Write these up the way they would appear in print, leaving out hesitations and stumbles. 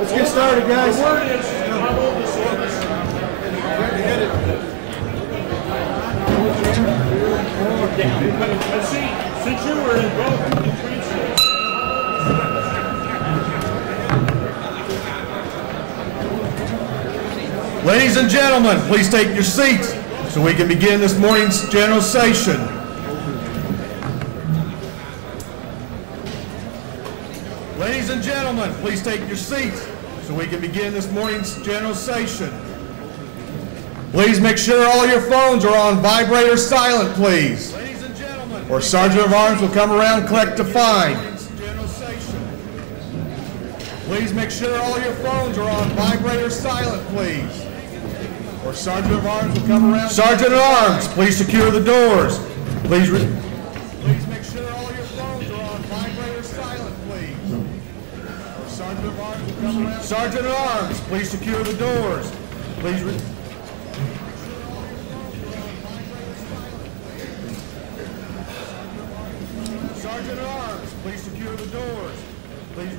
Let's get started, guys. The word is, how old is this? Let's see, since you were involved in the transfer. Ladies and gentlemen, please take your seats so we can begin this morning's general session. Ladies and gentlemen, please take your seats so we can begin this morning's general session. Please make sure all your phones are on vibrate or silent, please. Ladies and gentlemen, or Sergeant of Arms will come around and collect the fine. Please make sure all your phones are on vibrate or silent, please. Or Sergeant of Arms will come around. Sergeant of Arms, please secure the doors. Please make sure all your phones are on vibrate or silent, please. Or Sergeant of Arms will come around. Sergeant of Arms, please secure the doors. Please. Sergeant of Arms, please secure the doors. Please.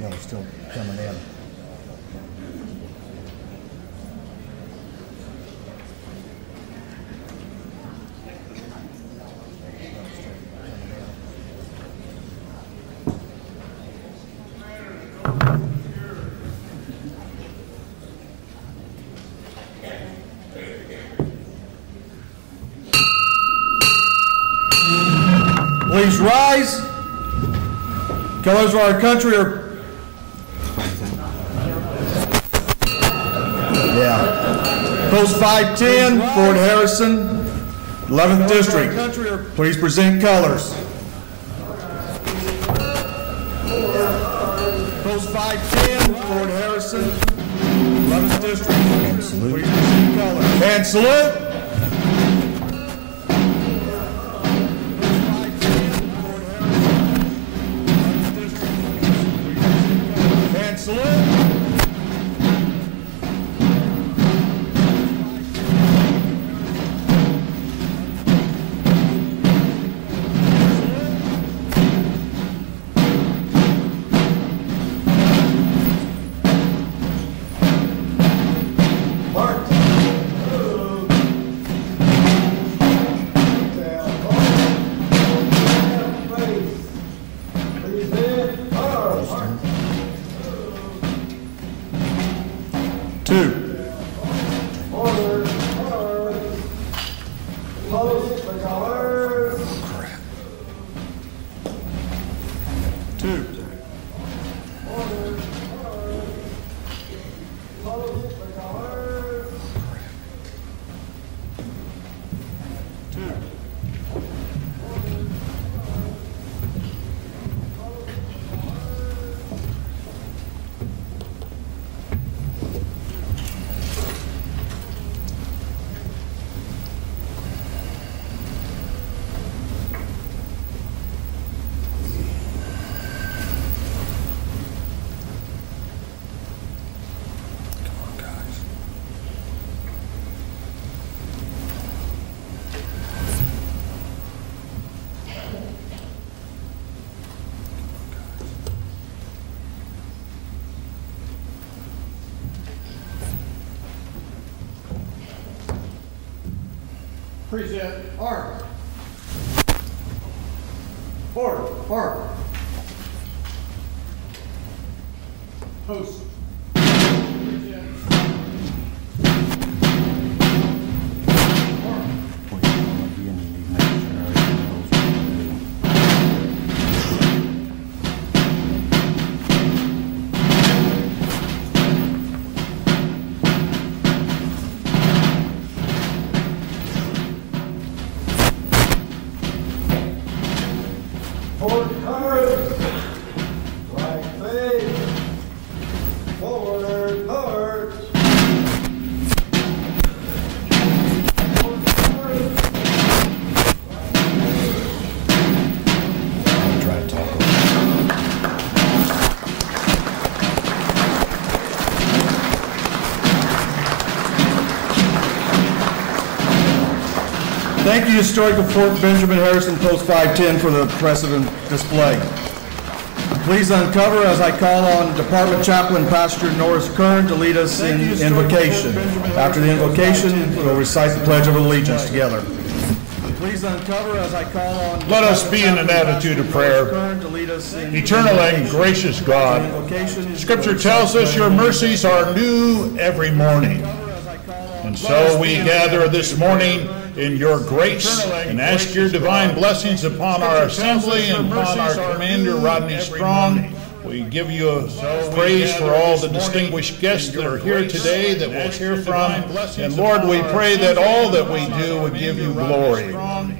Yeah, it's still coming in. Please rise. Colors of our country are. Post 510, Fort Harrison, 11th District. Please present colors. Post 510, Fort Harrison, 11th District. Please present colors. And salute. And salute. Present arms. Order, arm. Post. Present. Arm. historical Fort Benjamin Harrison, Post 510 for the precedent display. Please uncover as I call on Department Chaplain Pastor Norris Kern to lead us in invocation. After the invocation, we'll recite the Pledge of Allegiance together. Please uncover as I call on. Let us be in an attitude of prayer. Eternal and gracious God, Scripture tells us your mercies are new every morning. And so we gather this morning in your grace and ask your divine blessings upon our assembly and upon our commander, Rodney Strong. We give you praise for all the distinguished guests that are here today that we'll hear from. And Lord, we pray that all that we do would give you glory.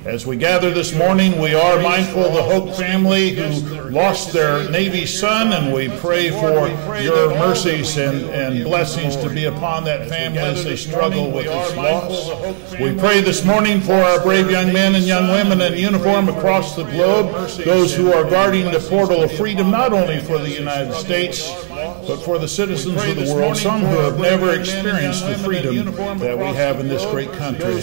As we gather this morning, we are mindful of the Hope family who lost their Navy son, and we pray for your mercies and blessings to be upon that family as they struggle with this loss. We pray this morning for our brave young men and young women in uniform across the globe, those who are guarding the portal of freedom, not only for the United States, but for the citizens of the world, some who have never experienced the freedom that we have in this great country.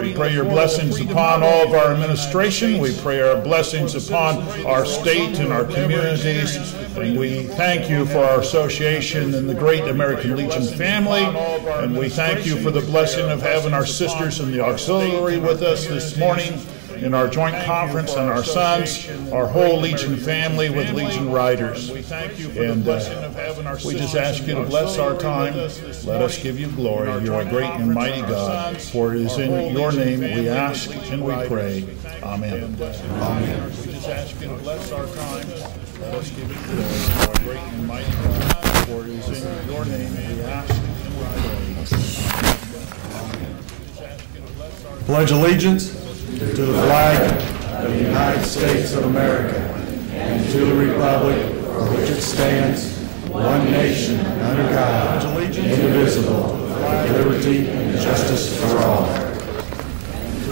We pray your blessings upon all of our administration. We pray our blessings upon our state and our communities. And we thank you for our association and the great American Legion family. And we thank you for the blessing of having our sisters in the auxiliary with us this morning in our joint conference, and our sons, our whole Legion family with Legion Riders. And we just ask you to bless our time. Let us give you glory. You're a great and mighty God. For it is in your name we ask and we pray. Amen. Amen. We just ask you to bless our time. Let us give you glory. You're a great and mighty God. For it is in your name we ask and we pray. Pledge allegiance to the flag of the United States of America and to the republic for which it stands, one nation, under God, indivisible, with liberty and justice for all.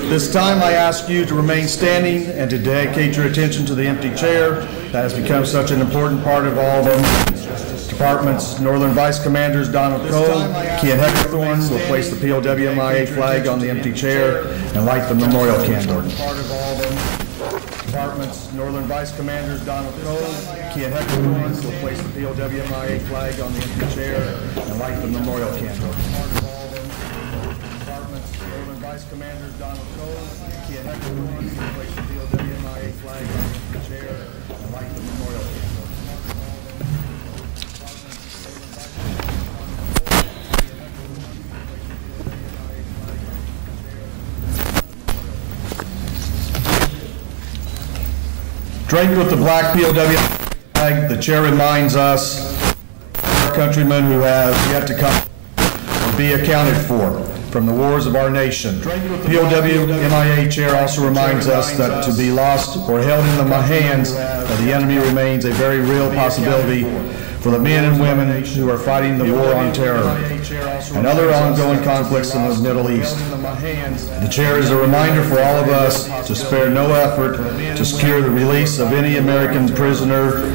This time I ask you to remain standing and to dedicate your attention to the empty chair that has become such an important part of all of them. Department's Northern Vice Commanders Donald Cole, Ken Hectorthorne will place the POWMIA flag on the empty chair and light the memorial candle. Department's Northern Vice Commanders Donald Cole, Ken Hectorthorne will place the POWMIA flag on the empty chair and light the memorial candle. Department's Northern Vice Commanders Donald Cole, Ken Hectorthorne will place the POWMIA flag on the empty chair and light the memorial candle. Draped with the black POW flag, the chair reminds us, our countrymen who have yet to come or be accounted for from the wars of our nation. POW-MIA chair also reminds us that to be lost or held in the hands of the enemy remains a very real possibility for the men and women who are fighting the war on terror and other ongoing conflicts in the Middle East. The chair is a reminder for all of us to spare no effort to secure the release of any American prisoner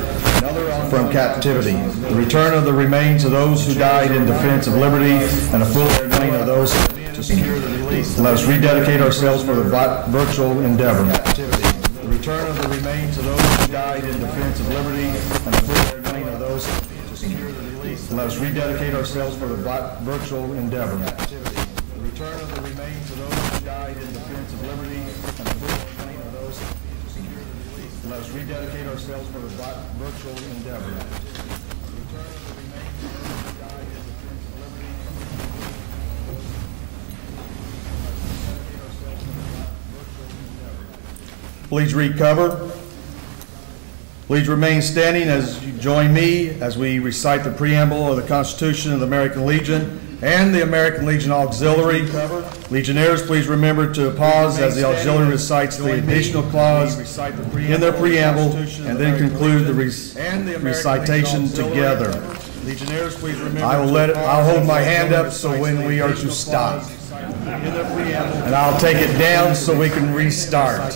from captivity, the return of the remains of those who died in defense of liberty, and a full reckoning of those to secure the release. Let us rededicate ourselves for the virtual endeavor. The return of the remains of those who died in defense of liberty, and a full reckoning of those to secure the release. Let us rededicate ourselves for the virtual endeavor. The return of the remains of those who died in defense of liberty, and a full reckoning of those to secure the release. Let us rededicate ourselves for the virtual endeavor. Please recover. Please remain standing as you join me as we recite the preamble of the Constitution of the American Legion and the American Legion Auxiliary. Legionnaires, please remember to pause as the auxiliary recites the additional clause in their preamble and then conclude the recitation together. Legionnaires, please remember. I'll hold my hand up so when we are to stop. And I'll take it down so we can restart.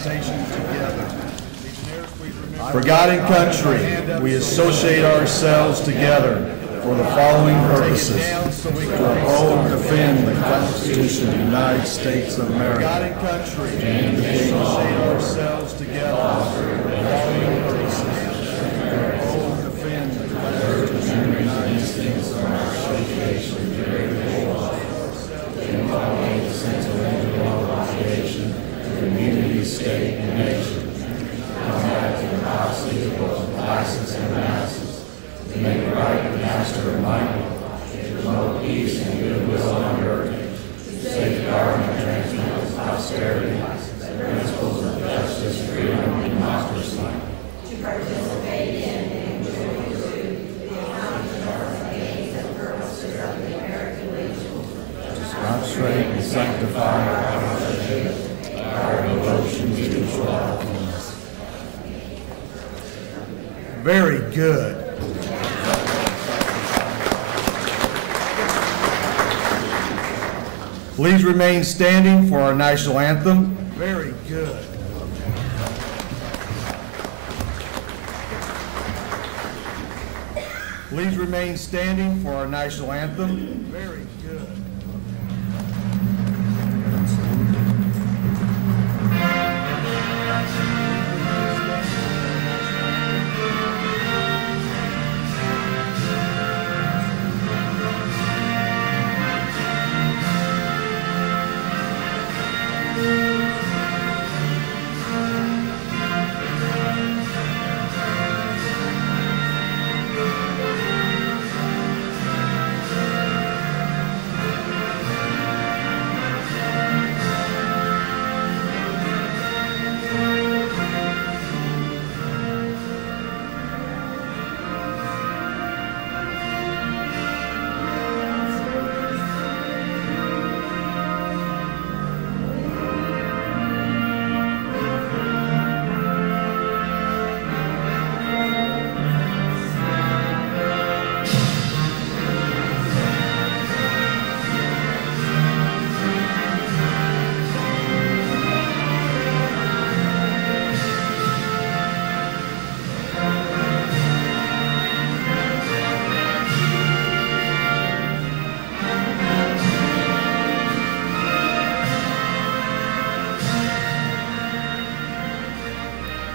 For God and country, we associate ourselves together. for the following purposes: to uphold and defend the Constitution of the United States of America, God and country, and to associate ourselves together for the following purposes: to uphold and defend the Constitution of the United States of America, and follow the sense of individual obligation to community, state, and nation, combating the policies of both classes and masses, to make right the master of might, to promote peace and goodwill on earth, to safeguard and transmit to posterity the principles of justice, freedom, and democracy, to participate in and contribute to the accomplishment of aims and purposes of the American Legion, to consecrate and sanctify our devotion to mutual happiness. Very good. Please remain standing for our national anthem. Very good. Please remain standing for our national anthem. Very good.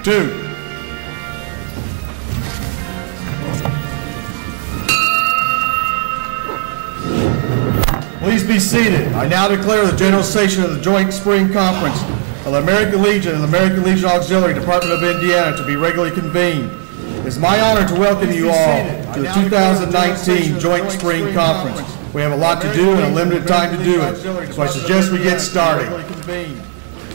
Two. Please be seated. I now declare the general session of the Joint Spring Conference of the American Legion and the American Legion Auxiliary Department of Indiana to be regularly convened. It is my honor to welcome you all to the 2019 Joint Spring Conference. We have a lot to do and a limited time to do it, so I suggest we get started.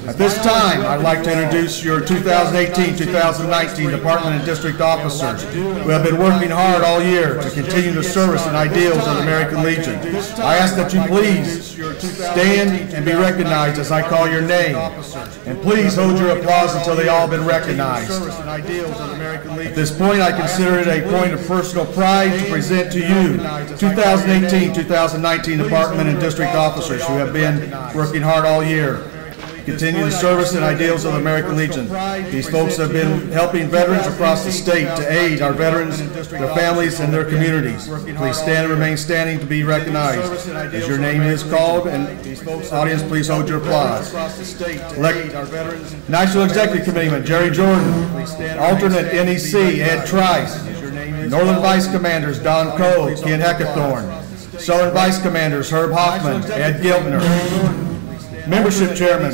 At this time, I'd like to introduce your 2018-2019 Department and District Officers who have been working hard all year to continue the service and ideals of the American Legion. I ask that you please stand and be recognized as I call your name. And please hold your applause until they all have been recognized. At this point, I consider it a point of personal pride to present to you 2018-2019 Department and District Officers who have been working hard all year. Continue the service and ideals of the American Legion. These folks have been helping veterans across the state to aid our veterans, their families, and their communities. Please stand and remain standing to be recognized. As your name is called, and audience, please hold your applause. National Executive Committeeman Jerry Jordan. Alternate NEC Ed Trice. Northern Vice Commanders Don Cole, Ken Heckathorn. Southern Vice Commanders Herb Hoffman, Ed Giltner. Membership Chairman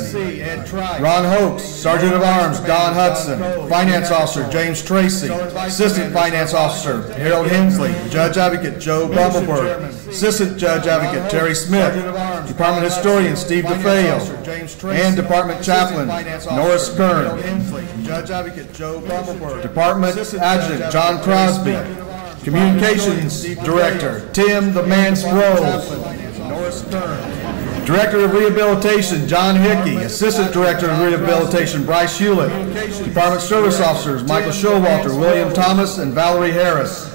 Ron Hoax, Sergeant of Arms Don Hudson, Finance Officer James Tracy, Assistant Finance Officer Harold Hensley, Judge Advocate Joe Bumbleberg, Assistant Judge Advocate Terry Smith, Department Historian Steve DeFeo, and Department Chaplain Norris Kern, Department Adjutant John Crosby, Communications Director Tim the Man Rose, Director of Rehabilitation, John Hickey. Assistant Director of Rehabilitation, Bryce Hewlett. Department Service Officers, Michael Showalter, William Thomas, and Valerie Harris.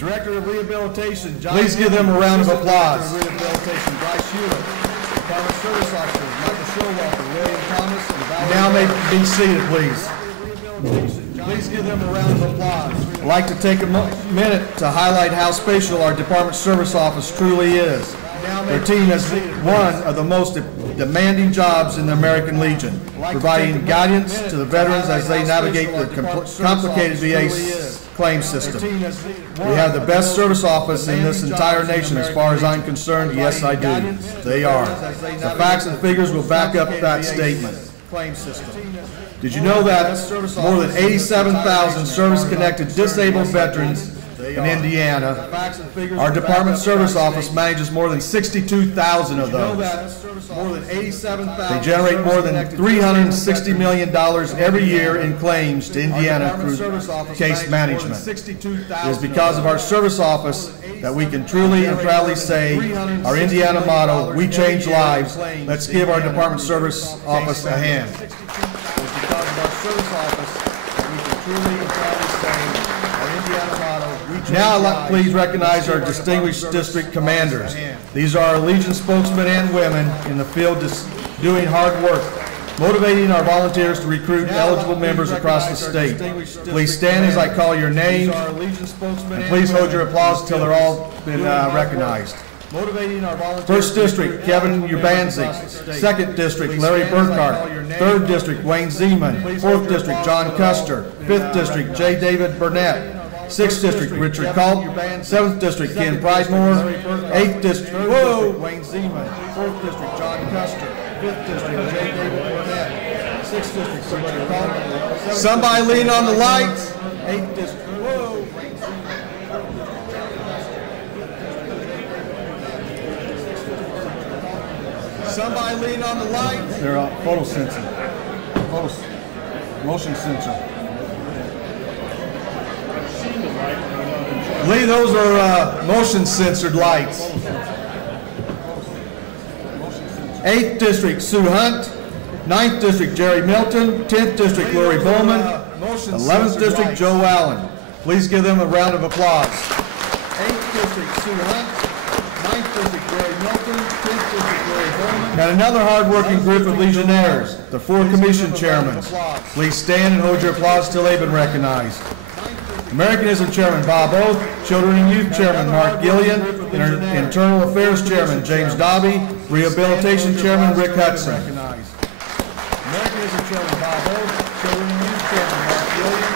Director of Rehabilitation, John Please give them a round of applause. Rehabilitation, Bryce Hewlett. Department Service Officers, Michael Showalter, William Thomas, and Valerie Harris. Now may be seated, please. Please give them a round of applause. I'd like to take a minute to highlight how special our Department Service Office truly is. Their team has one of the most demanding jobs in the American Legion, providing guidance to the veterans as they navigate the complicated VA claim system. We have the best service office in this entire nation as far as I'm concerned. Yes, I do. They are. The facts and figures will back up that statement. Did you know that more than 87,000 service-connected disabled veterans in Indiana, our Department Service Office manages more than 62,000 of those. They generate more than $360 million every year in claims to Indiana through case management. It is because of our service office that we can truly and proudly say our Indiana motto, "We change lives." Let's give our Department Service Office a hand. It is because of our service office that we can truly and proudly say our Indiana motto. Now I'd like to please recognize our distinguished district commanders. These are our Legion spokesmen and women in the field doing hard work, motivating our volunteers to recruit eligible members across the state. Please stand as I call your names, and please hold your applause until they're all been recognized. First District, Kevin Urbanzik. Second District, Larry Burkhart. Third District, Wayne Zeman. Fourth District, John Custer. Fifth District, J. David Burnett. 6th District, Richard Culp. 7th District, Ken Pridemore. 8th District, Wayne Zeman. 4th District, John Custer. 5th District, J. David Burnett. 6th District, Richard Culp. Somebody lean on the lights. 8th District, Somebody lean on the lights. They're photo sensor. Motion sensor. Lee, those are motion censored lights. 8th District, Sue Hunt. 9th District, Jerry Milton. 10th District, Lori Bowman. 11th District, Joe Allen. Please give them a round of applause. 8th District, Sue Hunt. 9th District, Jerry Milton. 10th District, Lori Bowman. And another hard-working group of Legionnaires, the 4 commission chairmen. Please stand and hold your applause until they've been recognized. Americanism Chairman Bob Oath, Children and Youth Chairman Mark Gillian, Internal Affairs Chairman James Dobby, Rehabilitation Chairman Rick Hudson. Americanism Chairman Bob Oath, Children and Youth Chairman Mark Gillian,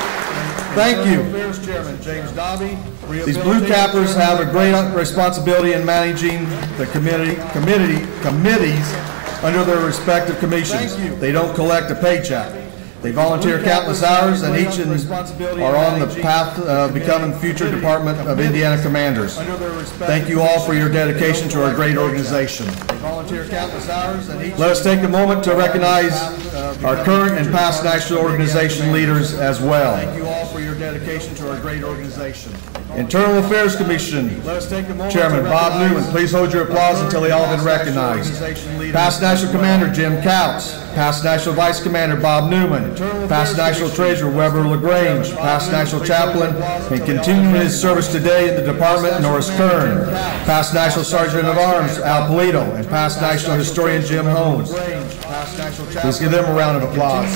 thank you. Affairs Chairman James Dobby. These blue cappers have a great responsibility in managing the committees under their respective commissions. They don't collect a paycheck. They volunteer countless hours, and each are on the path of becoming future Department of Indiana commanders. Thank you all for your dedication to our great organization. Let us take a moment to recognize our current and past national organization leaders as well. Thank you all for your dedication to our great organization. Internal Affairs Commission Chairman Bob Newman, please hold your applause until they all have been recognized. Past National Commander Jim Couts. Past National Vice Commander Bob Newman. Past National Treasurer Weber LaGrange. Past National Chaplain and continuing his service today in the Department, Norris Kern. Past National Sergeant of Arms Al Polito. And past National Historian Jim Holmes. Please give them a round of applause.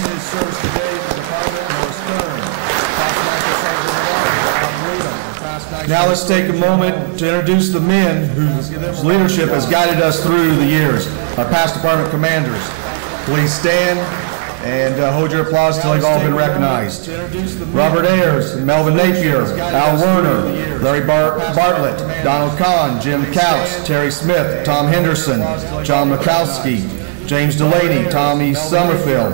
Now let's take a moment to introduce the men whose leadership has guided us through the years, our past department commanders. Please stand and hold your applause until they've all been recognized. Robert Ayers, Melvin Napier, Al Werner, Larry Bartlett, Donald Kahn, Jim Couch, Terry Smith, Tom Henderson, John Mikowski, James Delaney, Tommy Summerfield,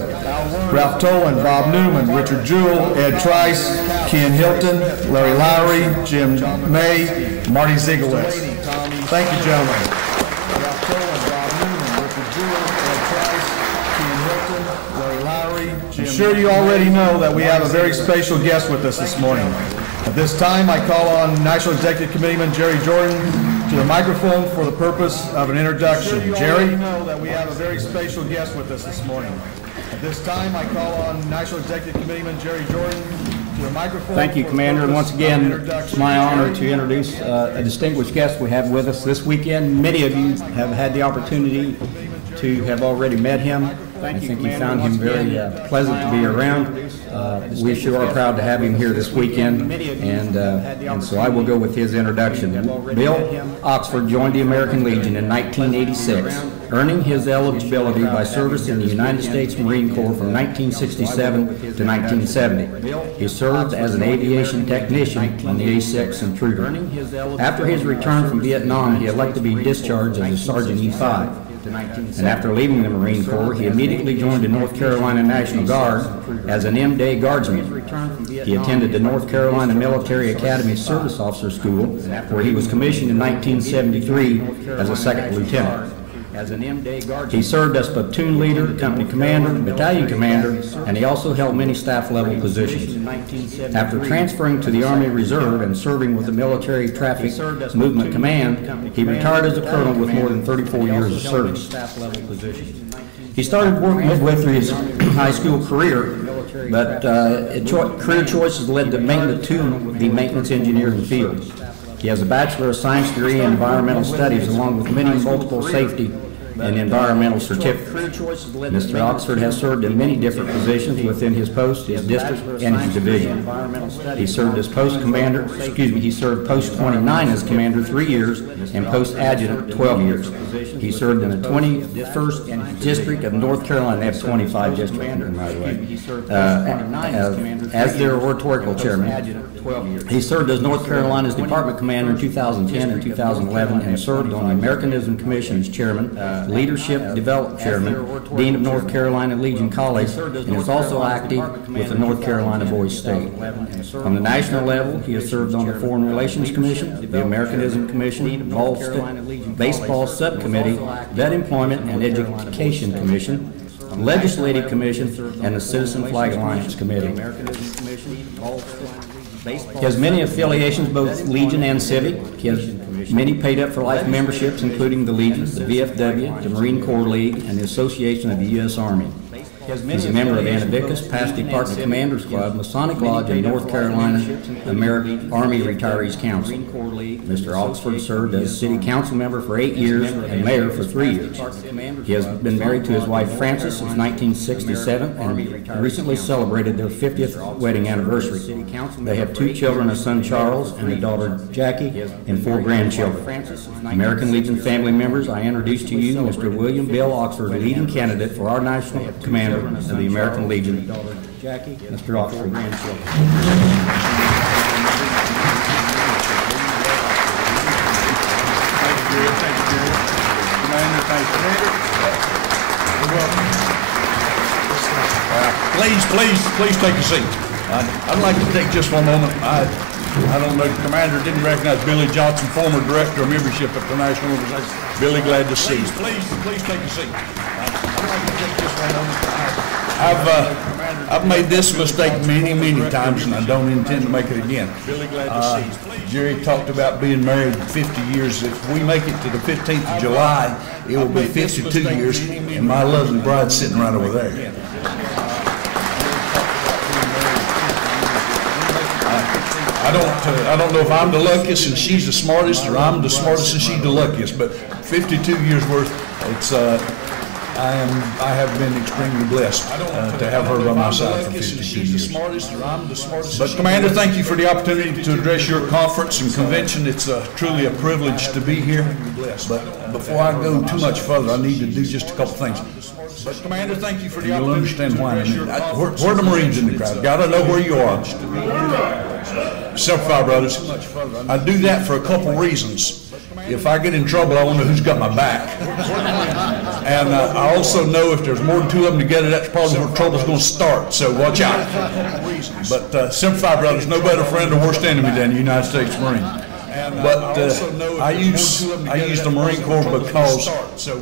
Ralph Tolan, Bob Newman, Richard Jewell, Ed Trice, Ken Hilton, Larry Lowry, Jim May, Marty Ziegowitz. Thank you, gentlemen. Ralph Tolan, Bob Newman, Richard Jewell, Ed Trice, Ken Hilton, Larry Lowry, Jim I'm sure you already know that we have a very special guest with us this morning. At this time, I call on National Executive Committeeman Jerry Jordan to the microphone for the purpose of an introduction. Jerry? You know that we have a very special guest with us this morning. At this time, I call on National Executive Committeeman Jerry Jordan to the microphone. Thank you, Commander. And once again, it's my honor to introduce a distinguished guest we have with us this weekend. Many of you have had the opportunity to have already met him. I think you found him very pleasant to be around. We sure are proud to have him here this weekend, and so I will go with his introduction. Bill Oxford joined the American Legion in 1986, earning his eligibility by service in the United States Marine Corps from 1967 to 1970. He served as an aviation technician on the A-6 Intruder. After his return from Vietnam, he elected to be discharged as a Sergeant E5. And after leaving the Marine Corps, he immediately joined the North Carolina National Guard as an M-Day Guardsman. He attended the North Carolina Military Academy Service Officer School, where he was commissioned in 1973 as a second lieutenant. He served as platoon leader, company commander, battalion commander, and he also held many staff level positions. After transferring to the Army Reserve and serving with the Military Traffic Movement Command, he retired as a colonel with more than 34 years of service. He started work midway through his high school career, but career choices led to the maintenance engineering field. He has a Bachelor of Science degree in Environmental Studies, along with many multiple safety and environmental certificates. Mr. Oxford has served in many different positions within his post, his district, and his division. He served as post 29 as commander 3 years and post adjutant 12 years. He served in the 21st District of North Carolina. They have 25 districts, by the way, as their oratorical chairman. He served as North Carolina's Department Commander in 2010 and 2011 and served on the Americanism Commission as chairman, Leadership Development Chairman, Dean of North Carolina Legion College, and is also active with the North Carolina Boys State. On the national level, he has served on the Foreign Relations Commission, the Americanism Commission, Baseball Subcommittee, Vet Employment and Education Commission, Legislative Commission, and the Citizen Flag Alliance Committee. He has many affiliations, both Legion and Civic. He has many paid-up-for-life memberships, including the Legion, the VFW, the Marine Corps League, and the Association of the U.S. Army. He's a member of Anavicus, past Department Commanders Club, Masonic Lodge, and North Carolina Army Retirees Council. Mr. Oxford served as City Council member for 8 years and Mayor for 3 years. He has been married to his wife Frances since 1967 and recently celebrated their 50th wedding anniversary. They have 2 children, a son Charles and a daughter Jackie, and 4 grandchildren. American Legion family members, I introduce to you Mr. William Bill Oxford, leading candidate for our national commander of the American Legion, Mr. Oxford. Please take a seat. I'd like to take just one moment. I don't know, the commander didn't recognize Billy Johnson, former director of membership at the National Organization. Billy, glad to see you. Please take a seat. I'd like to take just one moment. I've made this mistake many times, and I don't intend to make it again. Jerry talked about being married 50 years. If we make it to the 15th of July, it will be 52 years, and my lovely bride's sitting right over there. I don't know if I'm the luckiest and she's the smartest, or I'm the smartest and she's the luckiest, but 52 years worth, it's I have been extremely blessed to have her by my side for 52 years. But Commander, thank you for the opportunity to address your conference and convention. It's truly a privilege to be here. But before I go too much further, I need to do just a couple things. But Commander, thank you for the opportunity. You'll understand why. Where are the Marines in the crowd? Gotta know where you are. Simplify, brothers. I do that for a couple reasons. If I get in trouble, I want to know who's got my back. And I also know if there's more than 2 of them together, that's probably where trouble's going to start. So watch out. But Simplify, brothers, no better friend or worst enemy than the United States Marine. But I use the Marine Corps because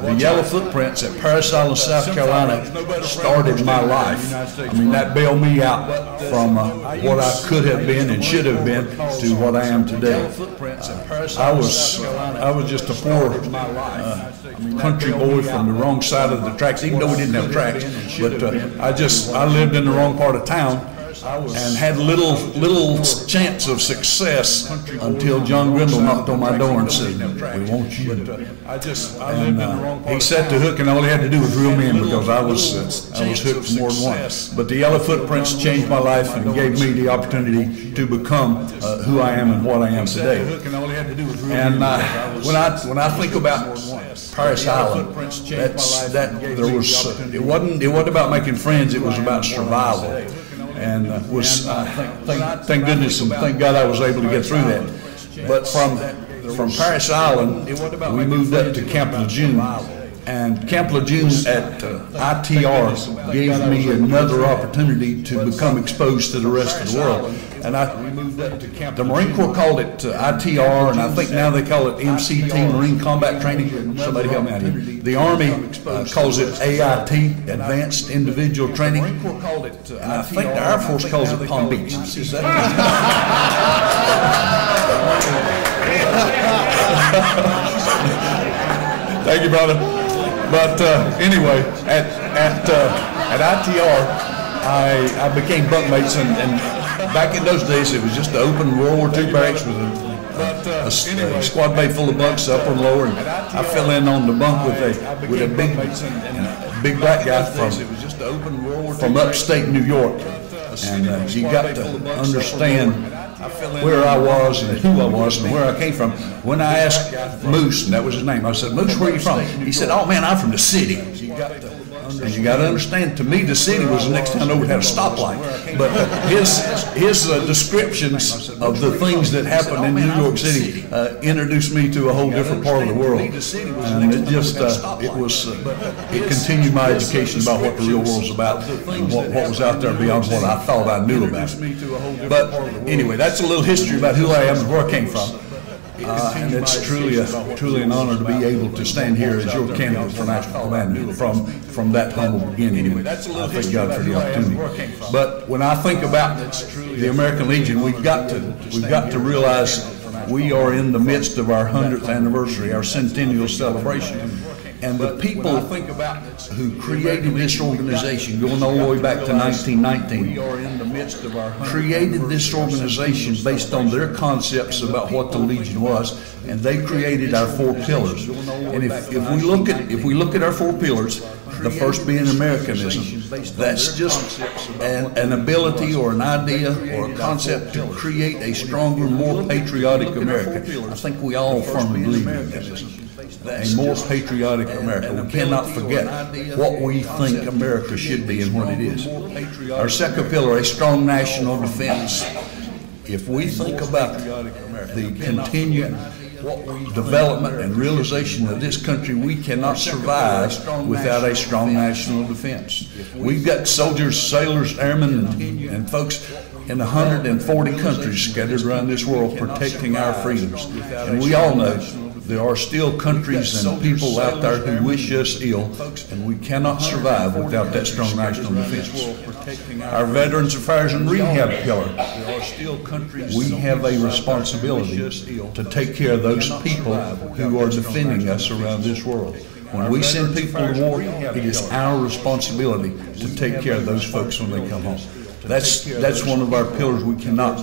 the yellow footprints at Parris Island, South Carolina started my life. I mean, that bailed me out from what I could have been and should have been to what I am today. I was just a poor country boy from the wrong side of the tracks, even though we didn't have tracks. But I lived in the wrong part of town. and had little chance of success until John Grindle knocked on my door and said, "We want you." And he set the hook, and all he had to do was reel me in because I was hooked more than once. But the Yellow Footprints changed my life and gave me the opportunity to become who I am and what I am today. And when I think about Paris Island, it wasn't about making friends. It was about survival. And thank goodness and thank God I was able to get through that. But from Paris Island, we moved up to Camp Lejeune. And Camp Lejeune at ITR gave me another opportunity to become exposed to the rest of the world. And the Marine Corps called it ITR, and I think now they call it MCT, Marine Combat Training. Somebody help me out here. The Army calls it AIT, Advanced Individual Training. And I think the Air Force calls it Palm Beach. Is that Thank you, brother. But anyway, at ITR, I became bunkmates, and back in those days, it was just an open World War II barracks with a squad bay full of bunks, upper and lower, and I fell in on the bunk with a big black guy from upstate New York, and you got to understand where I was and who I was and where I came from. When I asked Moose, and that was his name, I said, "Moose, where are you from?" He said, "Oh man, I'm from the city." And you got to understand, to me, the city was the next town over had a stoplight. But his descriptions of the things that happened in New York City introduced me to a whole different part of the world. And it continued my education about what the real world's about and what was out there beyond what I thought I knew about. But anyway, that's a little history about who I am and where I came from. And it's truly an honor to be able to stand here as your candidate for National Commander from that humble beginning. Anyway, I thank God for the opportunity. But when I think about the American Legion, we've got to realize we are in the midst of our 100th anniversary, our centennial celebration. And the people who created this organization, going all the way back to 1919, created this organization based on their concepts about what the Legion was, and they created our 4 pillars. And if we look at our 4 pillars, the first being Americanism, that's just an ability or an idea or a concept to create a stronger, more patriotic America. I think we all firmly believe in that. A more patriotic America. We cannot forget what we think America should be and what it is. Our second pillar, a strong national defense. If we think about the continued development and realization of this country, we cannot survive without a strong national defense. We've got soldiers, sailors, airmen, and folks in 140 countries scattered around this world protecting our freedoms. And we all know there are still countries and people out there who wish us ill, and we cannot survive without that strong national defense. Our Veterans Affairs and Rehab pillar, we have a responsibility to take care of those people who are defending us around this world. When we send people to war, it is our responsibility to take care of those folks when they come home. That's one of our pillars we cannot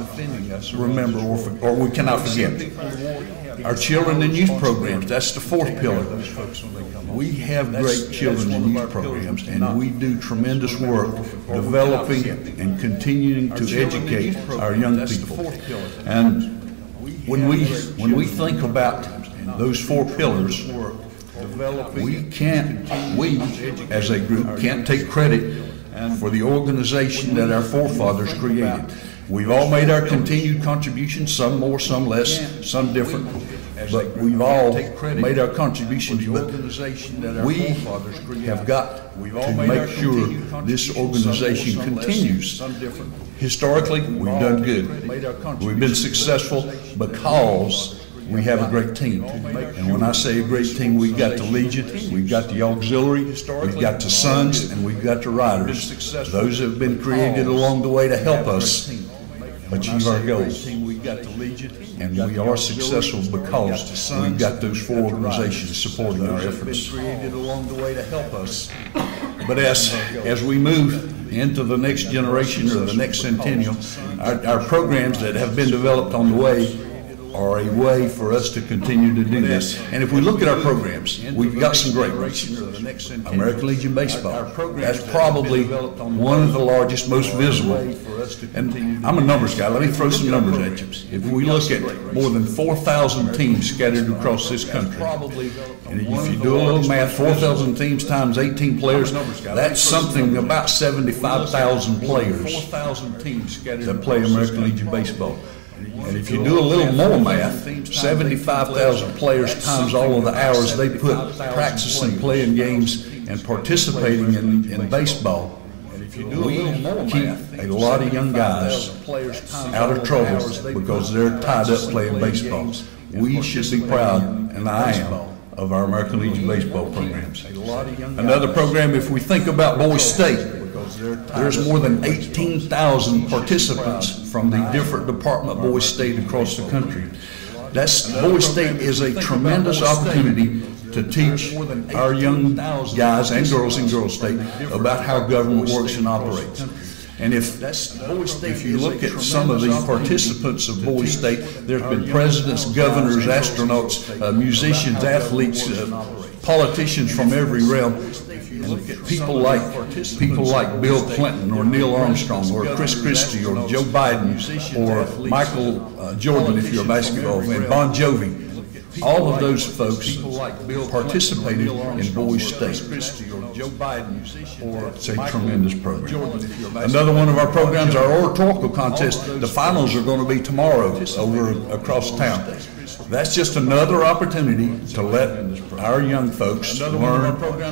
remember or we cannot forget. Our children and youth programs, that's the 4th pillar. We have great children and youth programs, and we do tremendous work developing and continuing to educate our young people. And when we think about those 4 pillars, we as a group can't take credit for the organization that our forefathers created. We've all made our continued contributions, some more, some less, some different, but we've all made our contributions. But we have got to make sure this organization continues. Historically, we've done good. We've been successful because we have a great team. And when I say a great team, we've got the Legion, we've got the Auxiliary, we've got the Sons, and we've got the Riders. Those have been created along the way to help us achieve our goals. And we are successful because we've got those four organizations supporting our efforts. Created along the way to help us. But as we move into the next generation or the next centennial, our programs that have been developed on the way are a way for us to continue to do this. And if we look at our programs, we've got some great ones. American Legion Baseball, that's probably one of the largest, most visible. And I'm a numbers guy. Let me throw some numbers at you. If we look at more than 4,000 teams scattered across this country, and if you do a little math, 4,000 teams times 18 players, that's something about 75,000 players that play American Legion Baseball. And if you do a little more math, 75,000 players times all of the hours they put practicing, playing games, and participating in baseball, we keep a lot of young guys out of trouble because they're tied up playing baseball. We should be proud, and I am, of our American Legion baseball programs. Another program, if we think about Boys State, there's more than 18,000 participants from the different department of Boys State across the country. Boys State is a tremendous opportunity to teach our young guys and girls in Girls State about how government works and operates. And if you look at some of the participants of Boys State, there's been presidents, governors, astronauts, musicians, athletes, politicians from every realm. And people like Bill Clinton or Neil Armstrong or Chris Christie or Joe Biden or Michael Jordan, if you're a basketball fan, Bon Jovi. All of those folks participated in Boys State. It's a tremendous program. Another one of our programs, our oratorical contest, the finals are going to be tomorrow over across town. That's just another opportunity to let our young folks learn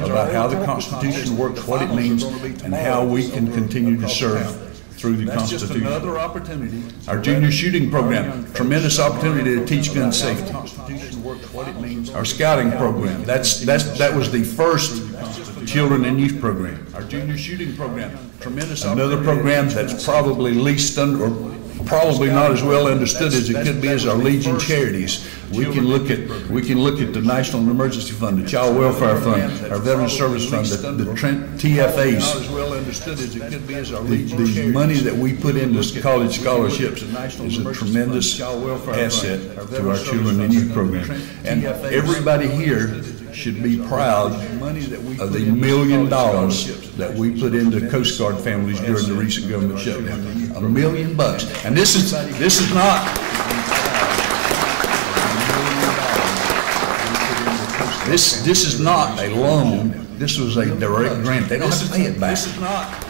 about how the Constitution works, what it means, and how we can continue to serve through the Constitution. Our junior shooting program, tremendous opportunity to teach gun safety. Our scouting program, that was the first children and youth program. Our junior shooting program, tremendous. Another program that's probably least or probably not as well understood as it could be as our Legion Charities. We can look at the National Emergency Fund, the Child Welfare Fund, our Veteran Service Fund, the TFAs. The money that we put into college scholarships is a tremendous asset to our children and youth program. And everybody here should be proud of the $1 million that we put into Coast Guard families during the recent government shutdown. $1 million. And this is not. This is not a loan. This was a direct grant. They don't have to pay it back.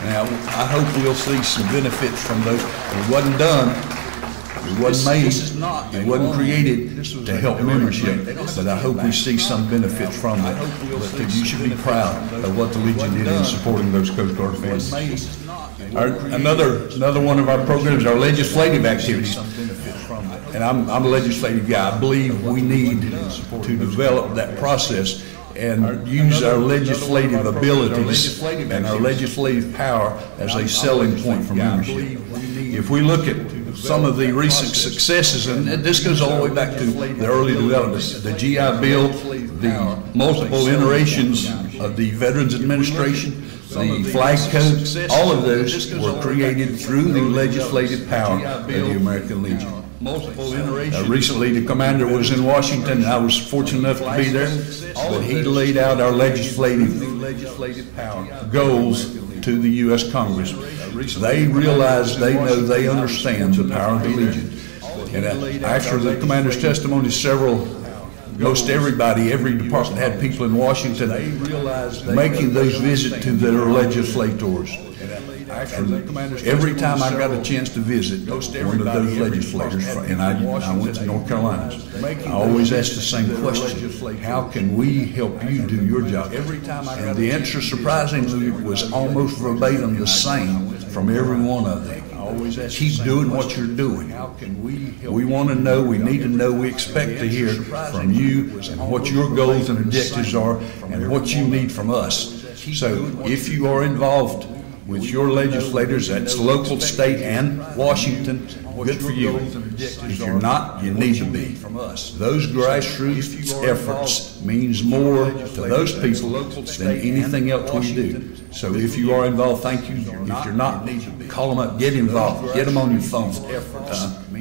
Now, I hope we'll see some benefits from those. It wasn't done. It wasn't made. It wasn't created to help membership. But I hope we see some benefits from it. But you should be proud of what the Legion did in supporting those Coast Guard families. Another one of our programs, our legislative activities. And I'm a legislative guy. I believe we need to develop that process and use our legislative abilities and our legislative power as a selling point for membership. If we look at some of the recent successes, and this goes all the way back to the early developments, the GI Bill, the multiple iterations of the Veterans Administration, the flag code, all of those were created through the legislative power of the American Legion. Recently, the commander was in Washington, and I was fortunate enough to be there, but he laid out our legislative goals to the U.S. Congress. They realize, they know, they understand the power of the Legion. And after the commander's testimony, most everybody, every department had people in Washington making those visits to their legislators. Every time I got a chance to visit one of those legislators, and I went to North Carolina, I always asked the same question: how can we help you do your job? And the answer, surprisingly, was almost verbatim the same from every one of them. Keep doing what you're doing. We want to know, we need to know, we expect to hear from you and what your goals and objectives are and what you need from us. So if you are involved with your legislators, that's local, state, and Washington. Good for you. If you're not, you need to be. Those grassroots efforts means more to those people than anything else we do. So if you are involved, thank you. If you're not, call them up, get involved, get them on your phone.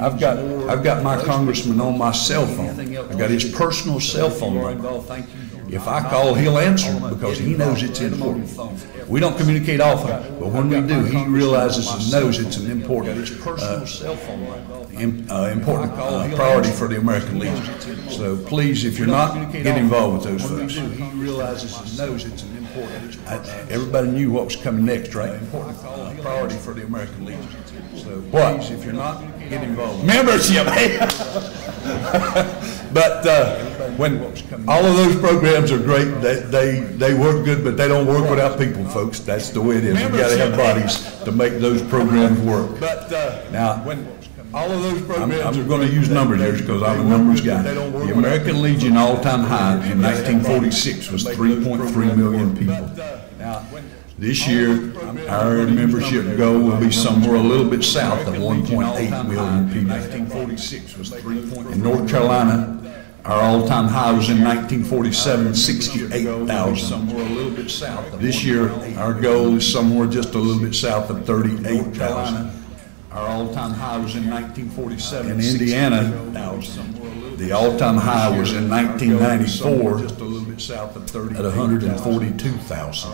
I've got my congressman on my cell phone. I've got his personal cell phone right. If I call, he'll answer because he knows it's important. We don't communicate often, but when we do, he realizes and knows it's an important priority for the American Legion. So please, if you're not, get involved with those folks. Everybody knew what was coming next, right? Priority for the American Legion. So please, if you're not, get involved. Membership. But when all of those programs are great, they work good, but they don't work without people, folks. That's the way it is. We got to have bodies to make those programs work. Now, all of those programs I'm going to use numbers here because I'm a numbers guy. The American Legion all-time high in 1946 was 3.3 million people. This year, our membership goal will be somewhere a little bit south of 1.8 million people. In North Carolina, our all-time high was in 1947, 68,000. This year, our goal is somewhere just a little bit south of 38,000. Our all-time high was in 1947. In Indiana, the all-time high was in 1994 at 142,000.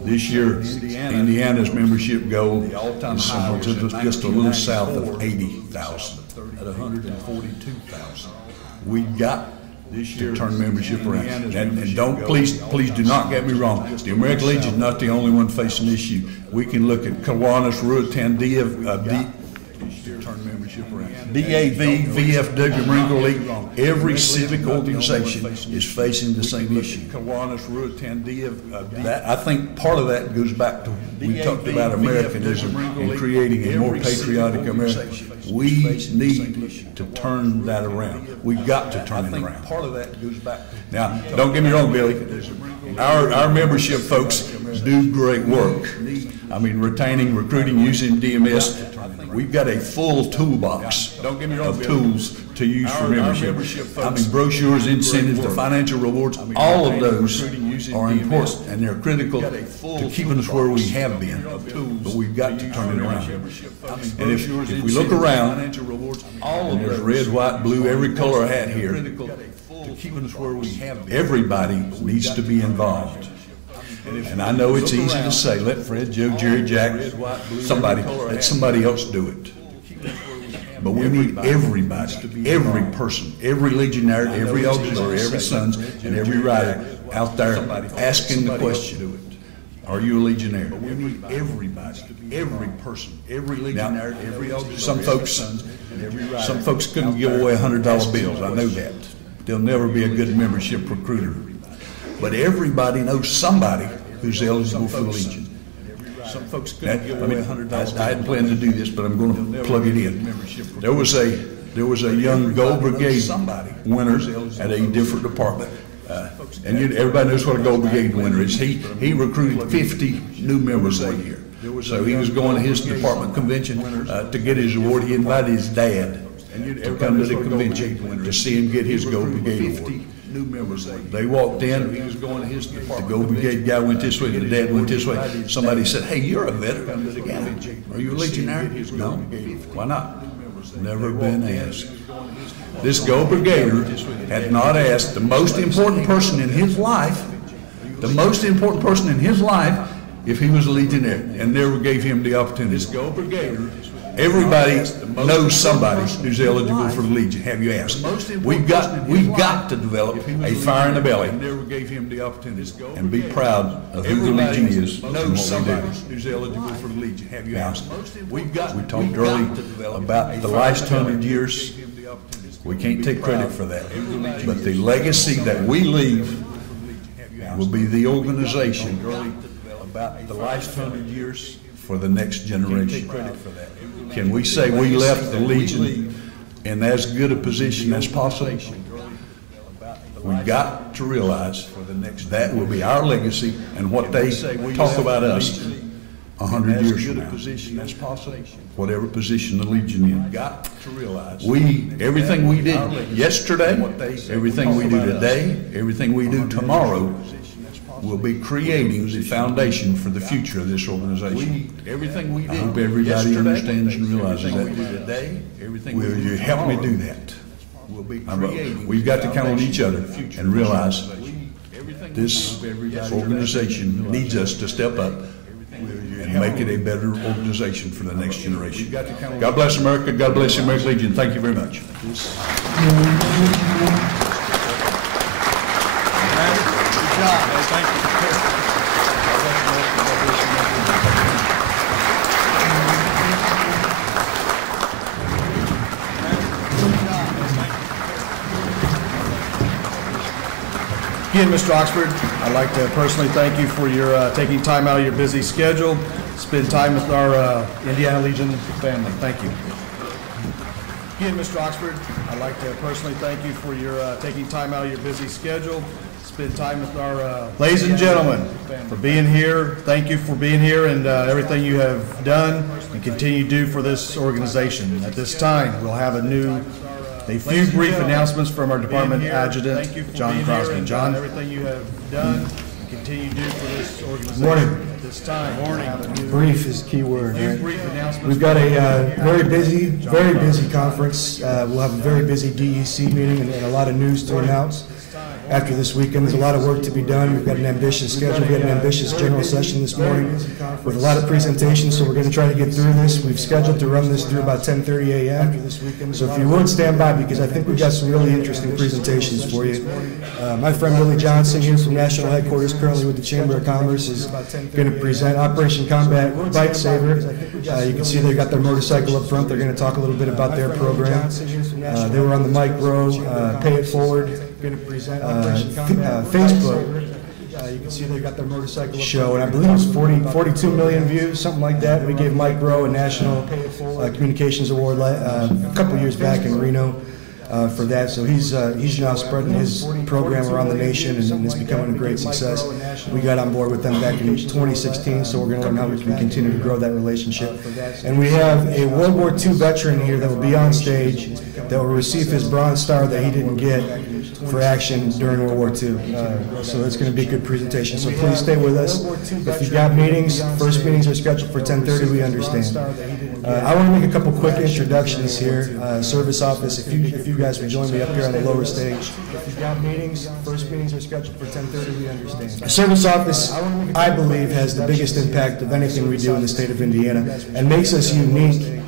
This year, Indiana's membership goal is somewhere just a little south of 80,000 at 142,000. We got to turn membership around. And don't, please do not get me wrong. The American Legion is not the only one facing this issue. We can look at Kiwanis, Ruatandia, DAV, VFW, Marine League. Every civic organization is facing the same issue. I think part of that goes back to, we talked about Americanism and creating a more patriotic America. We need to turn that around. We've got to turn it around. Now, don't get me wrong, Billy. Our membership folks do great work. I mean, retaining, recruiting, using DMS. We've got a full toolbox of tools to use for membership. I mean, brochures, incentives, the financial rewards, all of those are important and they're critical to keeping us where we have been. But we've got to turn it around. And if we look around, and there's red, white, blue, every color hat here, everybody needs to be involved. And I know it's easy to say, let Fred, Joe, Jerry, Jack, let somebody else do it. But we need everybody, every person, every legionnaire, every auxiliary, every sons, and every rider out there asking the question, are you a legionnaire? We need everybody, every person, every legionnaire, every auxiliary. Some folks couldn't give away $100 bills, I know that. They'll never be a good membership recruiter. But everybody knows somebody who's eligible for the Legion. Some folks couldn't give away $100. I hadn't planned to do this, but I'm going to plug it in. There was a young Gold Brigade winner at a different department. And everybody knows what a Gold Brigade winner is. He recruited 50 new members that year. So he was going to his department convention to get his award. He invited his dad to come to the convention to see him get his Gold Brigade award. They walked in, the Gold Brigade guy went this way, the dad went this way. Somebody said, hey, you're a veteran. Yeah. Are you a legionnaire? No. Why not? Never been asked. This Gold Brigader had not asked the most important person in his life, if he was a legionnaire, and never gave him the opportunity. This Gold Brigader, everybody knows somebody who's eligible for the Legion. Have you asked? We've got to develop a fire in the belly and be proud of who the Legion is and what we do. Who's eligible for the Legion? Have you asked? We talked earlier about the last 100 years. We can't take credit for that, but the legacy that we leave will be the organization about the last 100 years for the next generation. Can we say we left the Legion in as good a position as possible? We've got to realize that will be our legacy and what they talk about us 100 years from now. Whatever position the Legion in. Got to realize everything we did yesterday, everything we do today, everything we do tomorrow will be creating the foundation for the future of this organization. I hope everybody understands and realizes that. Will you help me do that? We've got to count on each other and realize this organization needs us to step up and make it a better organization for the next generation. God bless America. God bless the American Legion. Thank you very much. Good job. Thank you. Again, Mr. Oxford, I'd like to personally thank you for your taking time out of your busy schedule, spend time with our Indiana Legion family. Thank you. Again, Mr. Oxford, I'd like to personally thank you for your taking time out of your busy schedule, spend time with our ladies and gentlemen, for being here. Thank you for being here and everything you have done and continue to do for this organization. At this time, we'll have a few brief announcements from our department adjutant, John Crosby. John. Everything you have done and continue to do for this organization. Morning. At this time. Brief is key word. Right? Brief announcements. We've got a very busy conference. We'll have a very busy DEC meeting and a lot of news to announce. After this weekend, there's a lot of work to be done. We've got an ambitious schedule. We had an ambitious general session this morning with a lot of presentations, so we're going to try to get through this. We've scheduled to run this through about 10:30 a.m. So if you would stand by, because I think we've got some really interesting presentations for you. My friend Billy Johnson here from National Headquarters, currently with the Chamber of Commerce, is going to present Operation Combat Bike Saver. You can see they've got their motorcycle up front. They're going to talk a little bit about their program. They were on the Mike Rowe Pay It Forward Facebook. You can see they got their motorcycle show, and I believe it was 42 million views, something like that. We gave Mike Rowe a National Communications Award a couple years back in Reno for that. So he's now spreading his program around the nation, and it's becoming a great success. We got on board with them back in 2016, so we're going to learn how we can continue to grow that relationship. And we have a World War II veteran here that will be on stage that will receive his Bronze Star that he didn't get for action during World War II. So it's going to be a good presentation. So please stay with us. If you've got meetings, first meetings are scheduled for 10:30, we understand. I want to make a couple quick introductions here. Service office, if you guys would join me up here on the lower stage. If you've got meetings, first meetings are scheduled for 10:30, we understand. Service office, I believe, has the biggest impact of anything we do in the state of Indiana and makes us unique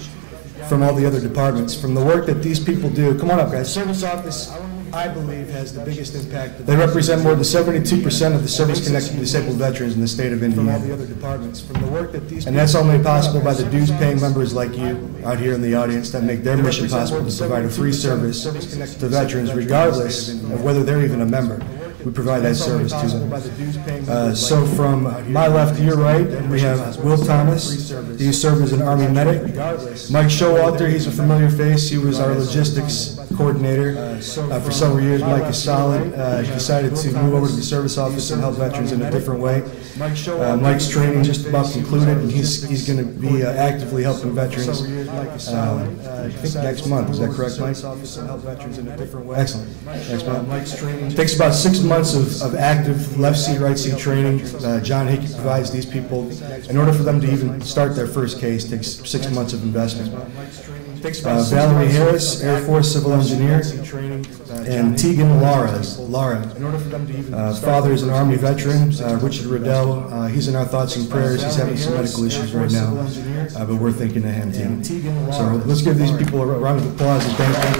from all the other departments. From the work that these people do, come on up guys. Service office, I believe, has the biggest impact. They represent more than 72% of the service-connected disabled veterans in the state of Indiana. From all the other departments, from the work that these, and that's all made possible by the dues-paying members like you out here in the audience that make their mission possible to provide a free service to veterans, regardless of whether they're even a member. We provide that service to them. So from my left to your right, we have Will Thomas. He served as an Army medic. Mike Showalter, he's a familiar face. He was our logistics coordinator for several years. Mike is solid. He decided to move over to the service office and help veterans in a different way. Mike's training just about concluded, and he's going to be actively helping veterans. I think next month. Is that correct, Mike? Excellent. Next month. It takes about 6 months of active left seat, right seat training. John Hickey provides these people. In order for them to even start their first case, it takes 6 months of investment. Valerie Harris, Air Force Civil Engineer, and Tegan Lara. Father is an Army veteran. Richard Riddell, he's in our thoughts and prayers. He's having some medical issues right now, but we're thinking of him too. So let's give these people a round of applause and thank them.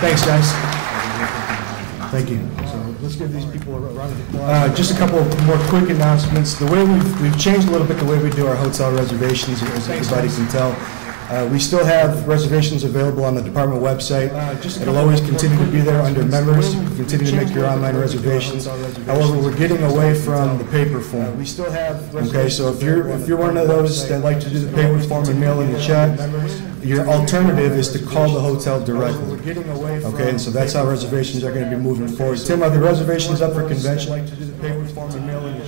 Thanks, guys. Thank you. Let's give these people a round of applause. Just a couple more quick announcements. The way we've changed a little bit the way we do our hotel reservations, as everybody can tell. We still have reservations available on the department website. It'll always continue to be there under members. You can continue to make your online reservations. However, we're getting away from the paper form. We still have. Okay, so if you're one of those that like to do the paper form and mail in the check, your alternative is to call the hotel directly. Okay, and so that's how reservations are going to be moving forward. Tim, are the reservations up for convention?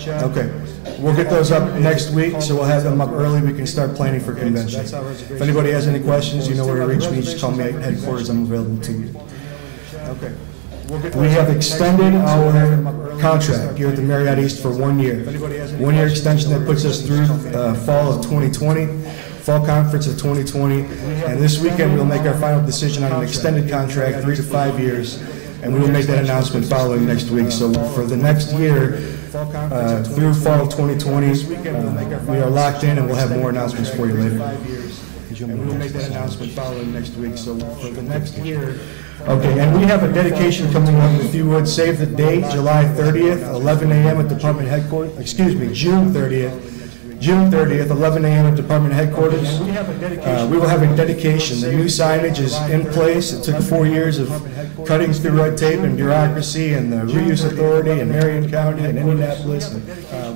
Okay, we'll get those up next week, so we'll have them up early. We can start planning for convention. If anybody has any questions, you know where to reach me. Just call me at headquarters. I'm available to you. Okay. We have extended our contract here at the Marriott East for 1 year. 1 year extension that puts us through fall of 2020, fall conference of 2020, and this weekend we'll make our final decision on an extended contract, 3 to 5 years, and we will make that announcement following next week. So for the next year, through fall of 2020, we are locked in, and we'll have more announcements for you later. And we will make that announcement following next week. So for the next year. Okay, and we have a dedication coming up. If you would save the date, July 30th, 11 a.m. at department headquarters. Excuse me, June 30th. June 30th, 11 a.m. at department headquarters. We will have a dedication. The new signage is in place. It took 4 years of cutting through red tape and bureaucracy and the reuse authority and Marion County and Indianapolis and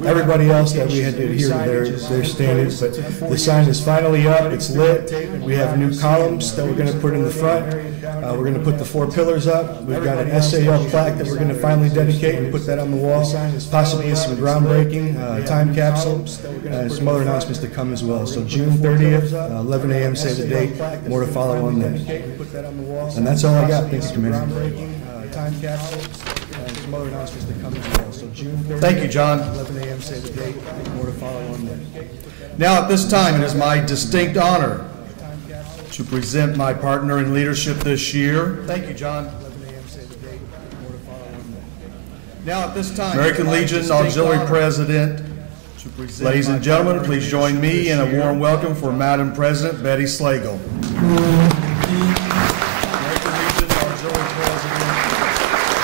everybody else that we had to adhere to their standards. But the sign is finally up. It's lit. We have new columns that we're going to put in the front. We're going to put the 4 pillars up. We've got an SAL plaque that we're going to finally dedicate and put that on the wall. Possibly some groundbreaking time capsule. And some other announcements to come as well. So June 30th, 11 a.m. save the date. More to follow on that. And that's all I got. Thanks, Commissioner. Time capsule. And some other announcements to come as well. So June 30th. Thank you, John. 11 a.m. save the date. More to follow on that. Now, at this time, it is my distinct honor to present my partner in leadership this year. Thank you, John. 11 a.m. save the date. More to follow on that. Now, at this time, American Legion Auxiliary President. Ladies and gentlemen, please join me in a warm welcome for Madam President Betty Slagle. American Legion Auxiliary President.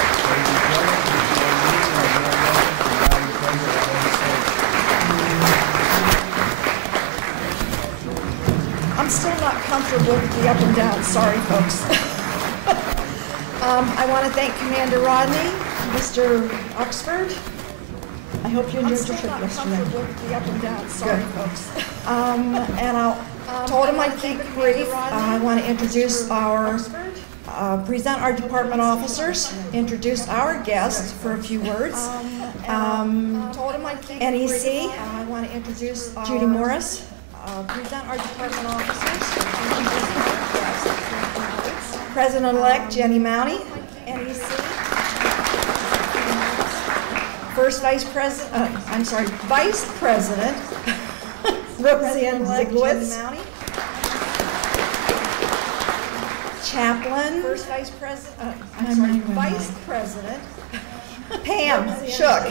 Ladies and gentlemen, please join me in a warm welcome for Madam President Betty Slagle. I'm still not comfortable with the up and down. Sorry, folks. I want to thank Commander Rodney, Mr. Oxford. I hope you enjoyed your trip yesterday. The up and down. Sorry, folks. And I told him I'd keep it brief. I want to introduce present our department officers, introduce our guest for a few words. NEC, I want to introduce Judy Morris. Present our department officers. President-elect Jenny Mounty, NEC. Vice President Roxanne Zigowitz. Chaplain. Vice President Pam Shook.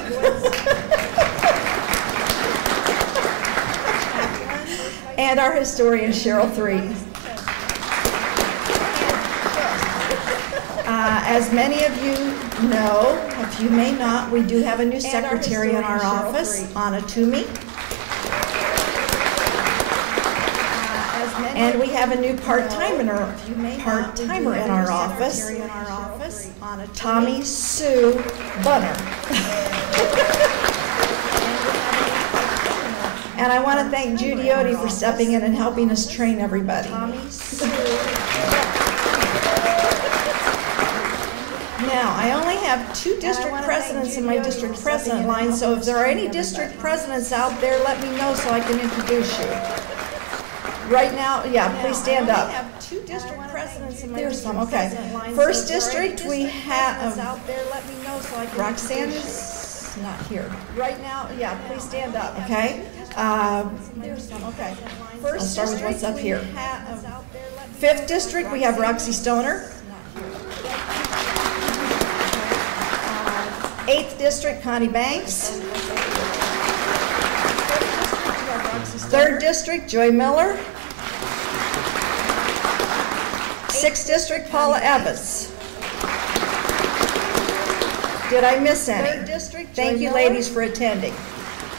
And our historian Cheryl Three. As many of you know, if you may not, we do have a new secretary in our office, Anna Toomey. And we have a new part-timer in our office, Tommy Sue Bunner. And I want to thank Judy Odie for stepping in and helping us train everybody. Now, I only have 2 district presidents in my district president line, so if there are any district presidents out there, let me know so I can introduce you. Right now, yeah, please stand up. There's some, okay. First district, we have, Roxanne is not here. Right now, yeah, please stand up, okay? There's some, okay. I'll start with what's up here. 5th district, we have Roxy Stoner. 8th District, Connie Banks. 3rd District, Joy Miller. 6th District, Paula Evans. Did I miss any? Thank you, ladies, for attending.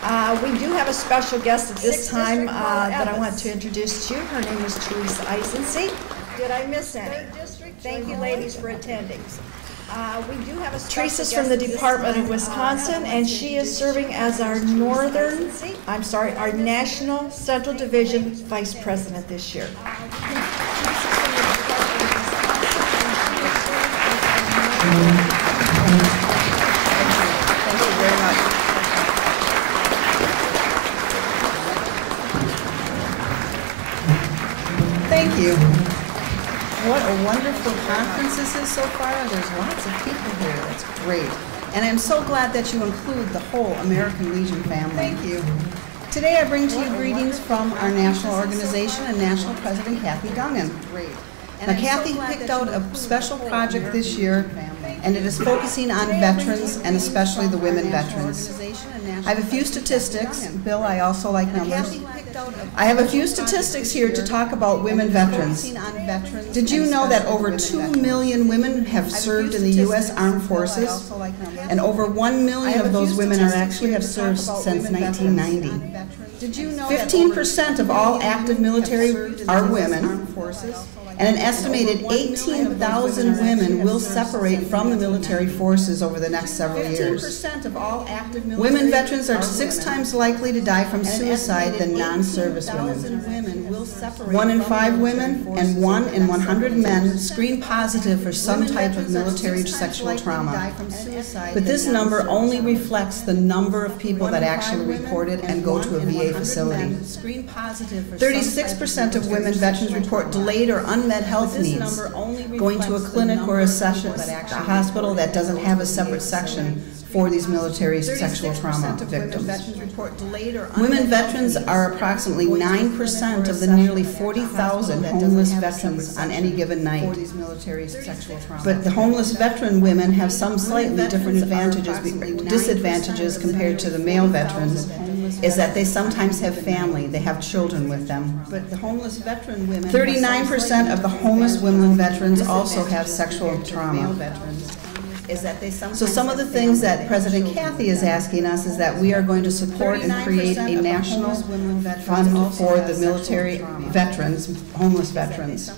We do have a special guest at this time that I want to introduce to you. Her name is Teresa Eisensee. Did I miss any? Thank you, ladies, for attending. We do have a Teresa's from the Department of Wisconsin, and she is serving as our our National Central Division Vice President this year. Thank you very much. Thank you. What a wonderful conference this is so far. There's lots of people here. That's great. And I'm so glad that you include the whole American Legion family. Thank you. Today I bring to you greetings from our national organization and National President Kathy Dungan. Great. Now Kathy picked out a special project this year, and it is focusing on veterans and especially the women veterans. I have a few statistics. Bill, I also like numbers. I have a few statistics here to talk about women veterans. Did you know that over 2 million women have served in the U.S. Armed Forces? And over 1 million of those women actually have served since 1990. 15% of all active military are women, and an estimated 18,000 women will separate from the military forces over the next several years. Women veterans are 6 times likely to die from suicide than non-service women. 1 in 5 women and 1 in 100 men screen positive for some type of military sexual trauma. But this number only reflects the number of people that actually report it and go to a VA facility. 36% of women veterans report delayed or unmet health needs, going to a clinic or a hospital that doesn't have a separate section for these military sexual trauma victims. Women veterans are approximately 9% of the nearly 40,000 homeless veterans on any given night. But the homeless veteran women have some slightly different disadvantages compared to the male veterans, is that they sometimes have family, they have children with them. But the homeless veteran women, 39% of the homeless women veterans also have sexual trauma. So some of the things that President Kathy is asking us is that we are going to support and create a national fund for the military veterans, homeless veterans.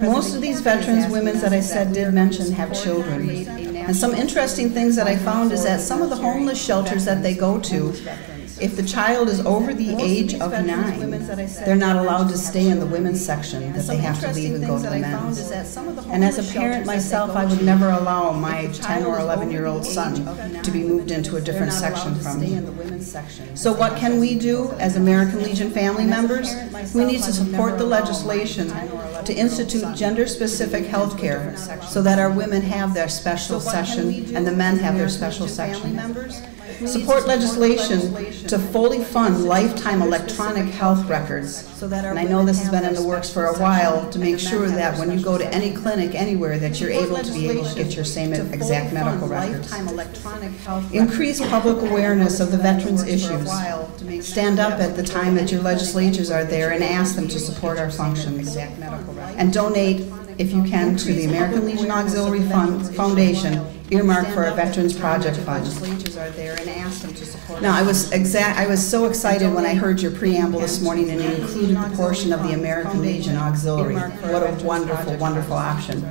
Most of these veterans, women that I said did mention, have children. And some interesting things that I found is that some of the homeless shelters that they go to, if the child is over the age of 9, they're not allowed to stay in the women's section, that they have to leave and go to the men's. And as a parent myself, I would never allow my 10 or 11-year-old son to be moved into a different section from me. So what can we do as American Legion family members? We need to support the legislation to institute gender-specific health care so that our women have their special section and the men have their special section. Support legislation to fully fund lifetime electronic health records. And I know this has been in the works for a while, to make sure that when you go to any clinic anywhere that you're able to get your same exact medical records. Increase public awareness of the veterans' issues. Stand up at the time that your legislatures are there and ask them to support our functions. And donate, if you can, to the American Legion Auxiliary Foundation, earmarked for a Veterans Project Fund. Now, I was so excited when I heard your preamble this morning and you included the portion of the American Legion Auxiliary. What a wonderful, wonderful option.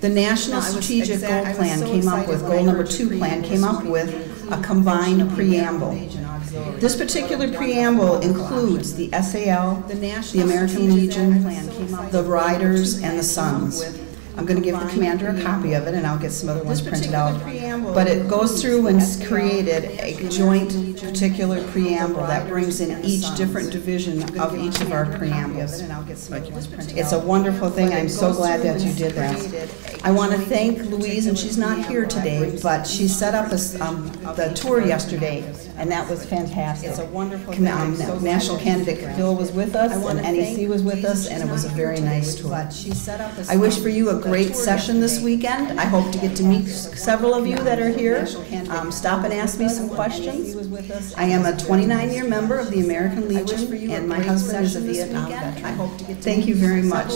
The National Strategic Goal Plan came up with, goal number 2 plan came up with a combined preamble. This particular preamble includes the SAL, the American Legion, the Riders, and the Sons. I'm going to give the commander a copy of it, and I'll get some other ones printed out. But it goes through and created a joint particular preamble that brings in each different division of each of our preambles. It's a wonderful thing. I'm so glad that you did that. I want to thank Louise, and she's not here today, but she set up the tour yesterday, and that was fantastic. It's a wonderful thing. National candidate Bill was with us, and NEC was with us, and it was a very nice tour. I wish for you a great session this weekend. I hope to get to meet several of you that are here. Stop and ask me some questions. I am a 29-year member of the American Legion, and my husband is a Vietnam veteran. Thank you very much.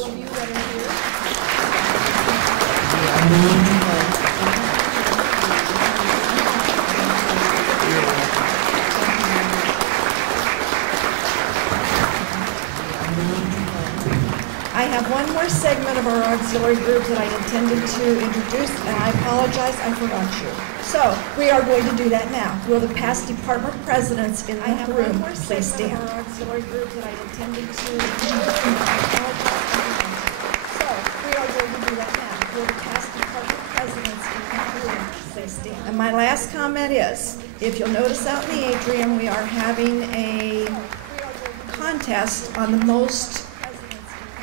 have one more segment of our auxiliary group that I intended to introduce, and I apologize, I forgot you. So, we are going to do that now. Will the past department presidents in the room please stand? Our auxiliary group that I intended to introduce, and I apologize, I forgot you. So, we are going to do that now. Will the past department presidents in the room please stand? And my last comment is, if you'll notice out in the atrium, we are having a contest on the most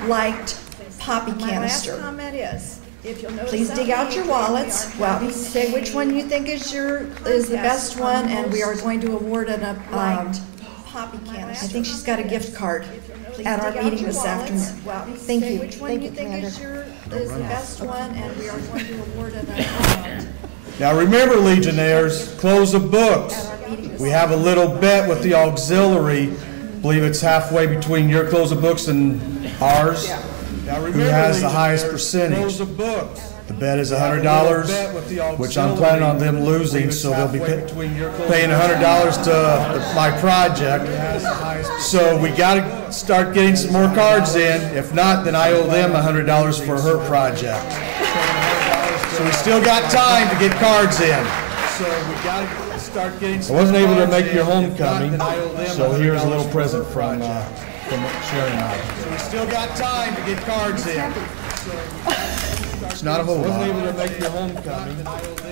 liked poppy canister. My last comment is, please dig out your wallets. Well, say which one you think is the best one, and we are going to award a poppy canister. I think she's got a gift card at our meeting this afternoon. Thank you. Thank you, Commander. Is the best one, and we are going to award a. Now remember, Legionnaires, close the books. We have a little bet with the auxiliary. I believe it's halfway between your close of books and ours. Who has the highest percentage? The bet is $100, which I'm planning on them losing, so they'll be paying $100 to my project. So we got to start getting some more cards in. If not, then I owe them $100 for her project. So we still got time to get cards in. So we got to start getting some. I wasn't able to make your homecoming, so here's a little present from Sharon and I. So we still got time to get cards in. It's not a whole lot. I wasn't able to make your homecoming,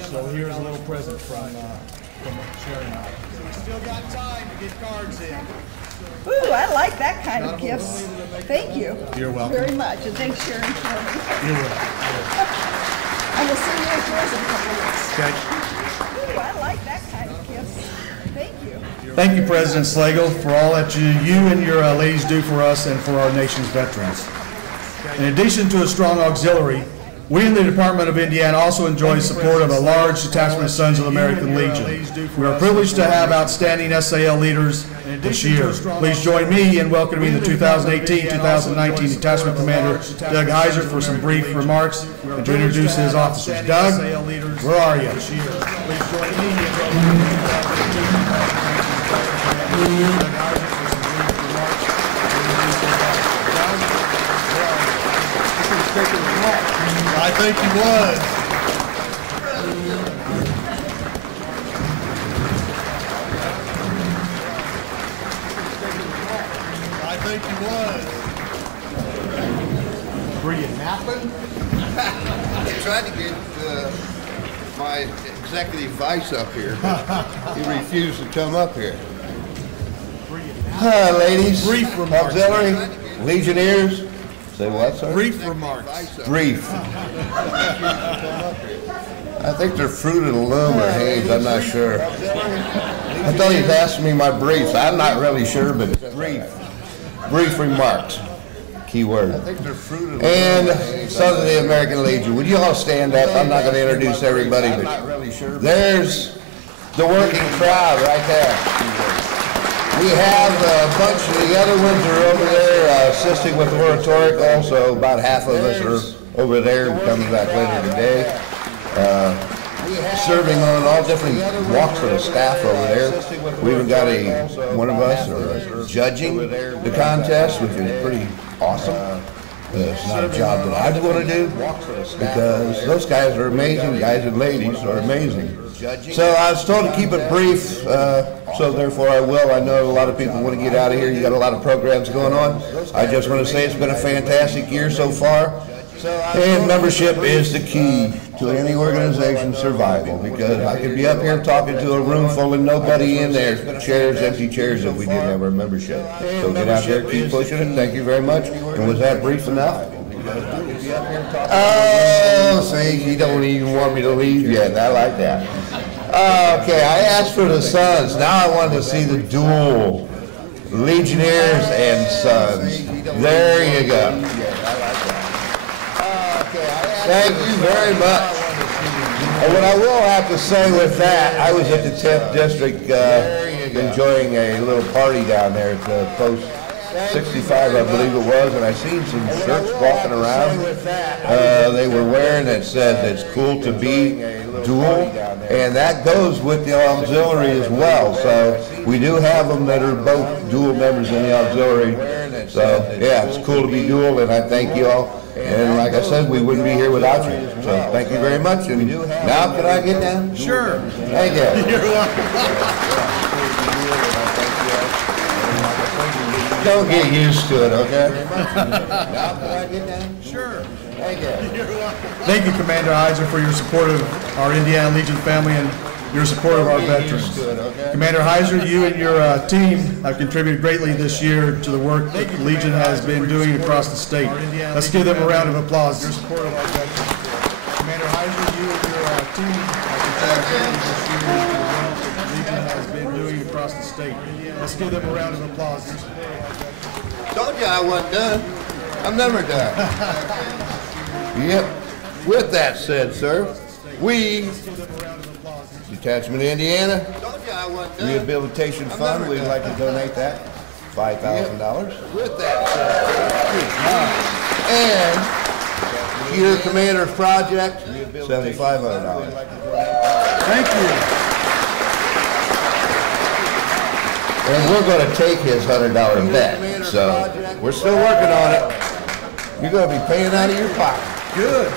so here's a little present from Sharon and I. So we still got time to get cards in. Ooh, I like that kind of gifts. Thank you. You're welcome. Very much, and thanks, Sharon, for me. You're welcome. I will see you at yours in a couple of weeks. Okay. Ooh, I like that kind of gifts. Thank you. Thank you, President Slagle, for all that you and your ladies do for us and for our nation's veterans. In addition to a strong auxiliary, we in the Department of Indiana also enjoy support of a large detachment of Sons of the American Legion. We are privileged to have outstanding SAL leaders this year. Please join me in welcoming the 2018-2019 Detachment Commander, Doug Heiser, for some brief remarks and to introduce his officers. Doug, where are you? Please join me in welcoming the 2018-2019 I think he was. I think he was. Were you napping? I tried to get my executive vice up here, but he refused to come up here. Hi, ladies, Brief remarks. auxiliary, legionnaires. Say what, sir? Brief remarks. Brief. I think they're Fruit of the Loom or Hayes, I'm not sure. I thought he was asking me my briefs. I'm not really sure, but brief. Brief remarks. Key word. And Sons of the American Legion. Would you all stand up? I'm not going to introduce everybody, but there's the working crowd right there. We have a bunch of the other ones are over there assisting with the oratory. Also, about half of us are over there and coming back later today. Serving on all different walks of the staff over there. We even got one of us judging the contest, which is pretty awesome. It's not a job that I want to do because those guys are amazing. Guys and ladies are amazing. So I was told to keep it brief, so therefore I will. I know a lot of people want to get out of here. You got a lot of programs going on. I just want to say it's been a fantastic year so far. And membership is the key to any organization's survival, because I could be up here talking to a room full of nobody in there, chairs, empty chairs, if we didn't have our membership. So get out there, keep pushing it. Thank you very much. And was that brief enough? Oh, see, you don't even want me to leave yet. I like that. Okay, I asked for the Sons. Now I want to see the duel. Legionnaires and Sons. There you go. Thank you very much. And what I will have to say with that, I was at the 10th District enjoying a little party down there at the post 65, I believe it was, and I seen some shirts walking around. They were wearing that said it's cool to be dual, and that goes with the auxiliary as well. So we do have them that are both dual members in the auxiliary. So yeah, it's cool to be dual, and I thank you all. And like I said, we wouldn't be here without you. So thank you very much. And now can I get down? Sure. Thank you. You're welcome. Don't get used to it, okay? Now can I get down? Sure. Thank you. Thank you, Commander Heiser, for your support of our Indiana Legion family and your support of our veterans. Commander Heiser, you and your team have contributed greatly this year to the work that the Legion has been doing across the state. Let's give them a round of applause. Your support of our veterans. Commander Heiser, you and your team have contributed this year to the work that the Legion has been doing across the state. Let's give them a round of applause. Told you I wasn't done. I'm never done. Yep. With that said, sir, we, Detachment Indiana, Rehabilitation Fund, we'd like to donate that, $5,000. With that said, and Peter Commander's Project, $7,500. Thank you. And we're going to take his $100 bet, so we're still working on it. You're going to be paying out of your pocket. Good.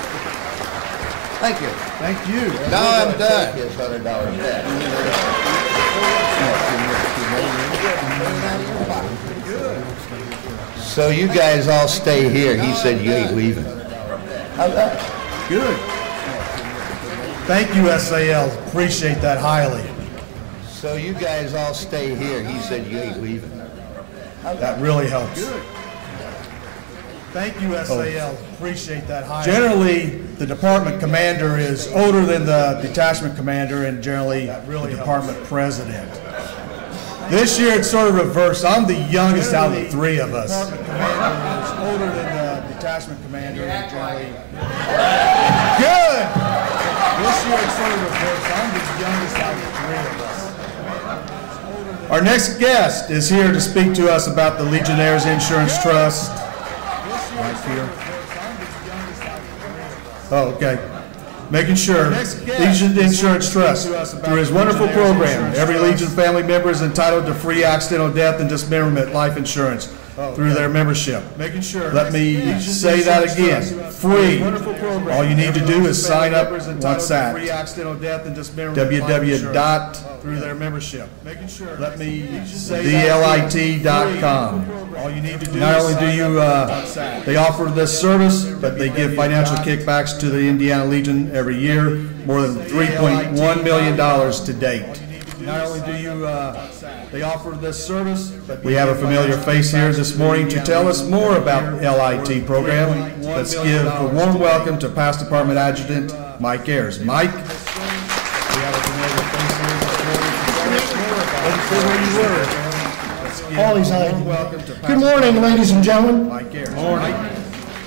Thank you. Thank you. Now I'm done. His $100 bet. So you guys all stay here. He said you ain't leaving. How's that? Good. Thank you, SAL. Appreciate that highly. So you guys all stay here. He said you ain't leaving. That really helps. Good. Thank you, SAL. Appreciate that highly. Generally, the department commander is older than the detachment commander and generally the department president. This year it's sort of reversed. I'm the youngest out of the three of us. The department commander is older than the detachment commander and generally... Good! This year it's sort of reversed. I'm the youngest out of the three of us. Our next guest is here to speak to us about the Legionnaires Insurance Trust. Right here. Oh, okay. Making sure. Legion Insurance Trust. Through his wonderful program, every Legion family member is entitled to free accidental death and dismemberment life insurance through their membership. Let me say that again. Free. All you need to do is sign up. What's that? www.DLIT.com. Not only do you, they offer this service, but they give financial kickbacks to the Indiana Legion every year, more than $3.1 million to date. Not only do you, they offer this service, but we have a familiar face here this morning to tell us more about LIT program. Let's give a warm welcome to Past Department Adjutant Mike Ayers. Mike, we have a familiar face here this morning to tell us more about Always Good morning, ladies and gentlemen. Mike Ayers. Morning.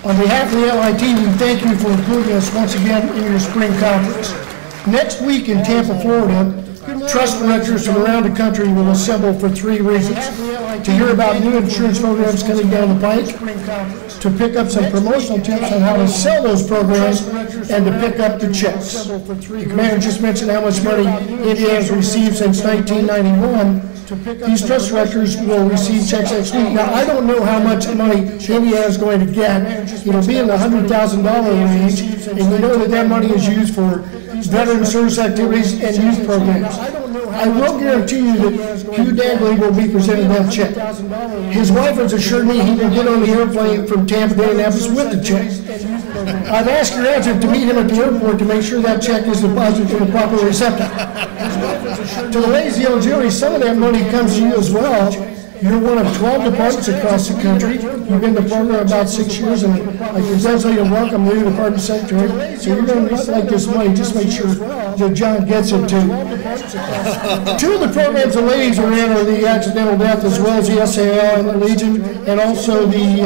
On behalf of the LIT, we thank you for including us once again in your spring conference. Next week in Tampa, Florida, trust directors from around the country will assemble for 3 reasons: to hear about new insurance programs coming down the pike, to pick up some promotional tips on how to sell those programs, and to pick up the checks. The commander just mentioned how much money Indiana's received since 1991. These trust directors will receive checks next week. Now, I don't know how much money Indiana is going to get. It'll be in the $100,000 range, and you know that money is used for veteran service activities and youth programs. I will guarantee you that Hugh Dagley will be presenting that check. His wife has assured me he will get on the airplane from Tampa to Indianapolis with the check. I've asked your adjutant to meet him at the airport to make sure that check is deposited in the proper receptacle. To the ladies of the auxiliary, some of that money comes to you as well. You're one of 12 departments across the country. You've been the program about 6 years, and I can tell you welcome new department secretary. So you're going to like this money. Just make sure that John gets it too. 2 of the programs the ladies are in are the accidental death, as well as the SAL and the Legion, and also the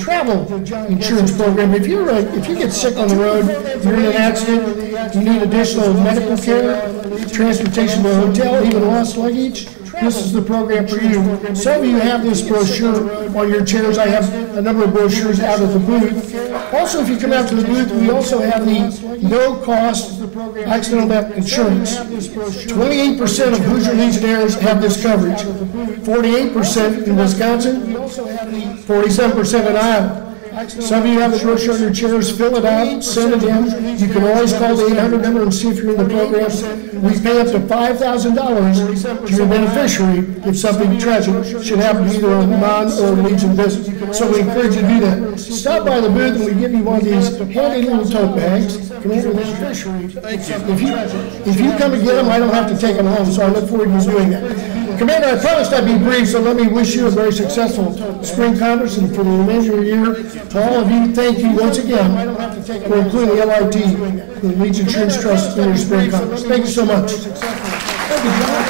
travel insurance program. If you get sick on the road, you're in an accident, you need additional medical care, transportation to a hotel, even lost luggage, this is the program for you. Some of you have this brochure on your chairs. I have a number of brochures out at the booth. Also, if you come out to the booth, we also have the no-cost accidental death insurance. 28% of Hoosier Legionnaires have this coverage. 48% in Wisconsin, 47% in Iowa. Some of you have the brochure on your chairs. Fill it out, send it in. You can always call the 800 number and see if you're in the program. We pay up to $5,000 to your beneficiary if something tragic should happen to either a non or Legion visit. So we encourage you to do that. Stop by the booth and we give you one of these handy little tote bags. Commander beneficiary. If you come and get them, I don't have to take them home, so I look forward to doing that. Commander, I promised I'd be brief, so let me wish you a very successful spring conference, and for the remainder of the year, to all of you, thank you once again for including the LIT, the Legion Insurance Trust, in your spring conference. Thank you so much. Thank you, John.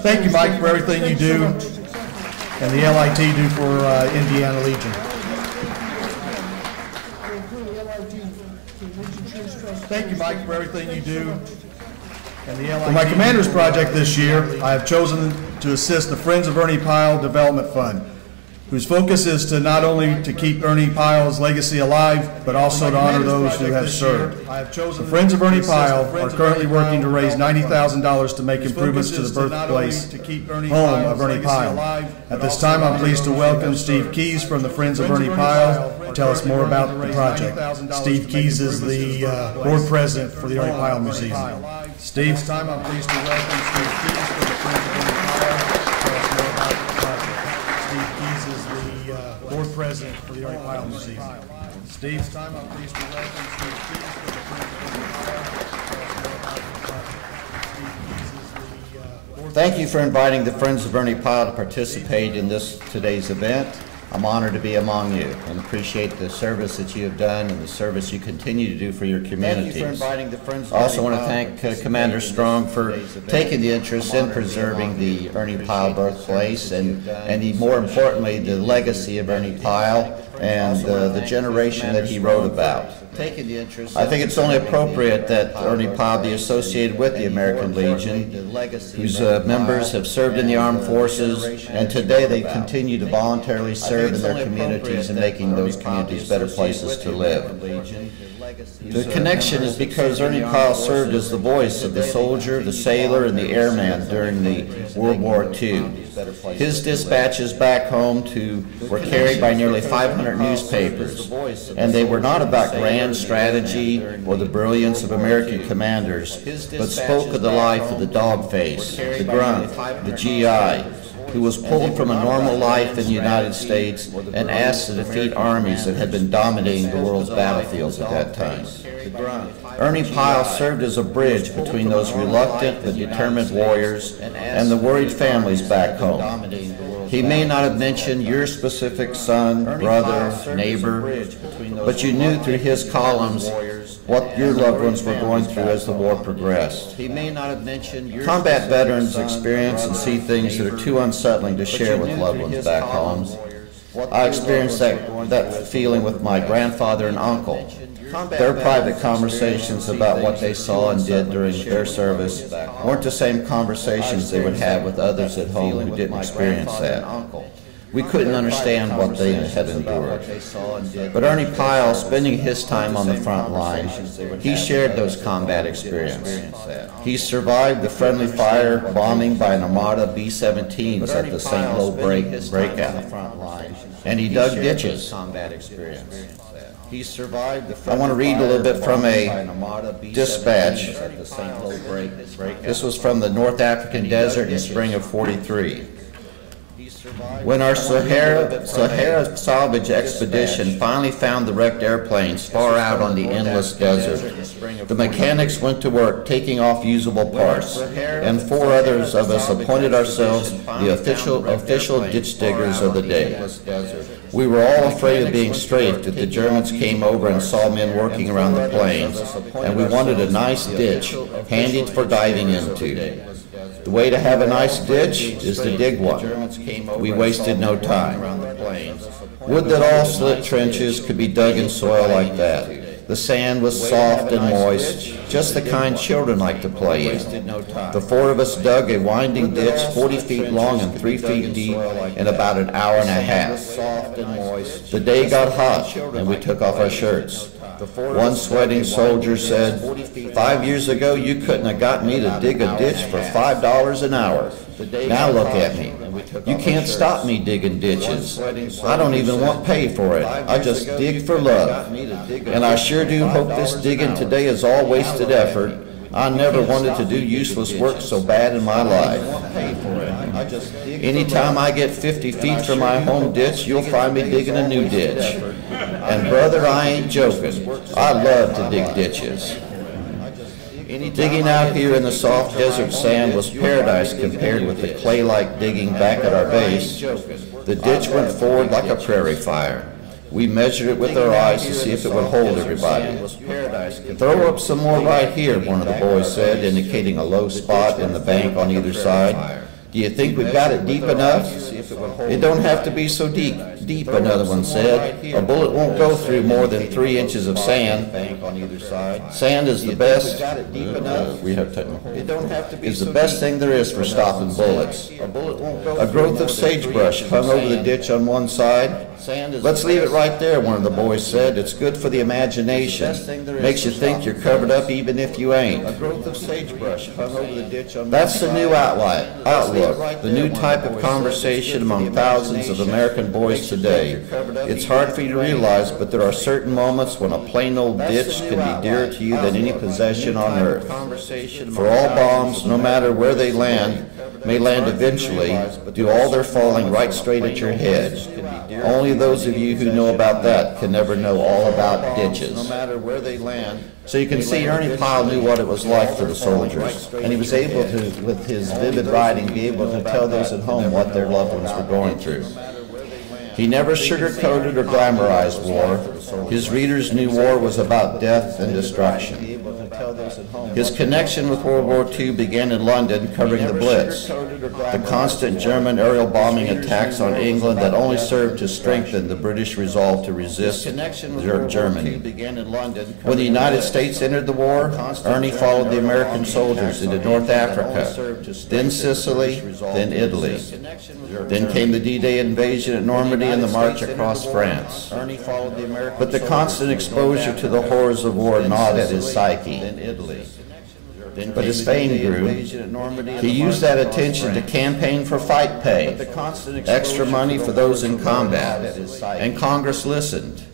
Thank you, Mike, for everything you do and the LIT do for Indiana Legion. Thank you, Mike, for everything you do. For my Commander's Project this year, I have chosen to assist the Friends of Ernie Pyle Development Fund, whose focus is to not only to keep Ernie Pyle's legacy alive, but also to honor those who have served. The Friends of Ernie Pyle are currently working to raise $90,000 to make improvements to the birthplace home of Ernie Pyle. At this time, I'm pleased to welcome Steve Keys from the Friends of Ernie Pyle to tell us more about the project. Steve Keys is the board president for the Ernie Pyle Museum. Steve, this time I'm pleased to welcome Steve Keys from the Friends of Ernie Pyle to tell us more about the project. Steve Keys is the board president for the Ernie Pyle Museum. Steve, this time I'm pleased to welcome Steve Keys from the Friends of Ernie Pyle to tell us more about the project. Steve Keys is the board. Thank you for inviting the Friends of Ernie Pyle to participate in today's event. I'm honored to be among you and appreciate the service that you have done and the service you continue to do for your communities. Thank you for inviting the Friends of Ernie Pyle. I also want to thank Commander Strong for taking the interest in preserving the Ernie Pyle birthplace and more importantly, the legacy of Ernie Pyle and the generation that he wrote about. I think it's only appropriate that Ernie Pyle be associated with the American Legion, whose members have served in the armed forces, and today they continue to voluntarily serve in their communities and making those communities better places to live. The connection is because Ernie Pyle served as the voice of the soldier, the sailor, and the airman during the World War II. His dispatches back home were carried by nearly 500 newspapers, and they were not about grand strategy or the brilliance of American commanders, but spoke of the life of the dogface, the grunt, the GI, who was pulled from a normal life in the United States and asked to defeat armies that had been dominating the world's battlefields at that time. Ernie Pyle served as a bridge between those reluctant but determined warriors and the worried families back home. He may not have mentioned your specific son, brother, neighbor, but you knew through his columns what your loved ones were going through as the war progressed. Combat veterans experience and see things that are too unsettling to share with loved ones back home. I experienced that feeling with my grandfather and uncle. Their private conversations about what they saw and did during their service weren't the same conversations they would have with others at home who didn't experience that. We couldn't understand what they had endured. But Ernie Pyle, spending his time on the front line, he shared those combat experiences. He survived the friendly fire bombing by an armada of B-17s at the St. Lo breakout. And he dug ditches. I want to read a little bit from a dispatch. This was from the North African desert in spring of '43. When our Sahara salvage expedition finally found the wrecked airplanes far out on the endless desert, the mechanics went to work taking off usable parts, and 4 others of us appointed ourselves the official ditch diggers of the day. We were all afraid of being strafed if the Germans came over and saw men working around the plains, and we wanted a nice ditch, handy for diving into. The way to have a nice ditch is to dig one. We wasted no time. Would that all slit trenches could be dug in soil like that. The sand was soft and moist, just the kind children like to play in. The four of us dug a winding ditch 40 feet long and 3 feet deep in about an hour and a half. The day got hot, and we took off our shirts. One sweating soldier said, 5 years ago you couldn't have got me to dig a ditch for $5 an hour. Now look at me. You can't stop me digging ditches. I don't even want pay for it. I just dig for love. And I sure do hope this digging today is all wasted effort. I never wanted to do useless work so bad in my life. Anytime I get 50 feet from my home ditch, you'll find me digging a new ditch. And brother, I ain't joking. I love to dig ditches. Digging out here in the soft desert sand was paradise compared with the clay-like digging back at our base. The ditch went forward like a prairie fire. We measured it with our eyes to see if it would hold everybody. Throw up some more right here, one of the boys said, indicating a low spot in the bank on either side. Do you think we've got it deep enough? It don't have to be so deep, another one said. A bullet won't go through more than 3 inches of sand. Sand is the best, is the best thing there is for stopping bullets. A growth of sagebrush hung over the ditch on one side. Let's leave it right there, one of the boys said. It's good for the imagination. Makes you think you're covered up even if you ain't. That's the new outlook, the new type of conversation among thousands of American boys today. It's hard for you to realize, but there are certain moments when a plain old ditch can be dearer to you than any possession on earth. For all bombs, no matter where they land, may land eventually, do all their falling right straight at your head. Only those of you who know about that can never know all about ditches. So you can see Ernie Pyle knew what it was like for the soldiers, and he was able to, with his vivid writing, be able to tell those at home what their loved ones were going through. He never sugarcoated or glamorized war. His readers knew war was about death and destruction. His connection with World War II began in London, covering the Blitz, the constant German aerial bombing attacks on England that only served to strengthen the British resolve to resist Germany. When the United States entered the war, Ernie followed the American soldiers into North Africa, then Sicily, then Italy. Then came the D-Day invasion at Normandy and the march across France. But the constant exposure to the horrors of war gnawed at his psyche. But as fame grew, he used that attention to campaign for fight pay, extra money for those in combat, and Congress listened.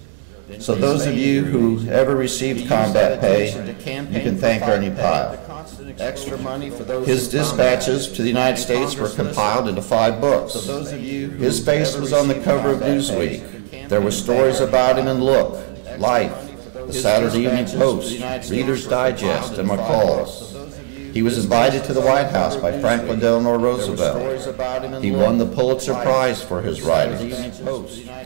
So those of you who ever received combat pay, you can thank Ernie Pyle. His dispatches to the United States were compiled into 5 books. His face was on the cover of Newsweek. There were stories about him in Look, Life, the Saturday Evening Post, Reader's Digest, and McCall. He was invited to the White House by Franklin Delano Roosevelt. He won the Pulitzer Prize for his writings.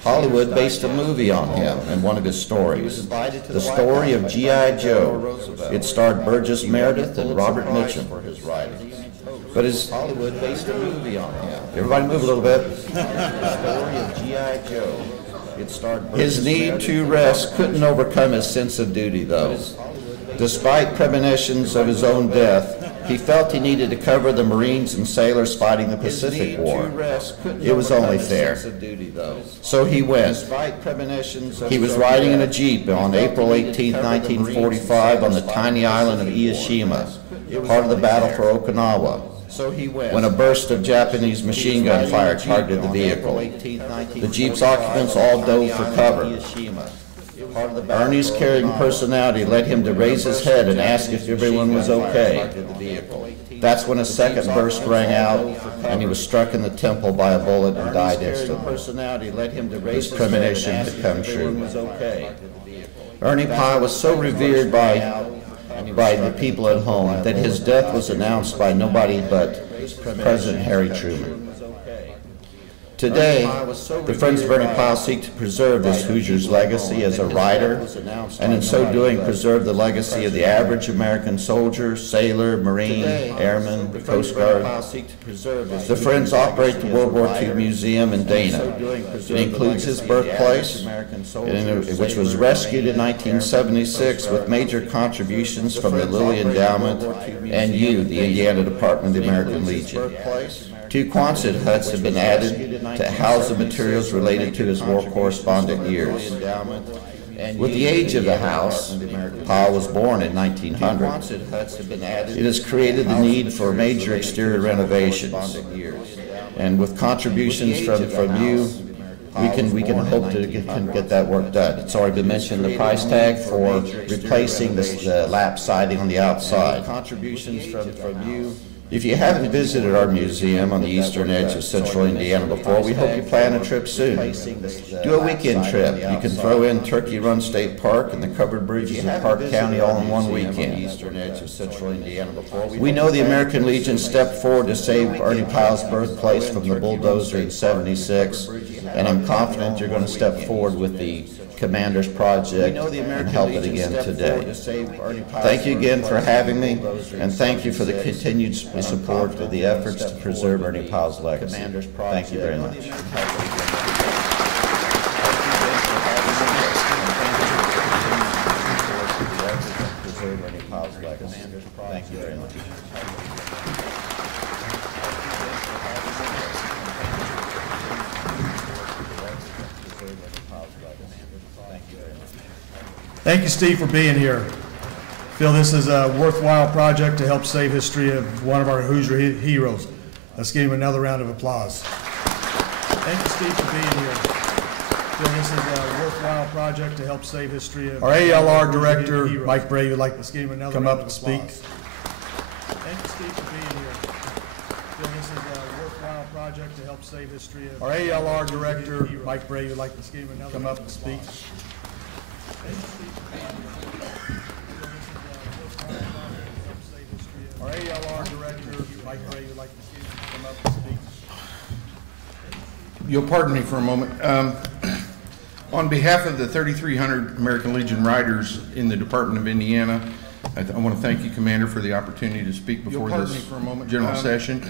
Hollywood based a movie on him and one of his stories, the story of G.I. Joe. It starred Burgess Meredith and Robert Mitchum. But his Hollywood based a movie on him. Everybody move a little bit. The story of G.I. Joe. His need to rest couldn't overcome his sense of duty, though. Despite premonitions of his own death, he felt he needed to cover the Marines and sailors fighting the Pacific War. It was only fair. So he went. He was riding in a Jeep on April 18, 1945 on the tiny island of Ieshima, part of the battle for Okinawa, when a burst of Japanese machine gun fire targeted the vehicle. The Jeep's occupants all dove for cover. Ernie's caring personality led him to raise his head and ask if everyone was okay. That's when a second burst rang out, and he was struck in the temple by a bullet and died instantly. His premonition had come true. Ernie Pyle was so revered by the people at home that his death was announced by nobody but President Harry Truman. Today, the Friends of Ernie Pyle seek to preserve this Hoosier's legacy as a writer, and in so doing preserve the legacy of the average American soldier, sailor, Marine, airman, Coast Guard. The Friends operate the World War II Museum in Dana. It includes his birthplace, which was rescued in 1976 with major contributions from the Lilly Endowment and the Indiana Department of the American Legion. 2 Quonset huts have been added to house the materials related to his war correspondent years. With the age of the house, Pyle was born in 1900. It has created the need for major exterior renovations. And with contributions from you, we can hope to get that work done. It's already been mentioned, the price tag for replacing the lap siding on the outside. Contributions from you. If you haven't visited our museum on the eastern edge of central Indiana before, we hope you plan a trip soon. Do a weekend trip. You can throw in Turkey Run State Park and the covered bridges of Park County all in one weekend. We know the American Legion stepped forward to save Ernie Pyle's birthplace from the bulldozer in '76, and I'm confident you're going to step forward with the Commander's Project and help it again today. Thank you again for having me, and thank you for the continued support of the efforts to preserve Ernie Pyle's legacy. Thank you very much. Thank you very much. Thank you, Steve, for being here. I feel this is a worthwhile project to help save history of one of our Hoosier heroes. Let's give him another round of applause. Thank you, Steve, for being here. I feel this is a worthwhile project to help save history of our ALR director, Mike Bray, would like to come up and speak. Thank you, Steve, for being here. I feel this is a worthwhile project to help save history of our ALR director, Mike Bray, would like to come up and speak. Our ALR director, Mike Ray, would like to come up and speak. You'll pardon me for a moment. On behalf of the 3,300 American Legion Riders in the Department of Indiana, I want to thank you, Commander, for the opportunity to speak before this general session.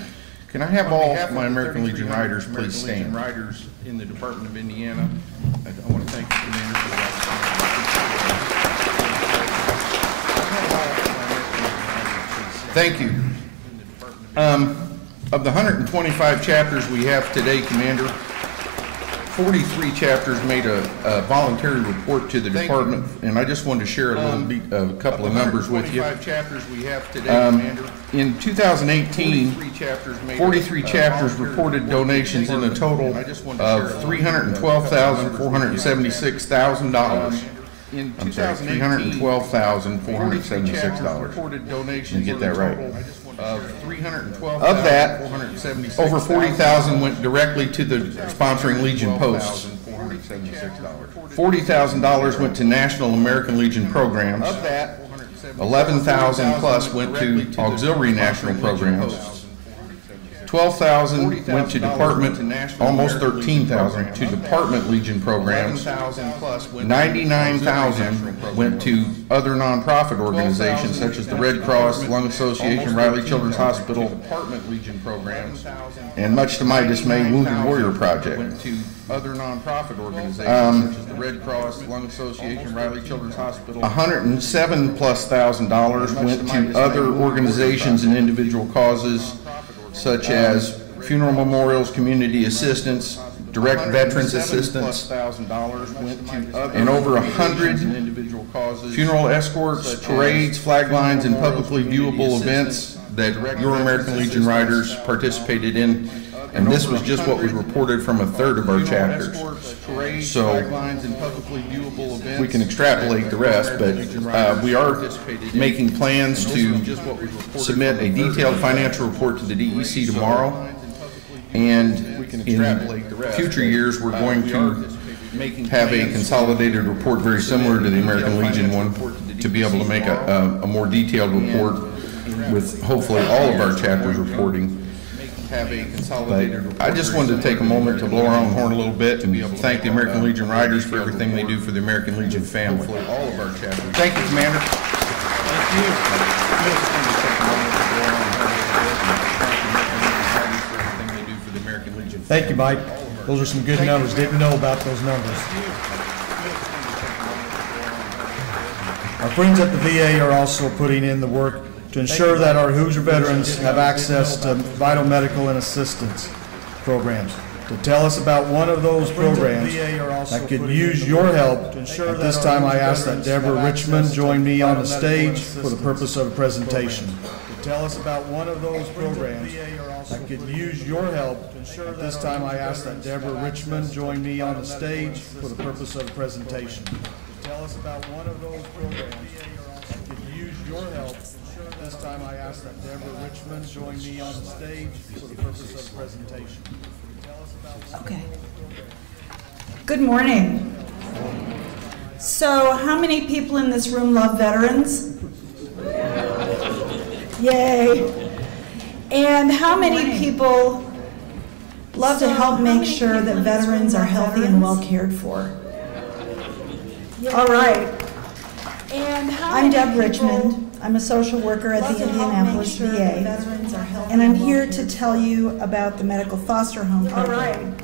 Can I have all my American Legion Riders please stand? Riders in the Department of Indiana, I want to thank you, Commander, for the opportunity. Thank you. Of the 125 chapters we have today, Commander, 43 chapters made a voluntary report to the department, and I just wanted to share a couple of numbers with you. In 2018, 43 chapters reported donations in a total of $312,476,000. I'm sorry, $312,476. Let me get that right. Of that, over $40,000 went directly to the sponsoring Legion posts. $40,000 went to National American Legion programs. 11,000 plus went to auxiliary national programs. 12,000 went to department, almost 13,000 to department Legion programs. 99,000 went to other nonprofit organizations such as the Red Cross, Lung Association, Riley Children's Hospital, department Legion programs, and much to my dismay, Wounded Warrior Project. Went to other nonprofit organizations such as the Red Cross, Lung Association, Riley Children's Hospital. $107,000+ went to other organizations and individual causes, such as funeral memorials, community assistance, direct veterans assistance, and over 100 funeral escorts, parades, flag lines, and publicly viewable events that your American Legion Riders participated in. And this was just what was reported from a third of our chapters. So we can extrapolate the rest, but we are making plans to submit a detailed financial report to the DEC tomorrow. And in future years, we're going to have a consolidated report very similar to the American Legion one to be able to make a more detailed report with hopefully all of our chapters reporting. have a consolidated. I just wanted to take a moment to blow our own horn a little bit and thank the American Legion Riders for everything they do for the American Legion family. All of our chapters. Thank you, Commander. Thank you. Thank you, Mike. Those are some good numbers. Didn't know about those numbers. Our friends at the VA are also putting in the work to ensure that our Hoosier veterans have access to vital medical and assistance programs. To tell us about one of those programs that could use your help, at this time I ask that Deborah Richmond join me on the stage for the purpose of a presentation. To tell us about one of those programs that could use your help, at this time I ask that Deborah Richmond join me on the stage for the purpose of a presentation. To tell us about one of those programs that could use your help, at this time I ask that Deborah Richmond join me on the stage for the purpose of a presentation. Okay. Good morning. So, how many people in this room love veterans? Yay. And how many people love to help make sure that veterans are healthy and well cared for? All right. I'm Deb Richmond. I'm a social worker at the Indianapolis VA, and I'm here to tell you about the medical foster home program.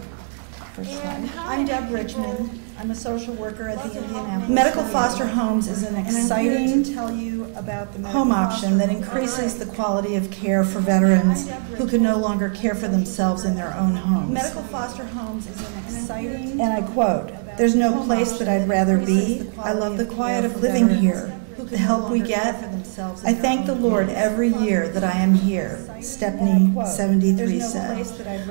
I'm Deb Richmond. I'm a social worker at the Indianapolis. Medical foster homes is an exciting home option that increases the quality of care for veterans who can no longer care for themselves in their own homes. Medical foster homes is an exciting, and I quote, "There's no place that I'd rather be. I love the quiet of living here. The help we get, I thank the Lord every year that I am here," Stepney, 73, said.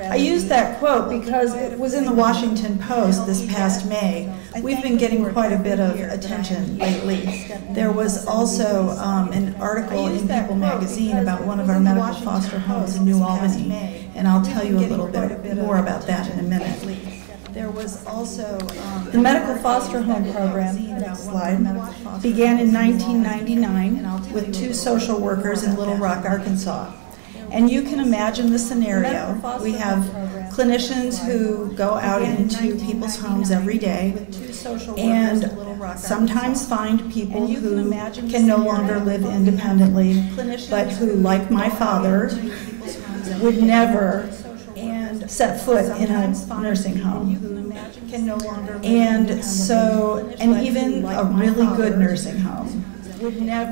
I used that quote because it was in the Washington Post this past May. We've been getting quite a bit of attention lately. There was also an article in People magazine about one of our medical foster homes in New Albany, and I'll tell you a little bit more about that in a minute. There was also the medical foster home program, next slide, began in 1999 with 2 social workers in Little Rock, Arkansas. And you can imagine the scenario. We have clinicians who go out into people's homes every day and sometimes find people who can no longer live independently, but who, like my father, would never set foot in a nursing home. And so, and even a really good nursing home.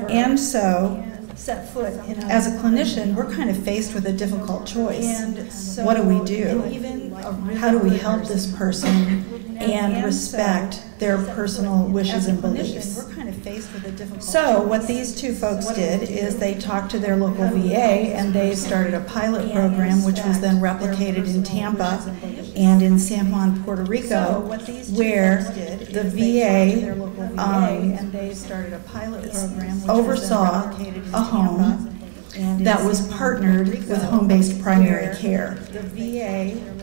And so, as a clinician, we're kind of faced with a difficult choice. What do we do? How do we help this person and respect their personal wishes and beliefs? So what these 2 folks did is they talked to their local VA and they started a pilot program which was then replicated in Tampa and in San Juan, Puerto Rico, where the VA oversaw a home that was partnered with home-based primary care.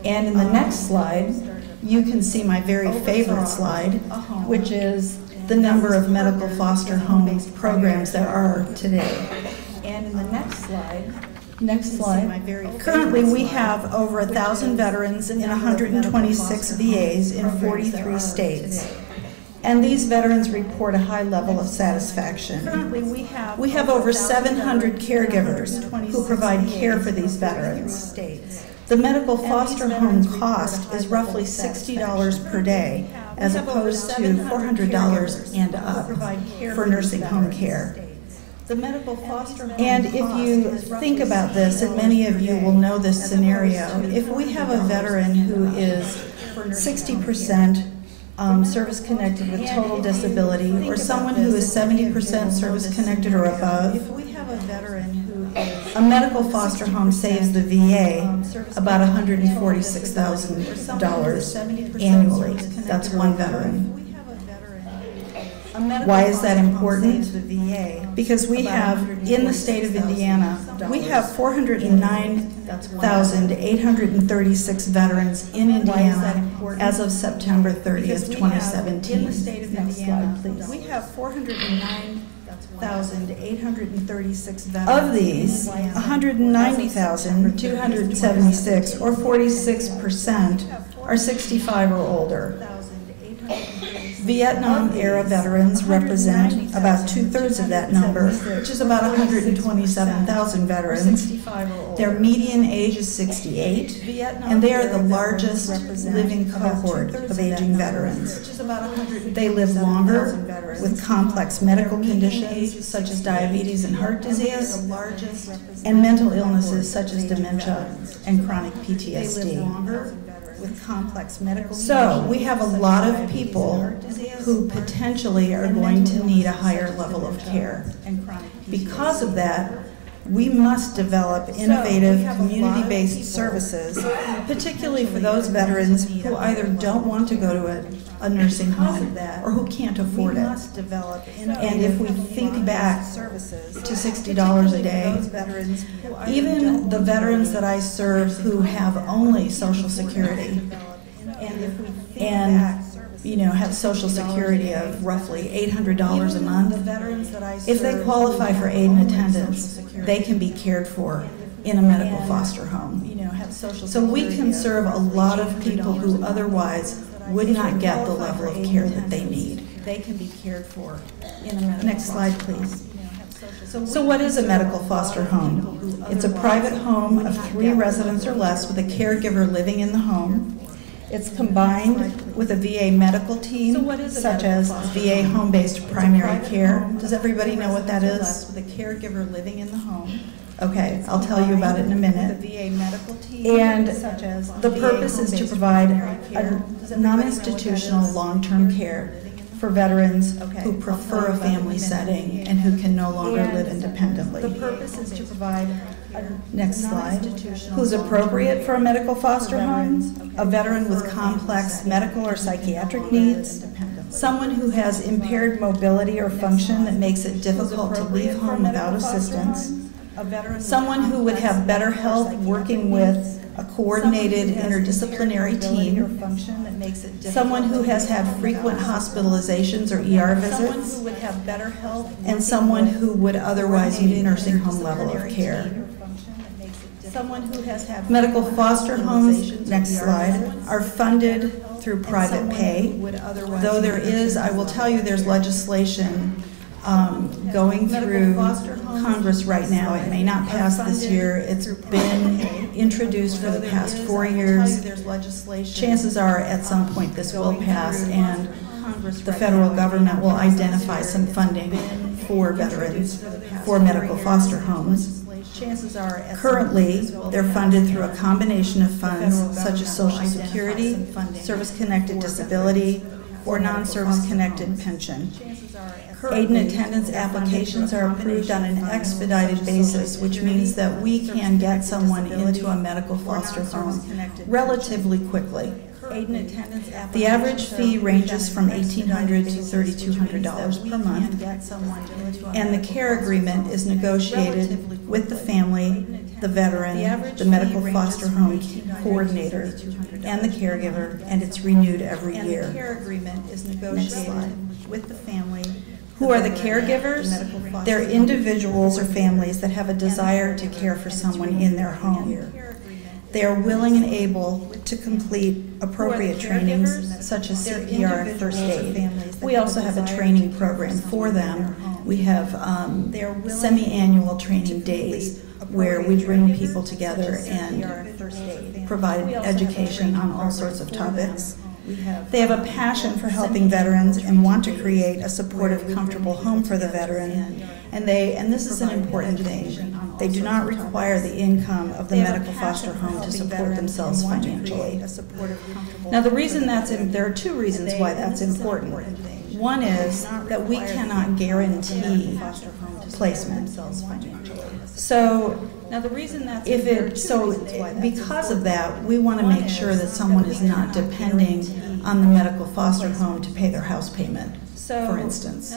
And in the next slide, you can see my very favorite slide, which is the number of medical foster home programs there are today. And in the next slide, currently we have over 1,000 veterans in 126 VAs in 43 states. And these veterans report a high level of satisfaction. Currently we have over 700 caregivers who provide care for these veterans. The medical foster home cost is roughly $60 per day, as opposed to $400 and up for nursing home care. And if you think about this, and many of you will know this scenario, if we have a veteran who is 60% service-connected with total disability, or someone who is 70% service-connected or above, a medical foster home saves the VA about $146,000 annually. That's one veteran. Why is that important? Because we have, in the state of Indiana, we have 409,836 veterans in Indiana as of September 30th, 2017. Next slide, please. We have 409,836 1,836 veterans. Of these, 190,276, or 46%, are 65 or older. Vietnam-era veterans represent about 2/3 of that number, which is about 127,000 veterans. Their median age is 68, and they are the largest living cohort of aging veterans. They live longer with complex medical conditions such as diabetes and heart disease, and mental illnesses such as dementia and chronic PTSD. With complex medical So we have a lot of people who potentially are going to need a higher level of care. Because of that, we must develop innovative community-based services, particularly for those veterans who either don't want to go to a nursing home or who can't afford it. And if we think back to $60 a day, even the veterans that I serve who have only Social Security and have Social Security of roughly $800 a month, if they qualify for aid and attendance, they can be cared for in a medical foster home. So we can serve a lot of people who otherwise would not get the level of care that they need. They can be cared for in a medical Next slide, please. So what is a medical foster home? It's a private home of 3 residents or less with a caregiver living in the home. It's combined with a VA medical team, such as VA home-based primary care. Does everybody know what that is? With a caregiver living in the home. Okay, I'll tell you about it in a minute. And the purpose is to provide a non-institutional long-term care for veterans who prefer a family setting and who can no longer live independently. The purpose is to provide Next slide. Who's appropriate for a medical foster home? A veteran with complex medical or psychiatric needs, someone who has impaired mobility or function that makes it difficult to leave home without assistance, someone who would have better health working with a coordinated interdisciplinary team, someone who has had frequent hospitalizations or ER visits, and someone who would otherwise meet nursing home level of care. Medical foster homes, next slide, are funded through private pay, though there is, I will tell you, there's legislation going through Congress right now. It may not pass this year. It's been introduced for the past 4 years. Chances are at some point this will pass, and the federal government will identify some funding for veterans for medical foster homes. Currently, they're funded through a combination of funds such as Social Security, service-connected disability, or non-service-connected pension. Aid and attendance applications are approved on an expedited basis, which means that we can get someone into a medical foster home relatively quickly. The average fee ranges from $1,800 to $3,200 per month, and the care agreement is negotiated with the family, the veteran, the medical foster home coordinator, and the caregiver, and it's renewed every year. Next slide. With the family. Who are the caregivers? They're individuals or families that have a desire to care for someone in their home. They are willing and able to complete appropriate trainings such as CPR and first aid. We also have a training program for them. We have semi-annual training days where we bring people together and provide education on all sorts of topics. They have a passion for helping veterans and want to create a supportive, comfortable home for the veteran. And this is an important thing, they do not require the income of the medical foster home to support themselves financially. Now the reason there are 2 reasons why that's important. One is that we cannot guarantee placement. So because of that, we want to make sure that someone is not depending on the medical foster home to pay their house payment, for instance.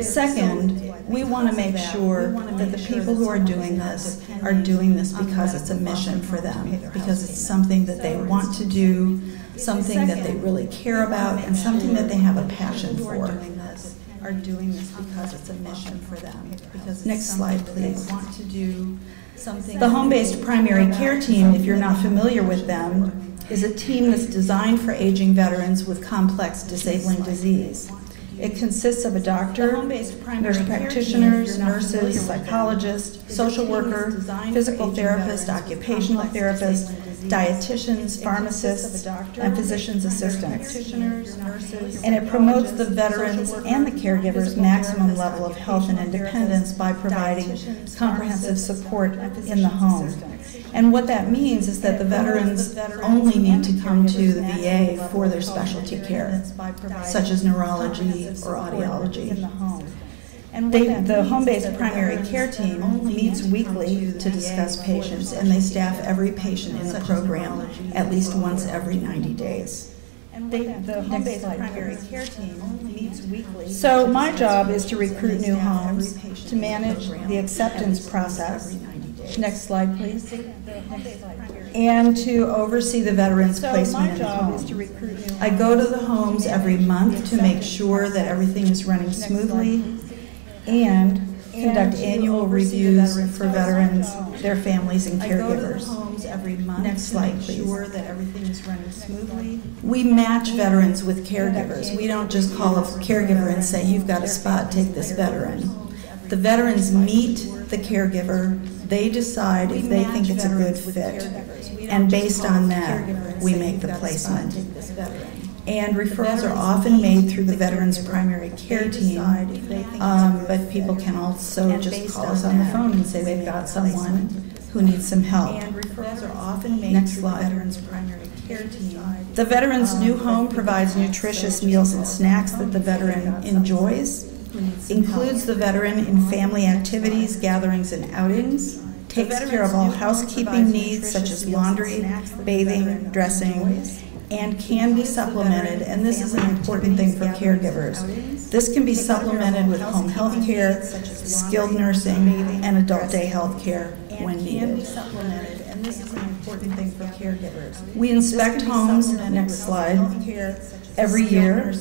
Second, we want to make sure that the people who are doing this because it's a mission for them, because it's something that they want to do, something that they really care about, and something that they have a passion for. are doing this because it's a mission for them. Next slide, please. They want to do something. The home-based primary care team, if you're not familiar with them, is a team that's designed for aging veterans with complex disabling disease. It consists of a doctor, nurse practitioners, nurses, psychologists, social worker, physical therapist, occupational therapist, dietitians, pharmacists, and physician's assistants. And it promotes the veterans and the caregivers' maximum level of health and independence by providing comprehensive support in the home. And what that means is that the veterans only need to come to the VA for their specialty care, such as neurology or audiology. The home-based primary care team meets weekly to discuss patients, and they staff every patient in the program at least once every 90 days. The home-based primary care team meets weekly. So my job is to recruit new homes, to manage the acceptance process. Next slide, please. And to oversee the veterans' placement in the home. I go to the homes every month to make sure that everything is running smoothly and conduct annual reviews for veterans, their families, and caregivers. Next slide, please. We match veterans with caregivers. We don't just call a caregiver and say, you've got a spot, take this veteran. The veterans meet the caregiver. They decide if they think it's a good fit. And based on that, we make the placement. And referrals are often made through the veterans' primary care team, but people can also just call us on the phone and say they've got someone who needs some help. Next slide. The veteran's new home provides nutritious meals and snacks that the veteran enjoys, includes the veteran in family activities, gatherings, and outings, takes care of all housekeeping needs such as laundry, bathing, dressing, and can be supplemented, and this is an important thing for caregivers. This can be supplemented with home health care, skilled nursing, and adult day health care when needed. We inspect homes, next slide, every year,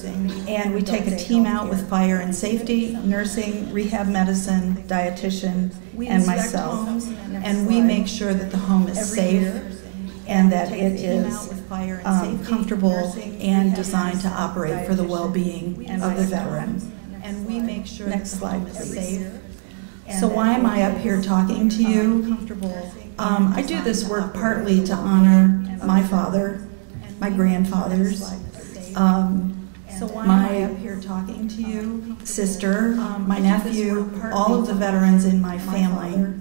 and we take a team out with fire and safety, nursing, rehab medicine, dietitian, and myself. And we make sure that the home is safe and that it is comfortable and designed to operate for the well-being of the veteran. Next slide, please. So why am I up here talking to you? I do this work partly to honor my father, my grandfathers, my sister, my nephew, all of the veterans in my family,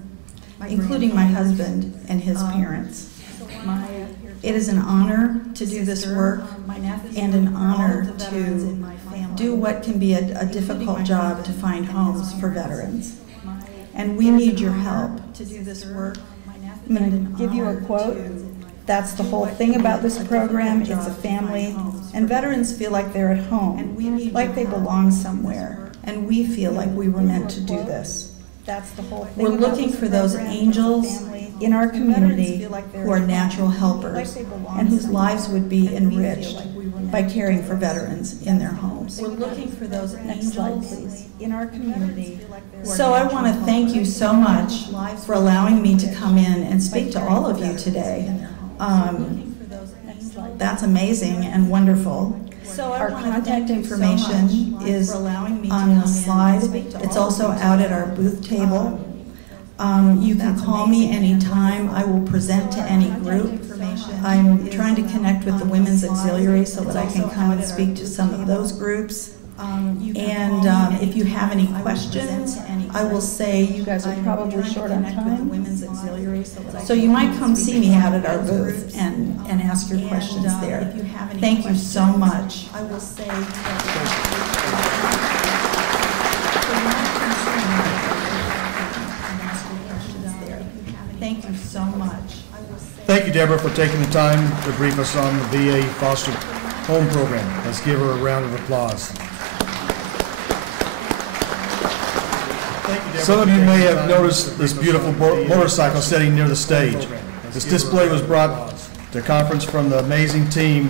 including my husband and his parents. It is an honor to do this work and an honor to do what can be a difficult job to find homes for veterans. And we need your help. I'm going to give you a quote. That's the whole thing about this program. It's a family, and veterans feel like they're at home, like they belong somewhere, and we feel like we were meant to do this. We're looking for those angels in our community who are natural helpers and whose lives would be enriched by caring for veterans in their homes. We're looking for those angels in our community. So I want to thank you so much for allowing me to come in and speak to all of you today. That's amazing and wonderful. Our contact information is on the slide. It's also out at our booth table. You can call me anytime. I will present to any group. I'm trying to connect with the Women's Auxiliary so that I can come and speak to some of those groups. And if you have any questions, I will say you guys are probably short on time. So you might come see me out at our booth and ask your questions there. Thank you so much. I will say thank you so much. Thank you, Deborah, for taking the time to brief us on the VA Foster Home Program. Let's give her a round of applause. Some of you may have noticed this beautiful motorcycle sitting near the stage. This display was brought to conference from the amazing team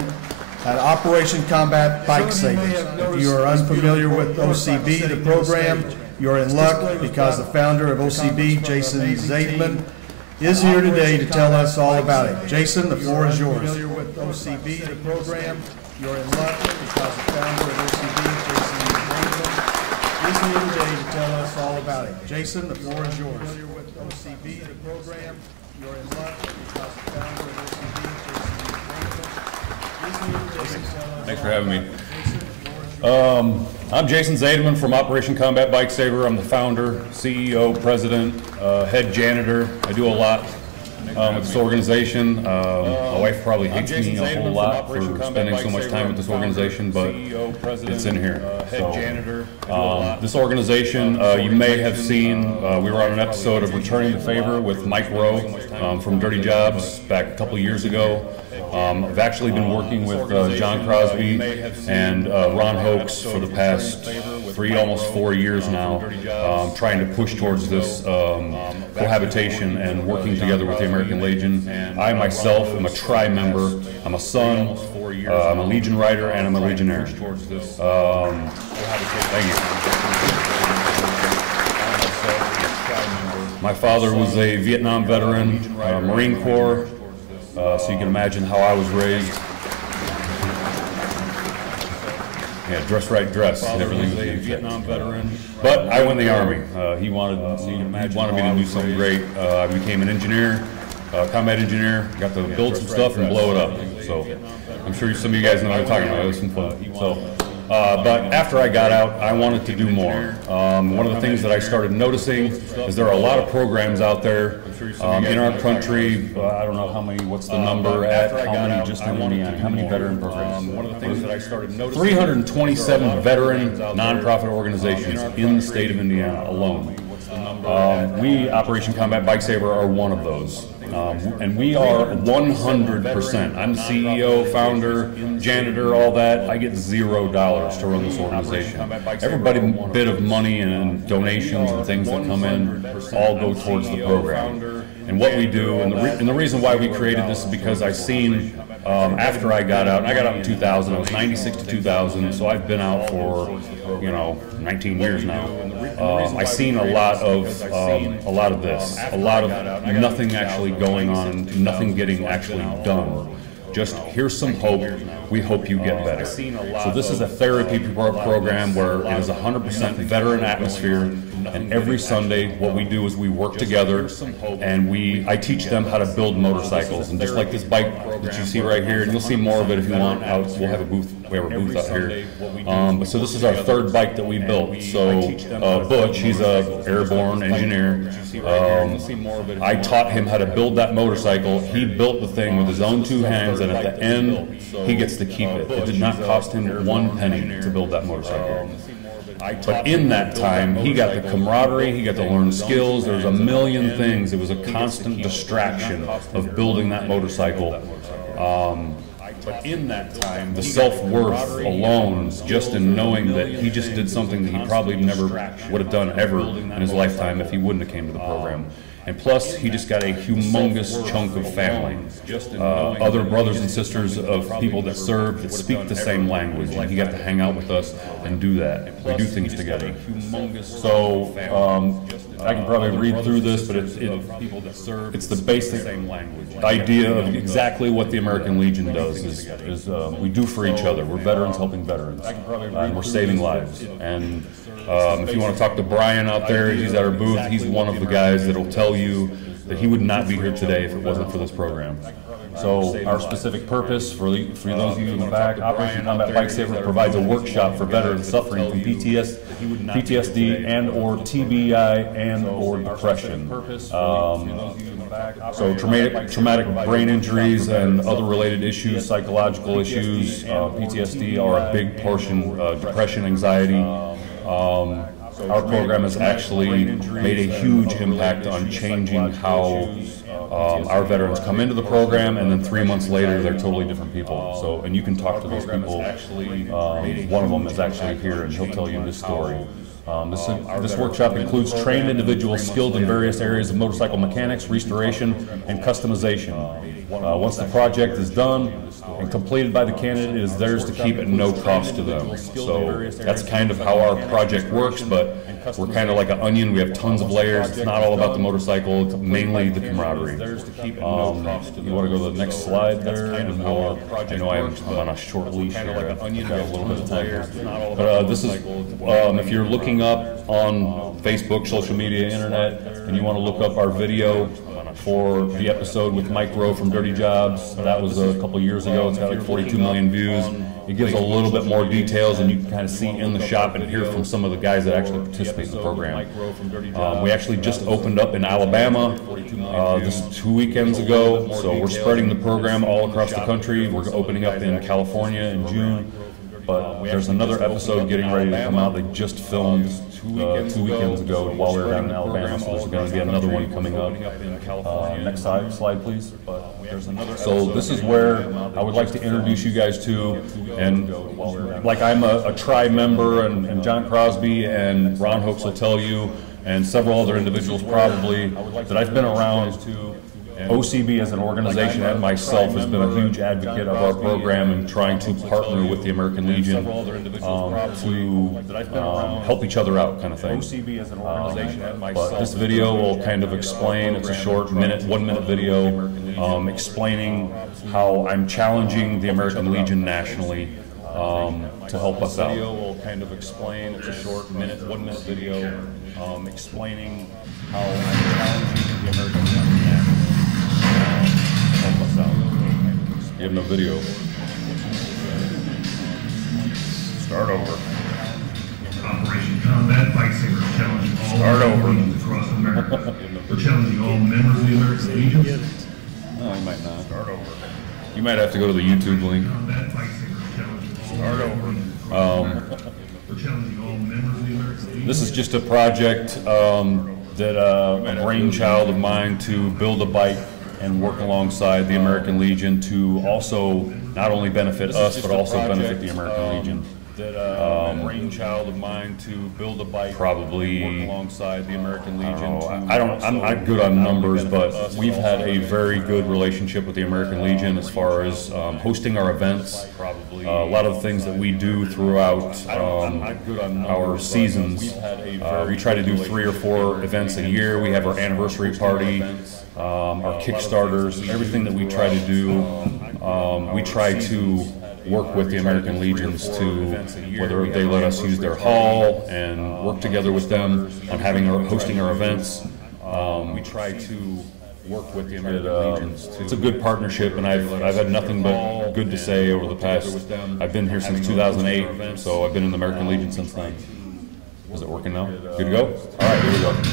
at Operation Combat Bike Savers. If you are unfamiliar with OCB, the program, you're in luck because the founder of OCB, Jason Zaidman, is here today to tell us all about it. Jason, the floor is yours. If you're familiar with OCB, the program, you're in luck because the founder of OCB, Jason Zaidman, is here today to tell us all about it. Jason, the floor is yours. If you're familiar with OCB, the program, you're in luck because the founder of OCB, Jason Zaidman, Thanks for having me. I'm Jason Zaidman from Operation Combat Bike Saver. I'm the founder, CEO, president, head janitor. I do a lot with this organization. My wife probably hates me a whole lot for spending so much time with this organization, but it's in here. So, this organization, you may have seen, we were on an episode of Returning the Favor with Mike Rowe from Dirty Jobs back a couple years ago. I've actually been working with John Crosby and Ron Hoax for the past almost 4 years now, trying to push towards this cohabitation and working together with the American Legion. I myself am a tri-member. I'm a son, I'm a Legion rider, and I'm a Legionnaire. Thank you. My father was a Vietnam veteran, Marine Corps. So you can imagine how I was raised. Yeah, dress right, dress. Everything was a Vietnam veteran, but I went in the Army. He wanted me to do something great. I became an engineer, combat engineer. Got to build some stuff and blow it up. So I'm sure some of you guys know what I'm talking about. It was some fun. So, but after I got out, I wanted to do more. One of the things that I started noticing is there are a lot of programs out there in our country. I don't know how many, what's the number at, how many just in Indiana, how many veteran programs? One of the things that I started noticing, 327 veteran nonprofit organizations in the state of Indiana alone. We, Operation Combat Bike Saver, are one of those. And we are 100%. I'm the CEO, founder, janitor, all that. I get $0 to run this organization. Every bit of money and donations and things that come in all go towards the program. And what we do, and the reason why we created this is because I seen after I got out, and I got out in 2000, I was 96 to 2000, so I've been out for, 19 years now. I seen a lot of this, a lot of nothing actually going on, nothing getting actually done. Just here's some hope. We hope you get better. So this is a therapy program where it is 100% veteran atmosphere. And every Sunday, what we do is we work together, and I teach them how to build motorcycles. And just like this bike that you see right here, and you'll see more of it if you want. We'll have a booth. We have a booth out here. So this is our third bike that we built. So Butch, he's a airborne engineer. I taught him how to build that motorcycle. He built the thing with his own 2 hands, and at the end, he gets to keep it. It did not cost him 1 penny to build that motorcycle. But in that time, he got the camaraderie, he got to learn skills, there was a million things. It was a constant distraction of building that motorcycle. But in that time, the self-worth alone, just in knowing that he just did something that he probably never would have done ever in his lifetime if he wouldn't have came to the program. And plus, he just got a humongous chunk of family, other brothers and sisters of people that serve, that speak the same language, and he got to hang out with us and do that. We do things together. So, I can probably read through this, but it's the basic idea of exactly what the American Legion does, is we do for each other. We're veterans helping veterans, and we're saving lives. And if you want to talk to Brian out there, he's at our booth. He's one of the guys that will tell you that he would not be here today if it wasn't for this program. So our specific purpose, for those of you in the back, Operation Combat Bike Saver provides a workshop for veterans suffering from PTSD and or TBI and or depression. So traumatic brain injuries and other related issues, psychological issues, PTSD are a big portion, depression, anxiety. Our program has actually made a huge impact on changing how our veterans come into the program, and then 3 months later they're totally different people. So, and you can talk to those people. One of them is actually here, and he'll tell you this story. This workshop includes trained individuals skilled in various areas of motorcycle mechanics, restoration, and customization. Once the project is done and completed by the candidate, it is theirs to keep at no cost to them. So that's kind of how our project works, but we're kind of like an onion. We have tons of layers. It's not all about the motorcycle, it's mainly the camaraderie. You want to go to the next slide there? And I know I'm on a short leash here. I've got a little bit of time. But this is, if you're looking up on Facebook, social media, internet, and you want to look up our video for the episode with Mike Rowe from Dirty Jobs, that was a couple years ago. It's got like 42 million views. It gives a little bit more details, and you can kind of see in the shop and hear from some of the guys that actually participate in the program. We actually just opened up in Alabama this 2 weekends ago, so we're spreading the program all across the country. We're opening up in California in June. But there's another episode getting ready to come out. They just filmed 2 weekends ago while we were down in Alabama, so there's going to be another one coming up. Next slide, please. So this is where I would like to introduce you guys to, and like I'm a tri member, and John Crosby and Ron Hoax will tell you, and several other individuals probably, that I've been around. OCB as an organization and myself has been a huge advocate of our program and trying to partner with the American Legion to help each other out, kind of thing. But this video will kind of explain, it's a short 1 minute video explaining how I'm challenging the American Legion nationally to help us out. Will kind of explain, it's a short 1 minute video explaining how I'm challenging the American Legion nationally. Help us out. You have no video. Start over. Operation Combat Bike Savers challenging all Legions across America. We're challenging all members of the American Legion. No, you might not. Start over. You might have to go to the YouTube link. Start over. This is just a project that a brainchild of mine to build a bike and work alongside the American Legion to also not only benefit us, but also benefit the American Legion. Brainchild of mine to build a bike, probably alongside the American Legion. I'm not good on numbers, but we've had a very good relationship with the American Legion as far as hosting our events. A lot of the things that we do throughout our seasons. We try to do 3 or 4 events a year. We have our anniversary party, our Kickstarters, everything that we try to do. We try to work with the American Legions to, whether they let us use their hall and work together with them on hosting our events. We try to work with the American Legions. It's a good partnership, and I've had nothing but good to say over the past. I've been here since 2008, so I've been in the American Legion since then. Is it working now? Good to go? All right, here we go. I've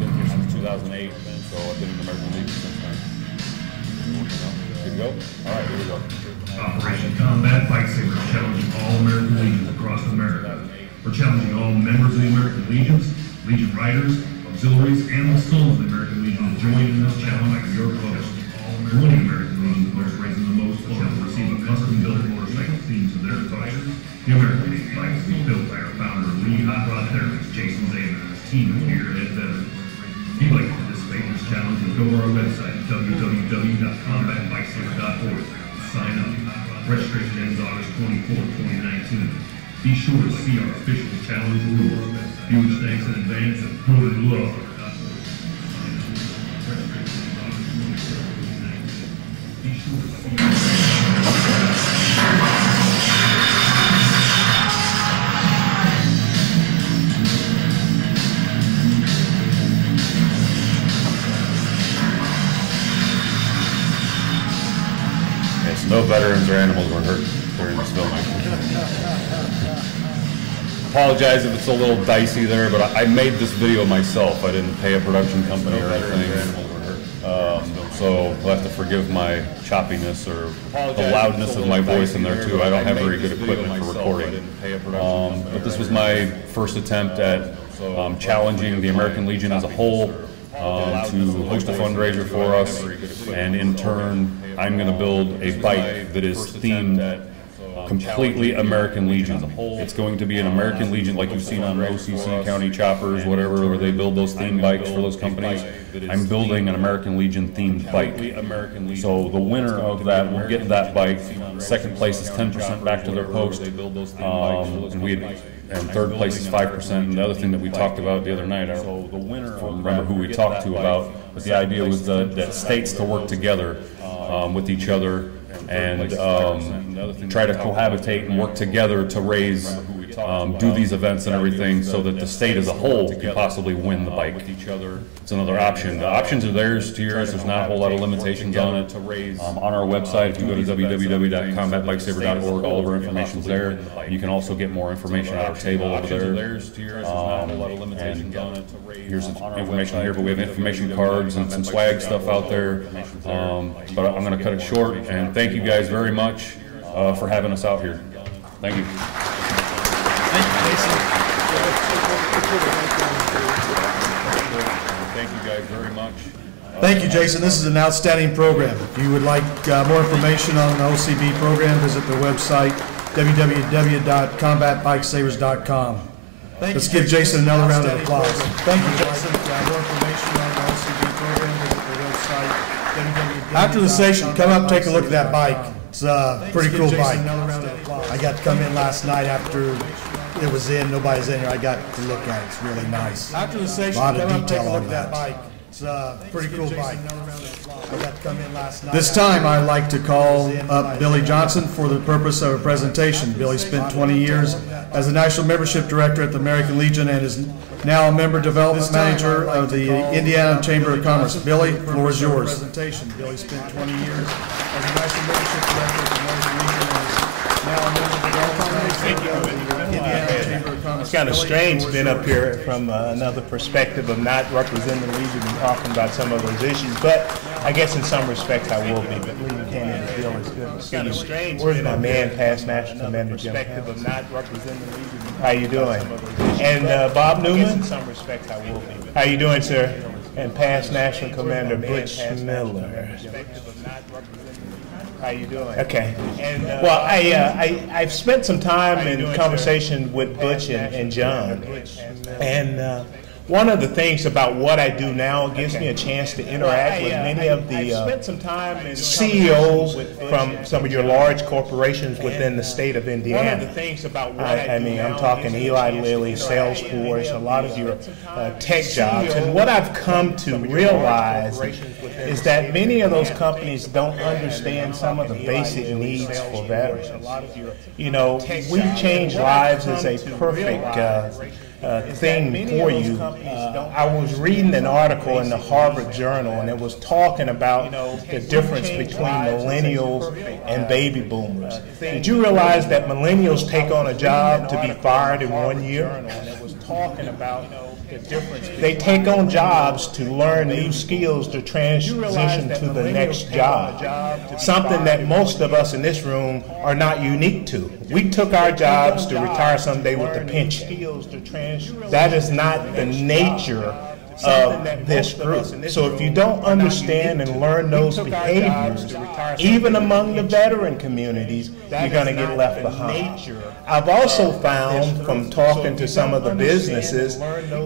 been here since 2008, so I've been in the American Legion since then. Good to go? All right, here we go. Operation Combat Bike Savers challenging all American Legions across America. We're challenging all members of the American Legions, Legion riders, auxiliaries, and the souls of the American Legion to join in this challenge for your vote. The winning American Legion votes raising the most votes will receive a custom-built motorcycle themed to their votes. The American Legion bike is built by our founder, lead hot rod therapist Jason Zayman, and his team of gearhead veterans. If you'd like to participate in this challenge, go to our website, www.combatbikesaver.org, and sign up. Registration ends August 24, 2019. Be sure to see our official challenge rules. Huge thanks in advance and good luck. No veterans or animals were hurt during this filming. Apologize if it's a little dicey there, but I made this video myself. I didn't pay a production company or anything. So you'll have to forgive my choppiness or the loudness of my voice in there too. I don't have very good equipment for recording. But this was my first attempt at challenging the American Legion as a whole to host a fundraiser for us, and in turn I'm going to build a bike that is themed completely American Legion. It's going to be an American Legion like you've seen on OCC County Choppers, whatever, where they build those theme bikes for those companies. I'm building an American Legion themed bike. So the winner of that will get that bike. Second place is 10% back to their post. And third place is 5%. And the other thing that we talked about the other night, I don't remember who we talked to about, but the idea was that states to work together with each other and try to cohabitate and work together to raise, do these events and everything so that the state as a whole could possibly win the bike. It's another option. The options are theirs to yours. There's not a whole lot of limitations on it. On our website, if you go to www.combatbikesaver.org, all of our information's there. You can also get more information at our table over there. Here's some information here, but we have information cards and some swag stuff out there. But I'm going to cut it short, and thank you guys very much for having us out here. Thank you. Thank you, Jason. Thank you guys very much. Thank you, Jason. This is an outstanding program. If you would like more information on the OCB program, visit their website, www.combatbikesavers.com. Let's give Jason another round of applause. Thank you, Jason. More information on the OCB program, visit their website, www. After the session, come up and take a look at that bike. It's a pretty cool bike. I got to come in last night after it was in, nobody's in here. I got to look at it. It's really nice. After the session, a lot of detail on that bike. It's a pretty cool bike. I got to come in last night. This time, I'd like to call up Billy Johnson for the purpose of a presentation. Billy spent 20 years as a National Membership Director at the American Legion and is now a Member Development Manager of the Indiana Chamber of Commerce. Billy, the floor is yours. Billy spent 20 years as a National Membership Director at the American Legion and is now a Member Development Manager of the Indiana Chamber of Commerce. It's kind of strange being up here from another perspective of not representing the Legion and talking about some of those issues, but I guess in some respects I will be. But Legion Canada Bill is good to see you. Where's my man, past National Commander Jim? Of not representing the Legion. How you doing? And Bob Newman? In some respects I will be. How you doing, sir? And past National Commander Butch Miller. How you doing? Okay. Well, I've spent some time in conversation with Butch and John, and one of the things about what I do now gives me a chance to interact with many of the CEOs from some of your large corporations within the state of Indiana. One of the things about what I mean, I'm talking Eli Lilly, Salesforce, a lot of your tech jobs. And what I've come to realize is that many of those companies don't understand some of the basic needs for veterans. You know, We Change Lives is a perfect thing for you. I was reading an article in the Harvard Journal, and it was talking about the difference between millennials and baby boomers. Did you realize that millennials take on a job to be fired in 1 year? They take on jobs to learn new skills to transition to the next job. Something that most of us in this room are not unique to. We took our jobs to retire someday with a pension. That is not the nature of this group. So if you don't understand and learn those behaviors, even among the veteran communities, you're going to get left behind. I've also found from talking to some of the businesses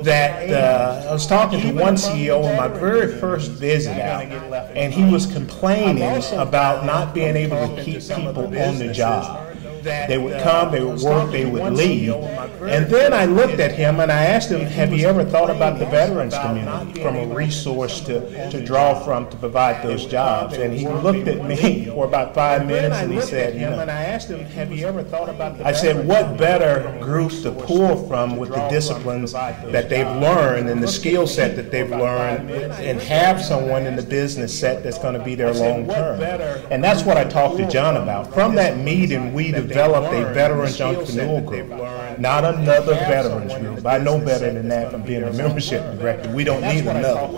that I was talking to one CEO on my very first visit out, and he was complaining about not being able to keep people on the job. They would come, they would work, they would leave. And then I looked at him and I asked him, have you ever thought about the veterans community from a resource to draw from to provide those jobs? And he looked at me for about 5 minutes and he said, I said, what better groups to pull from with the disciplines that they've learned and the skill set that they've learned, and have someone in the business set that's going to be there long term. And that's what I talked to John about. From that meeting, we developed a veterans entrepreneur group, not another veterans group. I know better than that from being a membership director. We don't need another.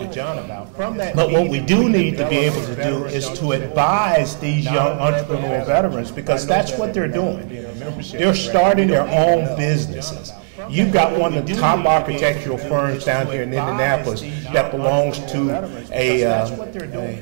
But what we do need to be able to do is to advise these young entrepreneurial veterans, because that's what they're doing. They're starting their own businesses. You've got one of the top architectural firms down here in Indianapolis that belongs to a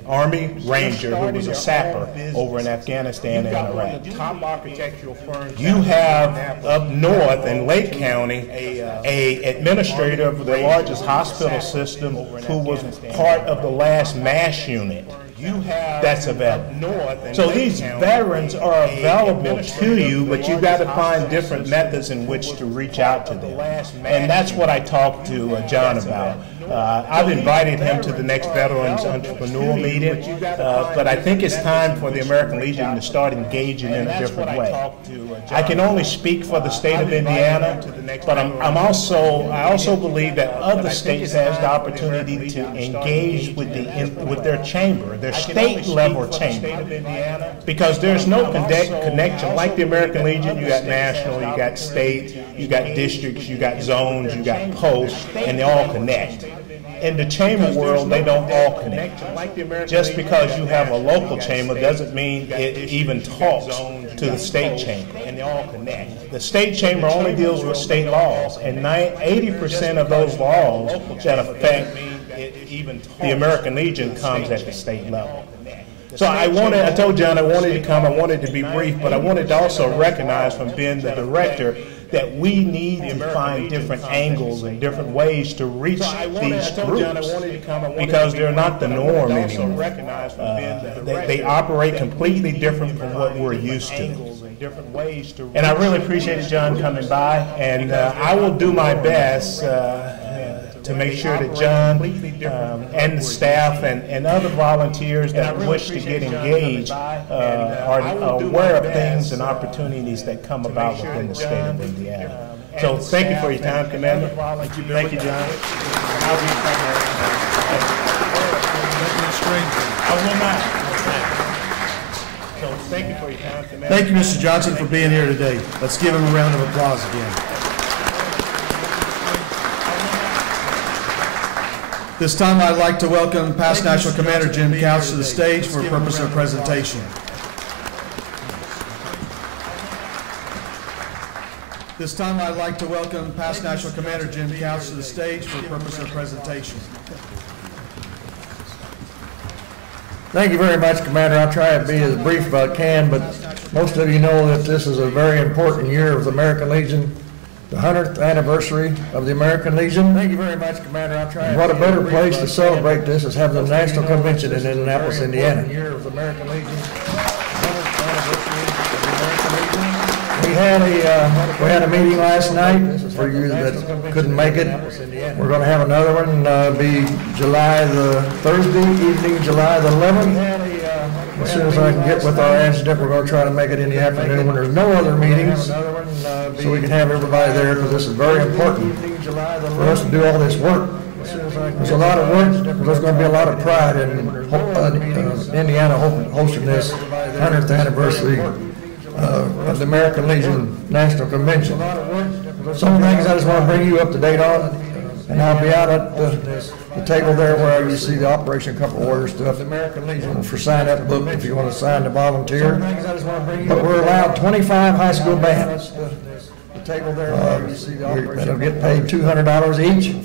Army Ranger who was a sapper over in Afghanistan and Iraq. Top architectural firms. You have up north in Lake County a administrator of the largest hospital system who was part of the last MASH unit. That's a veteran. So these veterans are available to you, but you've got to find different methods in which to reach out to them. And that's what I talked to John about. I've invited him to the next Veterans Entrepreneur meeting, but I think it's time for the American Legion to start engaging in a different way. I can only speak for the state of Indiana, but I also believe that other states has the opportunity to engage with their chamber, their state level chamber, because there's no connection. Like the American Legion, you got national, you got state, you got districts, you got zones, you got posts, and they all connect. In the chamber world, they don't all connect. Just because you have a local chamber doesn't mean it even talks to the state chamber, and they all connect. The state chamber only deals with state laws, and 80% of those laws that affect the American Legion comes at the state level. So I told John I wanted to come, I wanted to be brief, but I wanted to also recognize from being the director that we need to find different angles and different ways to reach these groups, because they're not the norm anymore. They operate completely different from what we're used to. And I really appreciated John coming by, and I will do my best to make sure that John and the staff and other volunteers that wish to get engaged are aware of things and opportunities that come about within the state of Indiana. So thank you for your time, Commander. Thank you, John. I'll be I will not. So thank you for your time, Commander. Thank you, Mr. Johnson, for being here today. Let's give him a round of applause again. This time I'd like to welcome past National Commander Jim Couch to the stage for a purpose of presentation. This time I'd like to welcome past National Commander Jim Couch to the stage for a purpose of presentation. Thank you very much, Commander. I'll try to be as brief as I can, but most of you know that this is a very important year of the American Legion, the 100th anniversary of the American Legion. Thank you very much, Commander. I'll try. And what a better place to celebrate this is having the National Convention in Indianapolis, Indiana. We had a meeting last night. For you that couldn't make it, we're going to have another one. Be Thursday evening, July the 11th. As soon as I can get with our adjutant, we're going to try to make it in the afternoon when there's no other meetings, so we can have everybody there, because this is very important for us to do all this work. There's a lot of work. There's going to be a lot of pride in Indiana hosting this 100th anniversary of the American Legion National Convention. Some things I just want to bring you up to date on, and I'll be out at the table there where you see the Operation Couple Order stuff. The American Legion for sign up book if you want to sign to volunteer. But we're allowed 25 high school bands. That'll get paid $200 each.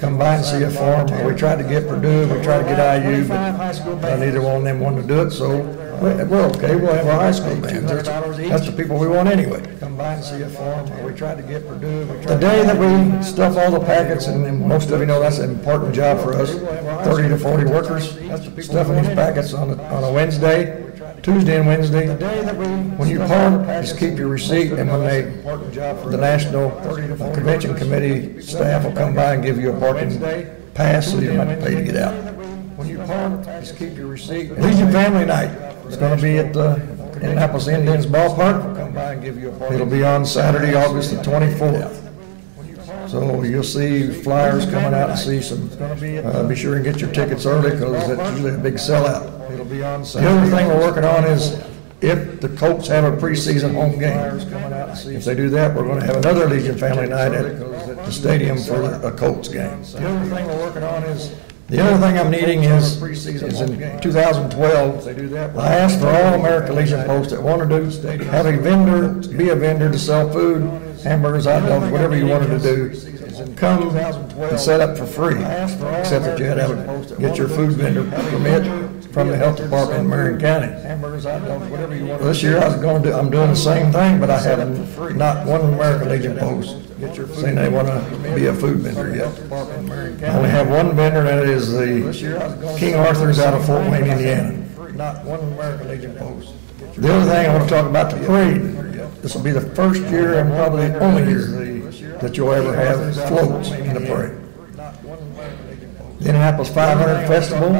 Come by and see a forum. We tried to get Purdue, we tried to get IU, but neither one of them wanted to do it, so we're okay. We'll have our high school bands. That's the people we want anyway. Come by and see a forum. We tried to get Purdue. The day that we stuff all the packets, and most of you know that's an important job for us, 30 to 40 workers, stuffing these packets on a Wednesday, Tuesday and Wednesday. When you park, just keep your receipt, and when the National Convention Committee staff will come by and give you a parking pass, so you don't have to pay to get out. When you park, just keep your receipt. Legion Family Night. It's going to be at the Indianapolis Indians Ballpark. It'll be on Saturday, August the 24th. So you'll see flyers coming out and see some. Be sure and get your tickets early, because that's usually a big sellout. The other thing we're working on is if the Colts have a preseason home game. If they do that, we're going to have another Legion Family Night at the stadium for a Colts game. The other thing we're working on is The other thing I'm needing is in 2012, I asked for all American Legion folks that want to have a vendor, be a vendor to sell food, hamburgers, hot dogs, whatever you wanted to do, come and set up for free, except that you had to get your food vendor permit from the health department in Marion County. This year I'm doing the same thing, but I have not one American Legion post saying they want to be a food vendor yet. I only have one vendor, and it is the King Arthur's out of Fort Wayne, Indiana. Not one American Legion post. The other thing I want to talk about the parade. This will be the first year and probably the only year that you'll ever have floats in the parade. The Indianapolis 500 Festival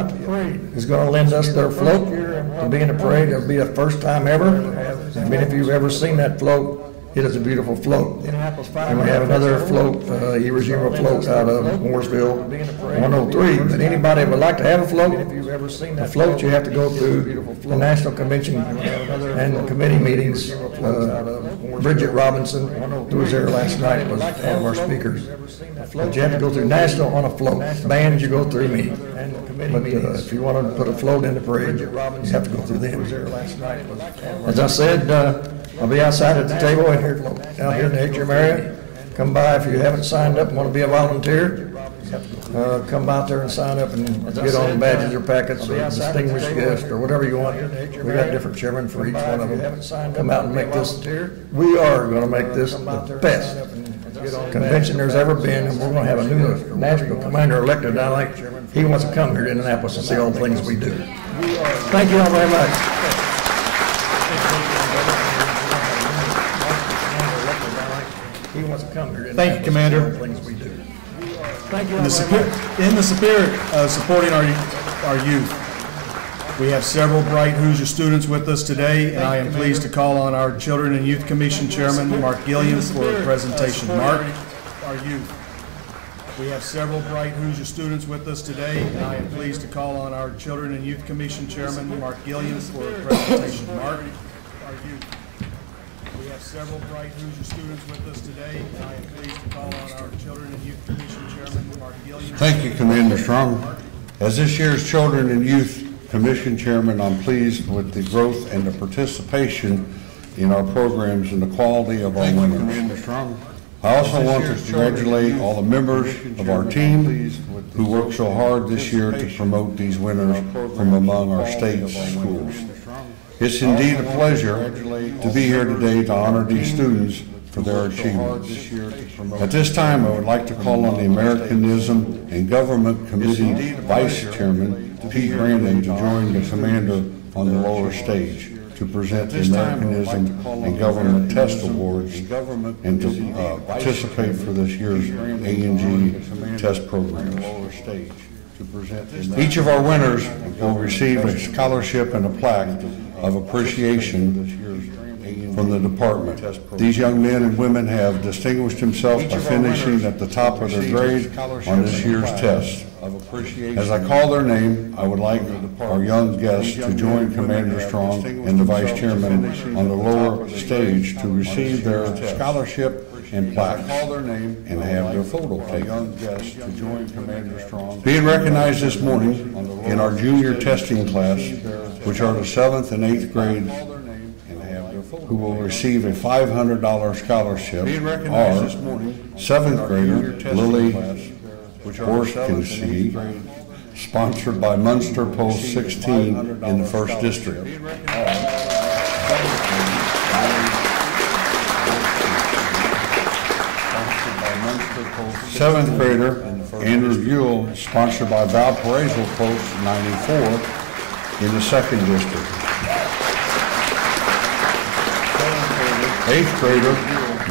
is going to lend us their float to be in the parade. It'll be the first time ever. I mean, if you've ever seen that float, it is a beautiful float. And we have another float, Iwo float out of Mooresville 103. But anybody that would like to have a float, the float you have to go through the National Convention and committee meetings. Bridget Robinson, who was there last night, was one of our speakers. But you have to go through national on a float. Bands, you go through me. But if you want to put a float in the parade, you have to go through them. As I said, I'll be outside at the table out here in the Hoosier Marriot. Come by if you haven't signed up and want to be a volunteer. Come out there and sign up and get on badges or packets or distinguished guest or whatever you want. We got different chairmen for each one of them. Come out and make this. We are going to make this the best convention there's ever been, and we're going to have a new national commander elected. I think he wants to come here to Indianapolis and see all the things we do. Thank you all very much. Thank you, Commander. In the spirit of supporting our youth, we have several bright Hoosier students with us today, and I am pleased to call on our Children and Youth Commission Chairman, Mark Gilliam, for a presentation. Mark. Our youth. We have several bright Hoosier students with us today, and I am pleased to call on our Children and Youth Commission Chairman, Mark Gilliam, for a presentation. Mark. Our youth. We have several bright Hoosier students with us today, and I am pleased to call on our Children and Youth Commission Chairman, Mark Gilliam. Thank you, Commander Strong. As this year's Children and Youth Commission Chairman, I'm pleased with the growth and the participation in our programs and the quality of our winners. Commander Strong. I also want to congratulate all the members of our team who worked so hard this year to promote these winners from among our state schools. It's indeed a pleasure to be here today to honor these students for their achievements. At this time, I would like to call on the Americanism and Government Committee Vice Chairman, Pete Brandon, to join the commander on the lower stage to present the Americanism and Government Test Awards and to participate for this year's A&G test program. Each of our winners will receive a scholarship and a plaque of appreciation from the department. These young men and women have distinguished themselves by finishing at the top of their grade on this year's test. As I call their name, I would like our young guests to join Commander Strong and the Vice Chairman on the lower stage to receive their scholarship and plaques and have their photo taken. Being recognized this morning in our junior testing class, which are the 7th and 8th grade, who will receive a $500 scholarship, are 7th grader Lily Borskinsey, sponsored by Munster Post 16 in the 1st District. 7th grader Andrew Buell, sponsored by Valparaiso Post 94 in the 2nd District. 8th grader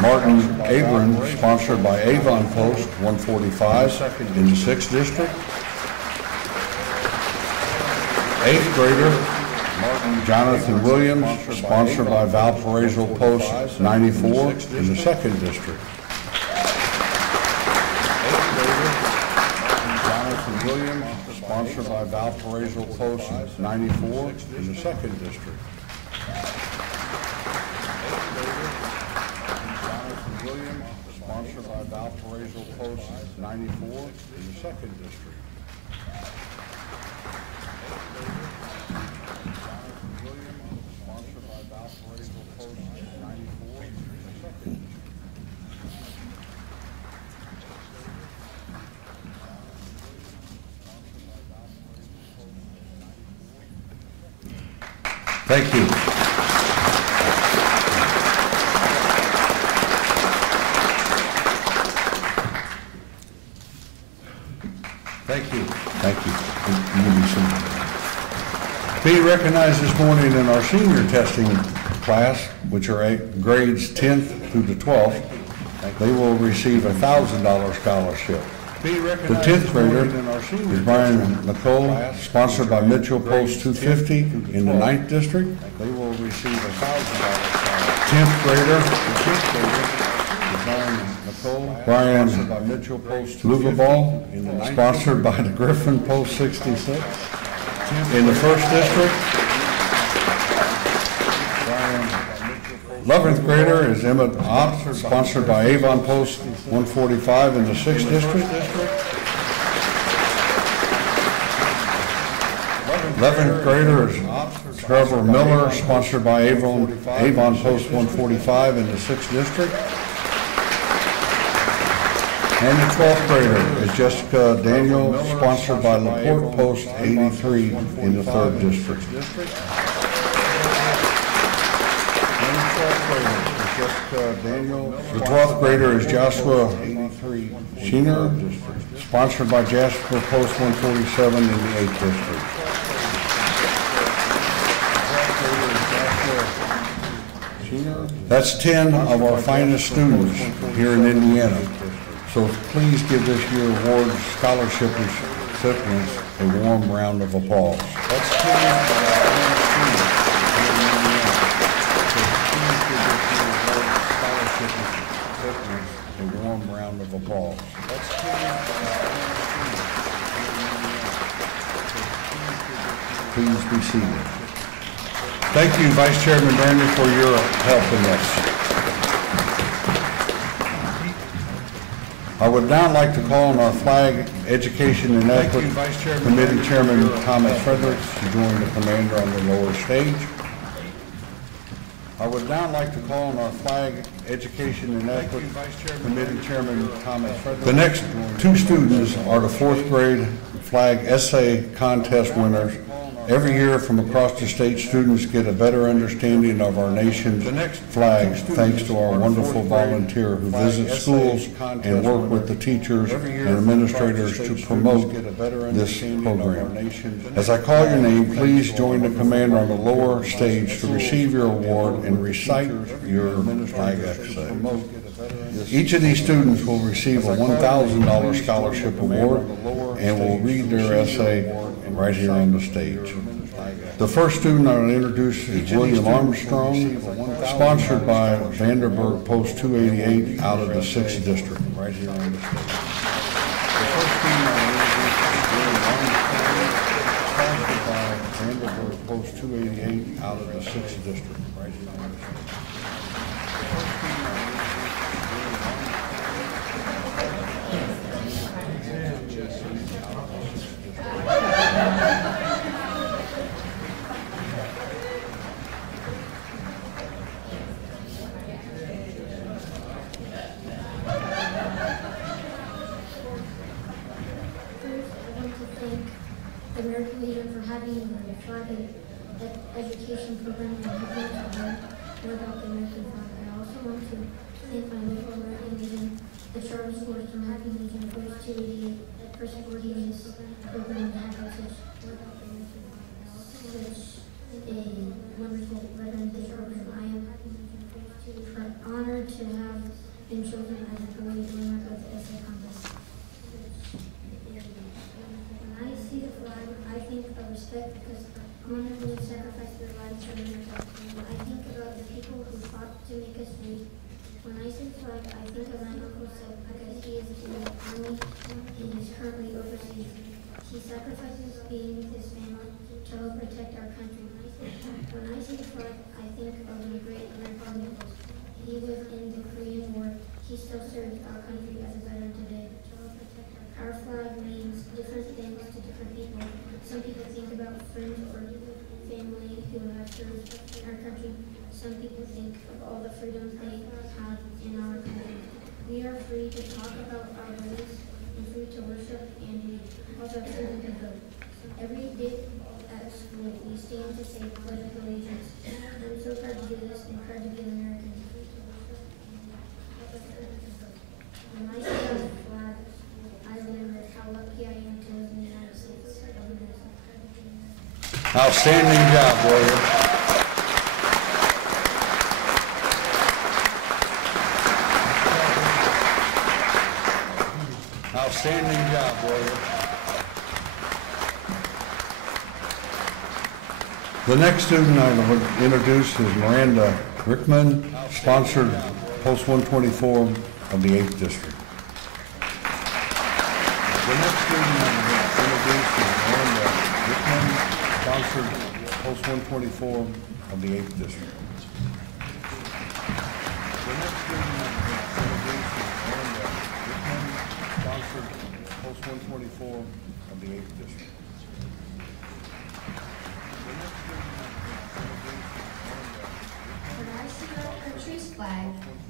Martin Abram, sponsored by Avon Post 145 in the 6th District. 8th grader Jonathan Williams, sponsored by Valparaiso Post 94 in the 2nd District. 8th grader Jonathan Williams, sponsored by Valparaiso Post 94 in the 2nd District. Sponsored by Valparaiso Post 94 in the 2nd District. Thank you. Thank you. Thank you. Be recognized this morning in our senior testing class, which are grades 10th through the 12th. They will receive a $1,000 scholarship. The 10th grader is Brian Nicole, sponsored by Mitchell Post 250 in the 9th District. They will receive a $1,000 scholarship. 10th grader is Brian Lugaball, sponsored by the Griffin Post 66. In the 1st District, 11th grader is Emmett Ott, sponsored by Avon Post 145 in the 6th District. 11th grader is Trevor Miller, sponsored by Avon Post 145 in the 6th District. And the 12th grader is Jessica Daniel, sponsored by LaPorte Post 83 in the 3rd District. The 12th grader is Joshua Sheener, sponsored by Jasper Post 147 in the 8th District. That's 10 of our finest students here in Indiana. So please give this year's award scholarship recipients a warm round of applause. That's 10 of our finest students here in Indiana. A warm round of applause. Please be seated. Thank you, Vice Chairman Brandon, for your help in this. I would now like to call on our Flag Education and Equity Committee Chairman Thomas Fredericks to join the commander on the lower stage. I would now like to call on our Flag Education and Equity Committee Chairman Thomas Fredericks. The next two students are the 4th grade Flag Essay Contest winners. Every year from across the state, students get a better understanding of our nation's flags thanks to our wonderful volunteer who visits schools and work with the teachers and administrators to promote this program. As I call your name, please join the commander on the lower stage to receive your award and recite your flag essay. Each of these students will receive a $1,000 scholarship award and will read their essay right here on the stage. The first student I will introduce is William Armstrong, sponsored by Vanderburg Post 288 out of the 6th District. Right here on the stage. The first student I will introduce is William Armstrong, sponsored by Vanderburg Post 288 out of the 6th District. Right here on the stage. American Legion for having the flag education program and helping to learn more about the American flag. I also want to thank my local American Legion, the Charter Schools for having Legion Post 288 for supporting this program and having such more about the American flag. Such a wonderful Veterans Day program. I am honored to have been chosen as a winner of the essay contest. When I see the flag, I think of respect because honor who sacrificed their lives for America. I think about the people who fought to make us free. When I see the flag, I think of my Uncle Seth because he is in the army and is currently overseas. He sacrifices being with his family to help protect our country. When I see the flag, I think of the great American. He was in the Korean War. He still serves our country as a veteran today. Our flag means different things to what freedoms they have in our country. We are free to talk about our beliefs and free to worship, and we also have freedom to vote. Every day at school, we stand to say pledge of allegiance. I'm so proud to do this and proud to be an American. When I see our flag, I remember how lucky I am to live in the United States of America. Outstanding job, William. Outstanding job, William. The next student I will introduce is Miranda Rickman, sponsored Post 124 of the 8th District. The next student I will introduce is Miranda Rickman, sponsored Post 124 of the 8th District. The next student I will introduce is Miranda Rickman, sponsored Post 124 of the 8th District. When I see our country's flag,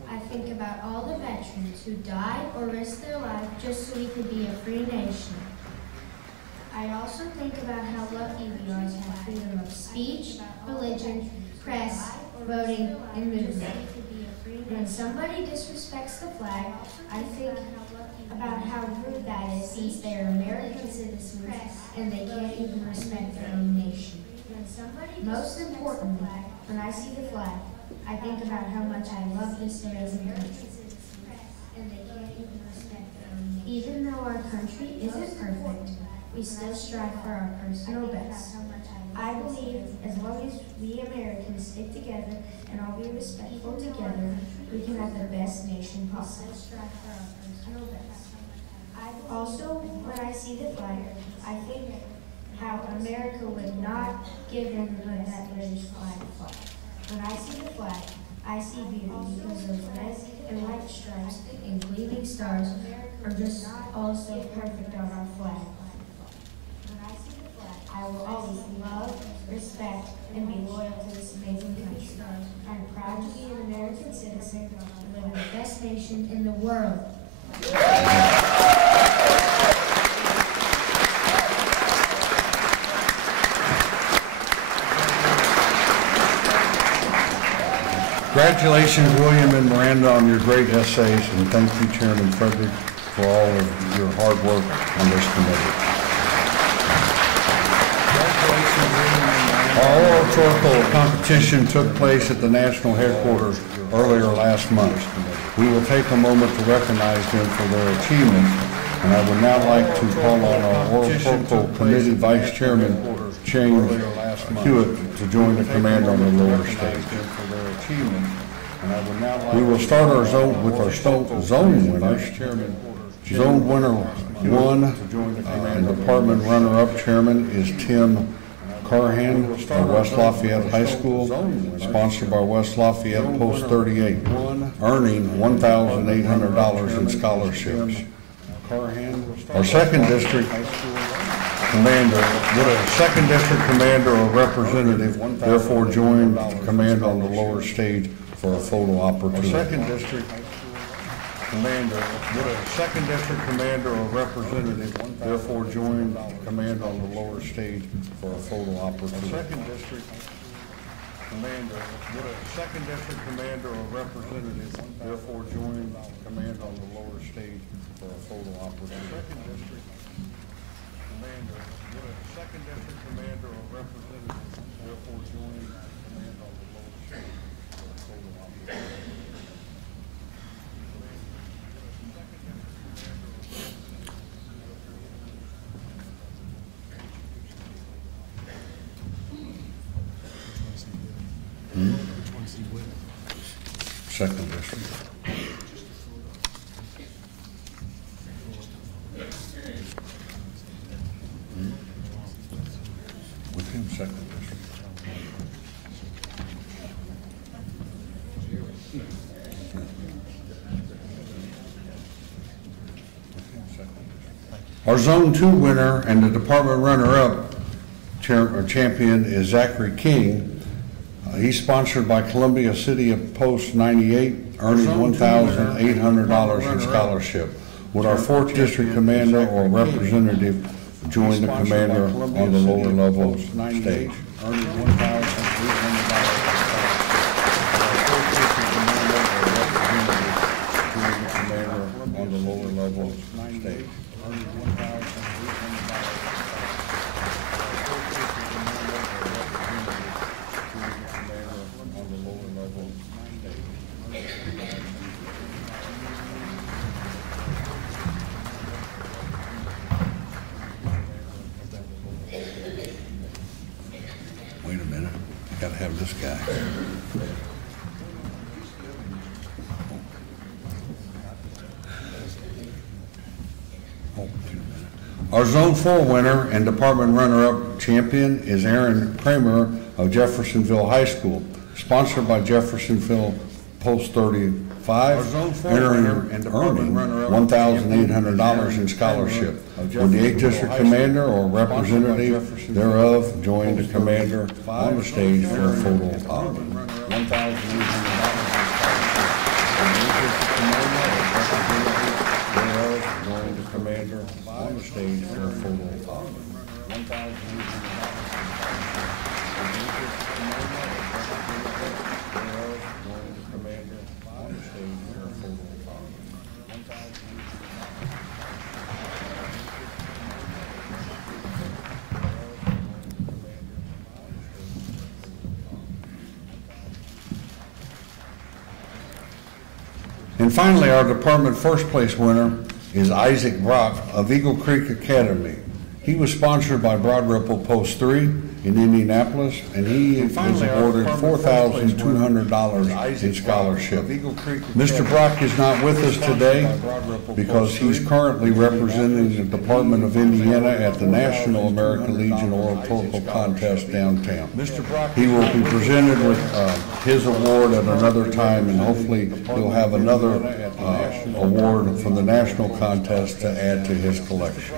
I think about all the veterans who died or risked their life just so we could be a free nation. I also think about how lucky we are to have freedom of speech, religion, press, voting, and movement. When somebody disrespects the flag, I think about how rude that is since they are American citizens and they can't even respect their own nation. Most importantly, when I see the flag, I think about how much I love this amazing country. Even though our country isn't perfect, we still strive for our personal best. I believe as long as we Americans stick together and all be respectful together, we can have the best nation possible. Also, when I see the flag, I think how America would not give in when that British flag fly. When I see the flag, I see beauty because those red and white stripes and gleaming stars are just all so perfect on our flag. I will always love, respect, and be loyal to this amazing country. I'm proud to be an American citizen and live in the best nation in the world. Congratulations, William and Miranda, on your great essays, and thank you, Chairman Frederick, for all of your hard work on this committee. Our oratorical competition took place at the national headquarters earlier last month. We will take a moment to recognize them for their achievements, and I would now like to call on our oratorical committee vice chairman, James Hewitt, to join the command on the lower stage. We will start our zone with our zone winners. Zone winner 1 and department runner-up chairman is Tim Carhan of West Lafayette High School, sponsored by West Lafayette Post 38, earning $1,800 in scholarships. Our second district commander, would a second district commander or representative therefore join the command on the lower stage for a photo opportunity? Our second district commander, would a second district commander or representative therefore join the command on the lower stage for a photo opportunity? Second district commander, would a second district commander or representative therefore join the command on the lower stage for a photo opportunity? Second district commander, would a second district commander or representative therefore join the command on the lower stage for a photo opportunity? Second district. With him, second district. Our Zone 2 winner and the department runner-up champion is Zachary King He's sponsored by Columbia City of Post 98, earning $1,800 in scholarship. Would our 4th District Commander or representative join the commander on the lower levels stage? Earning $1,800. On the lower levels stage. Wait a minute, I gotta have this guy. Our Zone 4 winner and department runner-up champion is Aaron Kramer of Jeffersonville High School, sponsored by Jeffersonville Post 35, earning $1,800 in scholarship. Would the 8th District Commander or representative thereof join the commander on the stage for a photo op? Join the commander on the stage for a photo op. And finally, our department first place winner is Isaac Brock of Eagle Creek Academy. He was sponsored by Broad Ripple Post 3 in Indianapolis, and he was awarded $4,200 in scholarship. Mr. Brock is not with us today because he's currently representing the Department of Indiana at the National American Legion Oratorical Contest downtown. He will be presented with his award at another time, and hopefully he'll have another award from the national contest to add to his collection.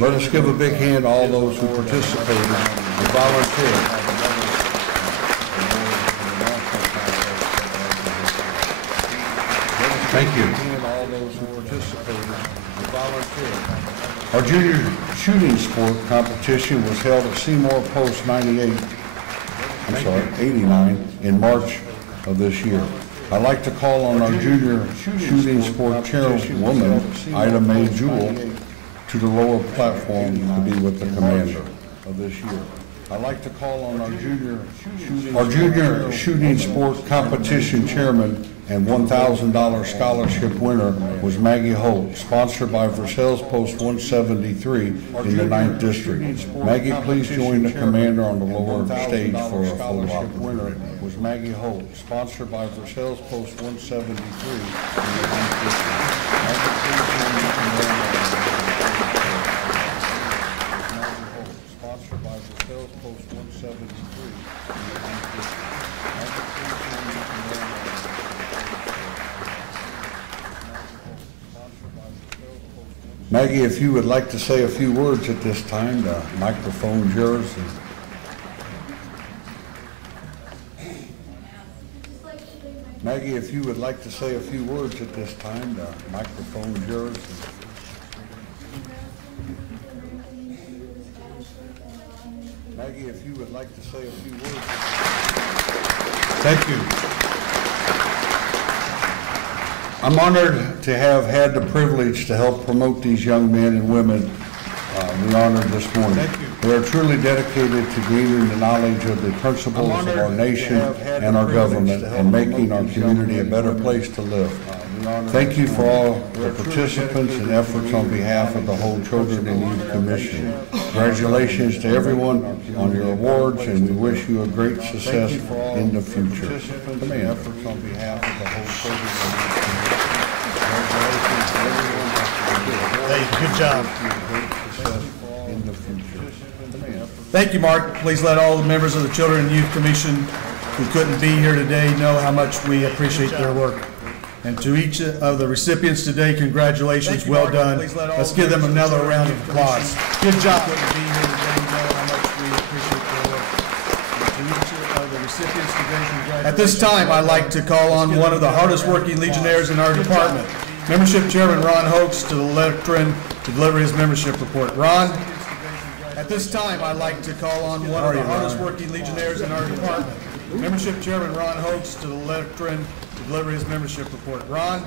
Let us give a big hand to all those who participated and volunteered. Thank you. Our junior shooting sport competition was held at Seymour Post 89 in March of this year. I'd like to call on our junior shooting sport chairwoman, Ida Mae Jewell, to the lower platform to be with the commander of this year. I'd like to call on our junior shooting sport competition chairman and $1,000 scholarship winner was Maggie Holt, sponsored by Versailles Post 173 in the 9th District. Maggie, please join the commander on the lower stage for a scholarship winner was Maggie Holt, sponsored by Versailles Post 173 in the 9th District. Maggie, please join the commander. Sponsored by Versailles Post 173 in the 9th District. Maggie, if you would like to say a few words at this time, the microphone's yours. Maggie, if you would like to say a few words at this time, the microphone's yours. Maggie, if you would like to say a few words. Thank you. I'm honored to have had the privilege to help promote these young men and women we honored this morning. They are truly dedicated to gaining the knowledge of the principles of our nation and our government and making our community a better place to live. Thank you for all the participants and efforts on behalf of the whole Children and Youth Commission. Congratulations to everyone on your awards, and we wish you a great success in the future. Efforts on behalf of the whole Children and Youth Commission. Hey, good job. Thank you, Mark. Please let all the members of the Children and Youth Commission who couldn't be here today know how much we appreciate their work. And to each of the recipients today, congratulations, well done. Let's give them another round of applause. Good job. Couldn't be here today, know how much we appreciate their work. And to each of the At this time, I'd like to call on one of the hardest working Legionnaires in our department, Membership Chairman Ron Hoax, to the lectern to deliver his membership report. Ron? At this time, I'd like to call on one of the hardest working Legionnaires in our department, Membership Chairman Ron Hoax, to the lectern to deliver his membership report. Ron?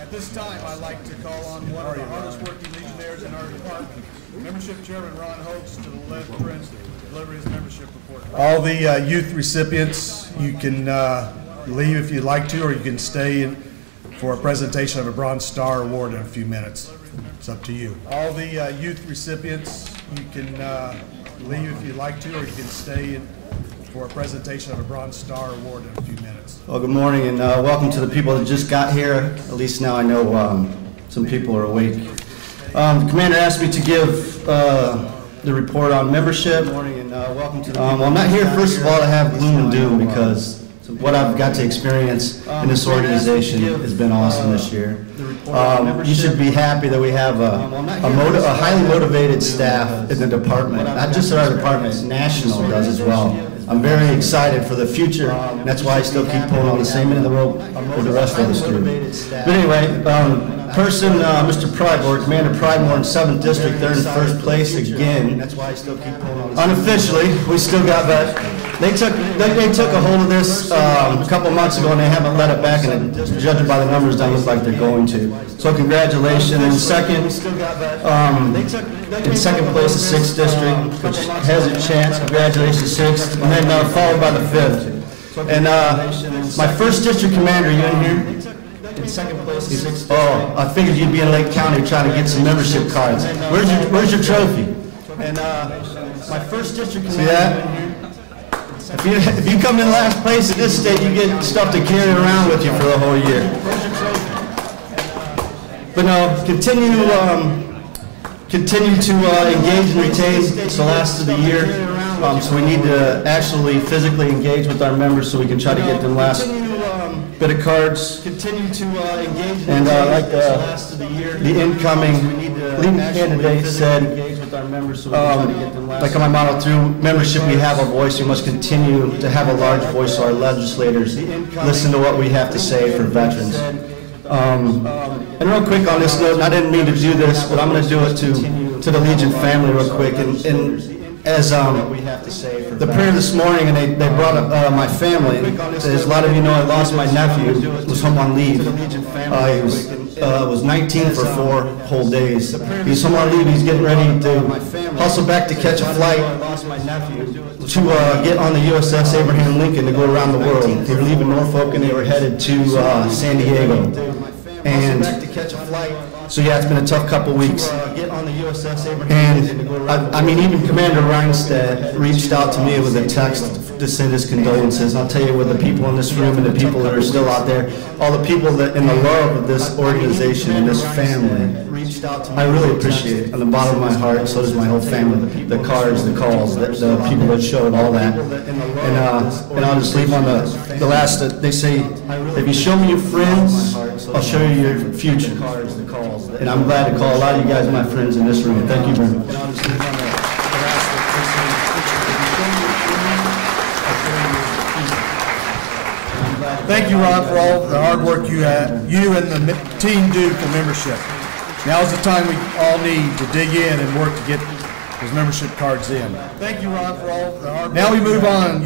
At this time, I'd like to call on one of the hardest working Legionnaires in our department, Membership Chairman Ron Hoax, to the lectern to deliver his membership report. All the youth recipients, you can leave if you'd like to, or you can stay for a presentation of a Bronze Star Award in a few minutes. It's up to you. All the youth recipients, you can leave if you'd like to, or you can stay for a presentation of a Bronze Star Award in a few minutes. Well, good morning and welcome to the people that just got here. At least now I know some people are awake. The commander asked me to give the report on membership. Good morning and welcome to the people. Well, I'm not here, first of all, to have gloom and doom, because what I've got to experience in this organization has been awesome this year. You should be happy that we have a highly motivated staff in the department. Not just in our department, national does as well. I'm very excited for the future, and that's why I still keep pulling on the same end of the rope with the rest of us do. But anyway, Mr. Pridemore, Commander Pridemore in 7th District, they're in first place again. That's why I still keep pulling on. Unofficially, we still got that. They took a hold of this a couple months ago, and they haven't let it back, and judging by the numbers, doesn't look like they're going to. So congratulations. In second place is 6th District, which has a chance. Congratulations, 6th. And then followed by the 5th. And my 1st district commander, you in here? In second place is 6th. Oh, I figured you'd be in Lake County trying to get some membership cards. Where's your trophy? And my 1st district commander. See that? If you come in last place in this state, you get stuff to carry around with you for the whole year. But no, continue to engage and retain. It's the last of the year, so we need to actually physically engage with our members so we can try to get them last bit of cards. Continue to engage and like the incoming leading candidate said, like on my motto, through membership we have a voice. We must continue to have a large voice so our legislators listen to what we have to say for veterans. And real quick on this note, and I didn't mean to do this, but I'm going to do it to the Legion family real quick. And as the prayer this morning, and they brought up my family. As a lot of you know, I lost my nephew. He was home on leave. He was 19 for 4 whole days. He's home on leave. He's getting ready to hustle back to catch a flight to get on the USS Abraham Lincoln to go around the world. They were leaving Norfolk and they were headed to San Diego. And so yeah, it's been a tough couple weeks. And I mean, even Commander Reinstead reached out to me with a text to send his condolences. I'll tell you, with the people in this room and the people that are still out there, all the people that in the love of this organization and this family, I really appreciate it. On the bottom of my heart, so does my whole family. The cards, the calls, the people that showed, all that. And I'll just leave on the last. They say, if you show me your friends, I'll show you your future. And I'm glad to call a lot of you guys my friends in this room. Thank you very much. Thank you, Ron, for all the hard work you and the team do for membership. Now is the time we all need to dig in and work to get those membership cards in. Thank you, Ron, for all the hard work. Now we move on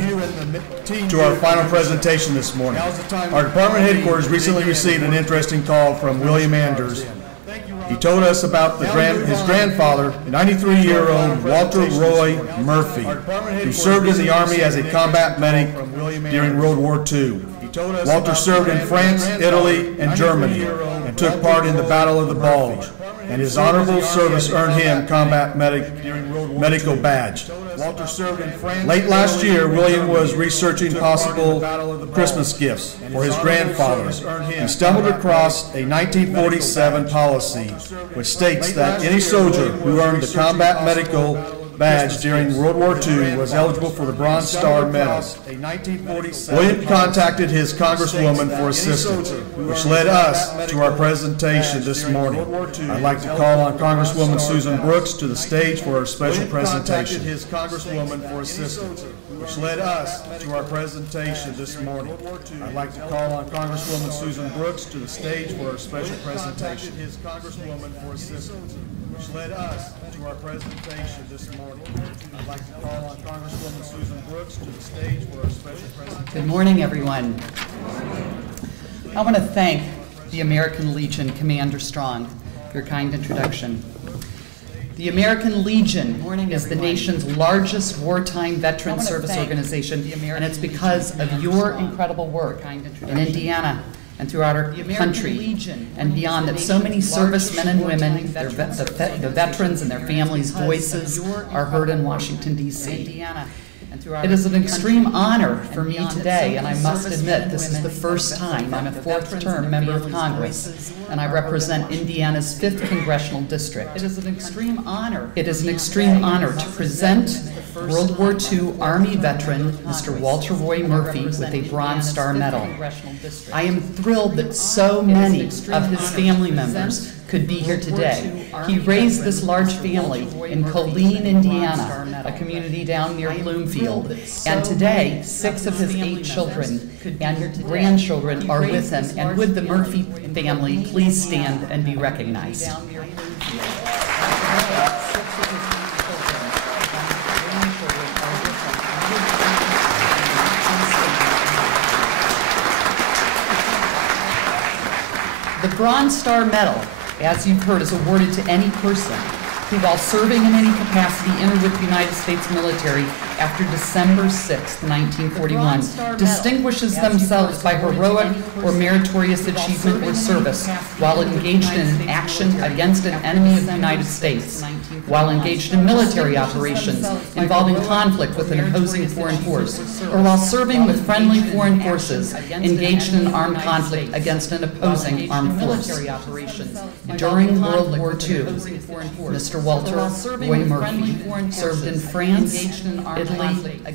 to our final presentation this morning. Our department headquarters recently received an interesting call from William Anders. He told us about his grandfather, 93-year-old Walter Roy Murphy, who served in the Army as a combat medic during World War II. Walter served in France, Italy, and Germany, and took part in the Battle of the Bulge, and his honorable service earned him Combat Medical Badge. Late last year, William was researching possible Christmas gifts for his grandfather. He stumbled across a 1947 policy which states that any soldier who earned the Combat Medical badge during World War II was eligible for the Bronze Star Medal. William contacted his Congresswoman for assistance, which led us to our presentation this morning. I'd like to call on Congresswoman Susan Brooks to the stage for her special presentation. His Congresswoman for assistance, which led us to our presentation this morning. I'd like to call on Congresswoman Susan Brooks to the stage for her special presentation. His Congresswoman for assistance, which led us to our presentation this morning. I'd like to call on Congresswoman Susan Brooks to the stage for her special presentation. Good morning, everyone. I want to thank the American Legion Commander Strong for your kind introduction. The American Legion is the nation's largest wartime veteran service organization, and it's because of your incredible work in Indiana and throughout our country and beyond that so many servicemen and women, the veterans and their families' voices are heard in Washington, D.C. It is an extreme honor for me today, and I must admit this is the first time I'm a fourth-term member of Congress, and I represent Indiana's 5th Congressional District. It is an extreme honor. It is an extreme honor to present World War II Army veteran Mr. Walter Roy Murphy with a Bronze Star Medal. I am thrilled that so many of his family members could be here today. He raised this large family in Colleen, Indiana, a community down near Bloomfield. And today, 6 of his 8 children and grandchildren are with him. And would the Murphy family please stand and be recognized? The Bronze Star Medal, as you've heard, is awarded to any person who, while serving in any capacity, entered with the United States military after December 6, 1941, distinguishes themselves by heroic or meritorious achievement or service while engaged in an action against an enemy of the United States, while engaged in military operations involving conflict with an opposing foreign force, or while serving with friendly foreign forces engaged in armed conflict against an opposing armed force. During World War II, Mr. Walter Roy Murphy served in France, Italy,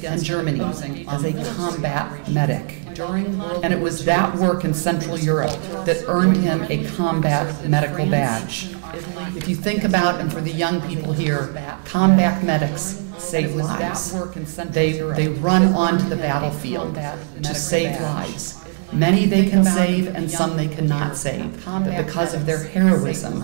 and Germany as a combat medic. And it was that work in Central Europe that earned him a combat medical badge. If you think about, and for the young people here, combat medics save lives. They run onto the battlefield to save lives. Many they can save and some they cannot save. But because of their heroism,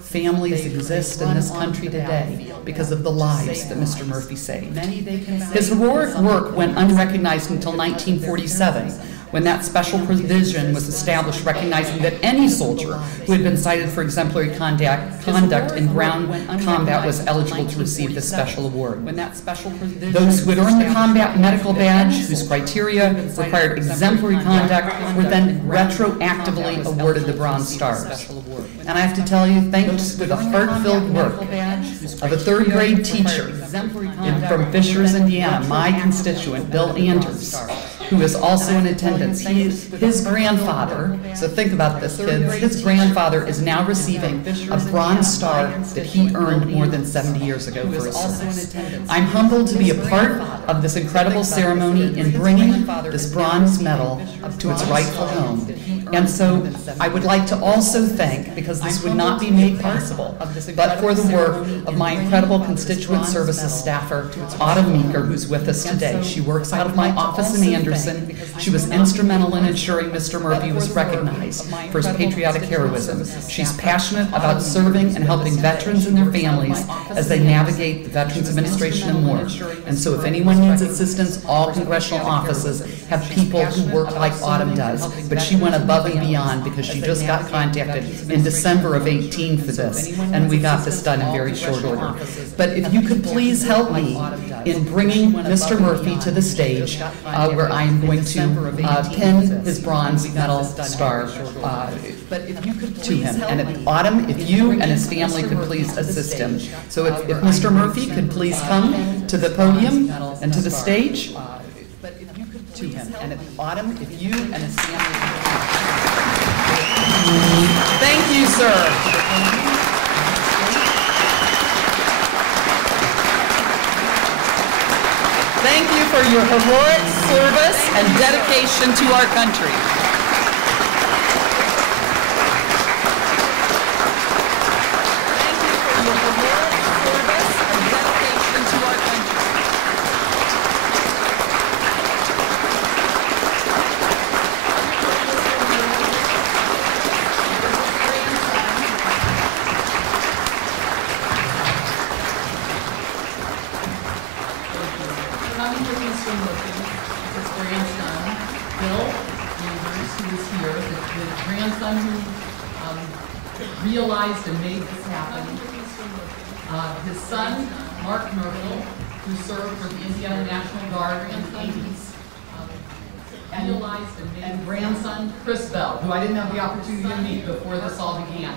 families exist in this country today because of the lives that Mr. Murphy saved. His heroic work went unrecognized until 1947, when that special provision was established recognizing that any soldier who had been cited for exemplary conduct in ground combat was eligible to receive this special award. Those who had earned the combat medical badge, whose criteria required exemplary conduct, were then retroactively awarded the Bronze Star. And I have to tell you, thanks to the heart-filled work of a 3rd grade teacher from Fishers, Indiana, my constituent, Bill Anders, who is also in attendance. His grandfather, so think about this, kids, his grandfather is now receiving a Bronze Star that he earned more than 70 years ago for his service. I'm humbled to be a part of this incredible ceremony in bringing this bronze medal to its rightful home. And so I would like to also thank, because this would not be made possible, but for the work of my incredible constituent services staffer, Autumn Meeker, who's with us today. She works out of my office in Anderson. She was instrumental in ensuring Mr. Murphy was recognized for his patriotic heroism. She's passionate about serving and helping veterans and their families as they navigate the Veterans Administration and more. And so if anyone needs assistance, all congressional offices have people who work like Autumn does. But she went above and beyond because she just got contacted in December of 18 for this, and we got this done in very short order. But if you could please help me in bringing Mr. Murphy to the stage, where I am going to pin his bronze medal star to him. And if Autumn, if you and his family could please assist him. So if Mr. Murphy could please come to the podium and to the stage to him. And if Autumn, if you and his family could please. Thank you, sir. thank you for your heroic service and dedication to our country. Coming with Mr. Murphy, his grandson, Bill Andrews, who is here, the grandson who realized and made this happen. His son, Mark Murphy, who served for the Indiana National Guard in the 80s. And grandson, Chris Bell, who I didn't have the opportunity to meet before this all began.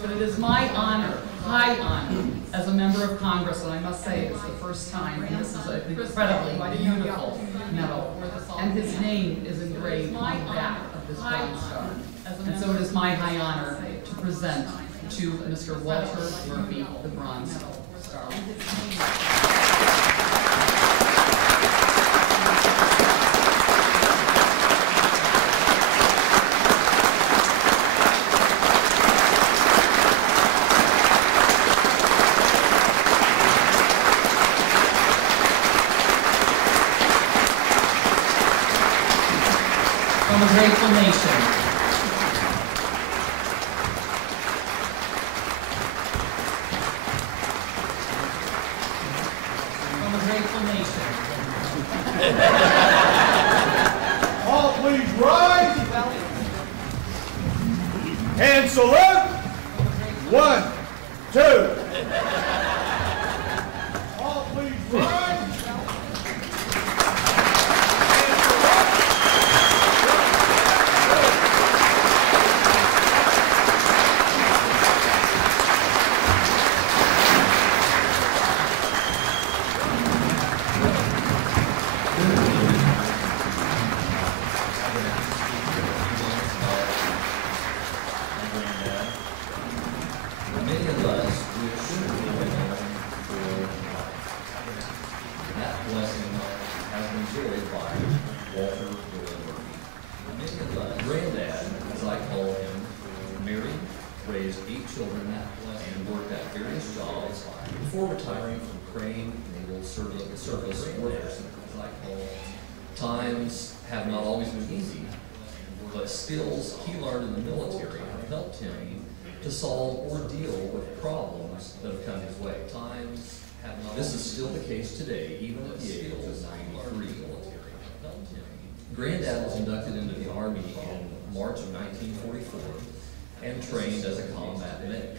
But it is my honor, high honor, as a member of Congress, and I must say it's the first time, and this is an incredibly beautiful medal, and his name is engraved on the back of this Bronze Star. And so it is my high honor to present to Mr. Walter Murphy the Bronze Star. From a grateful nation. From a grateful nation. All please rise. And salute. 1, 2. All please rise. Many of us wish we were for that blessing has been enjoyed by Walter Murphy. Many of us, Granddad, as I call him, married, raised 8 children, and worked at various jobs before retiring from Crane Naval Service Workers. As I call him, times have not always been easy, but skills he learned in the military have helped him to solve or deal with problems that have come his way. Times have not. This is still the case today, even at the age of 93. Granddad was inducted into the Army in March of 1944 and trained as a combat medic.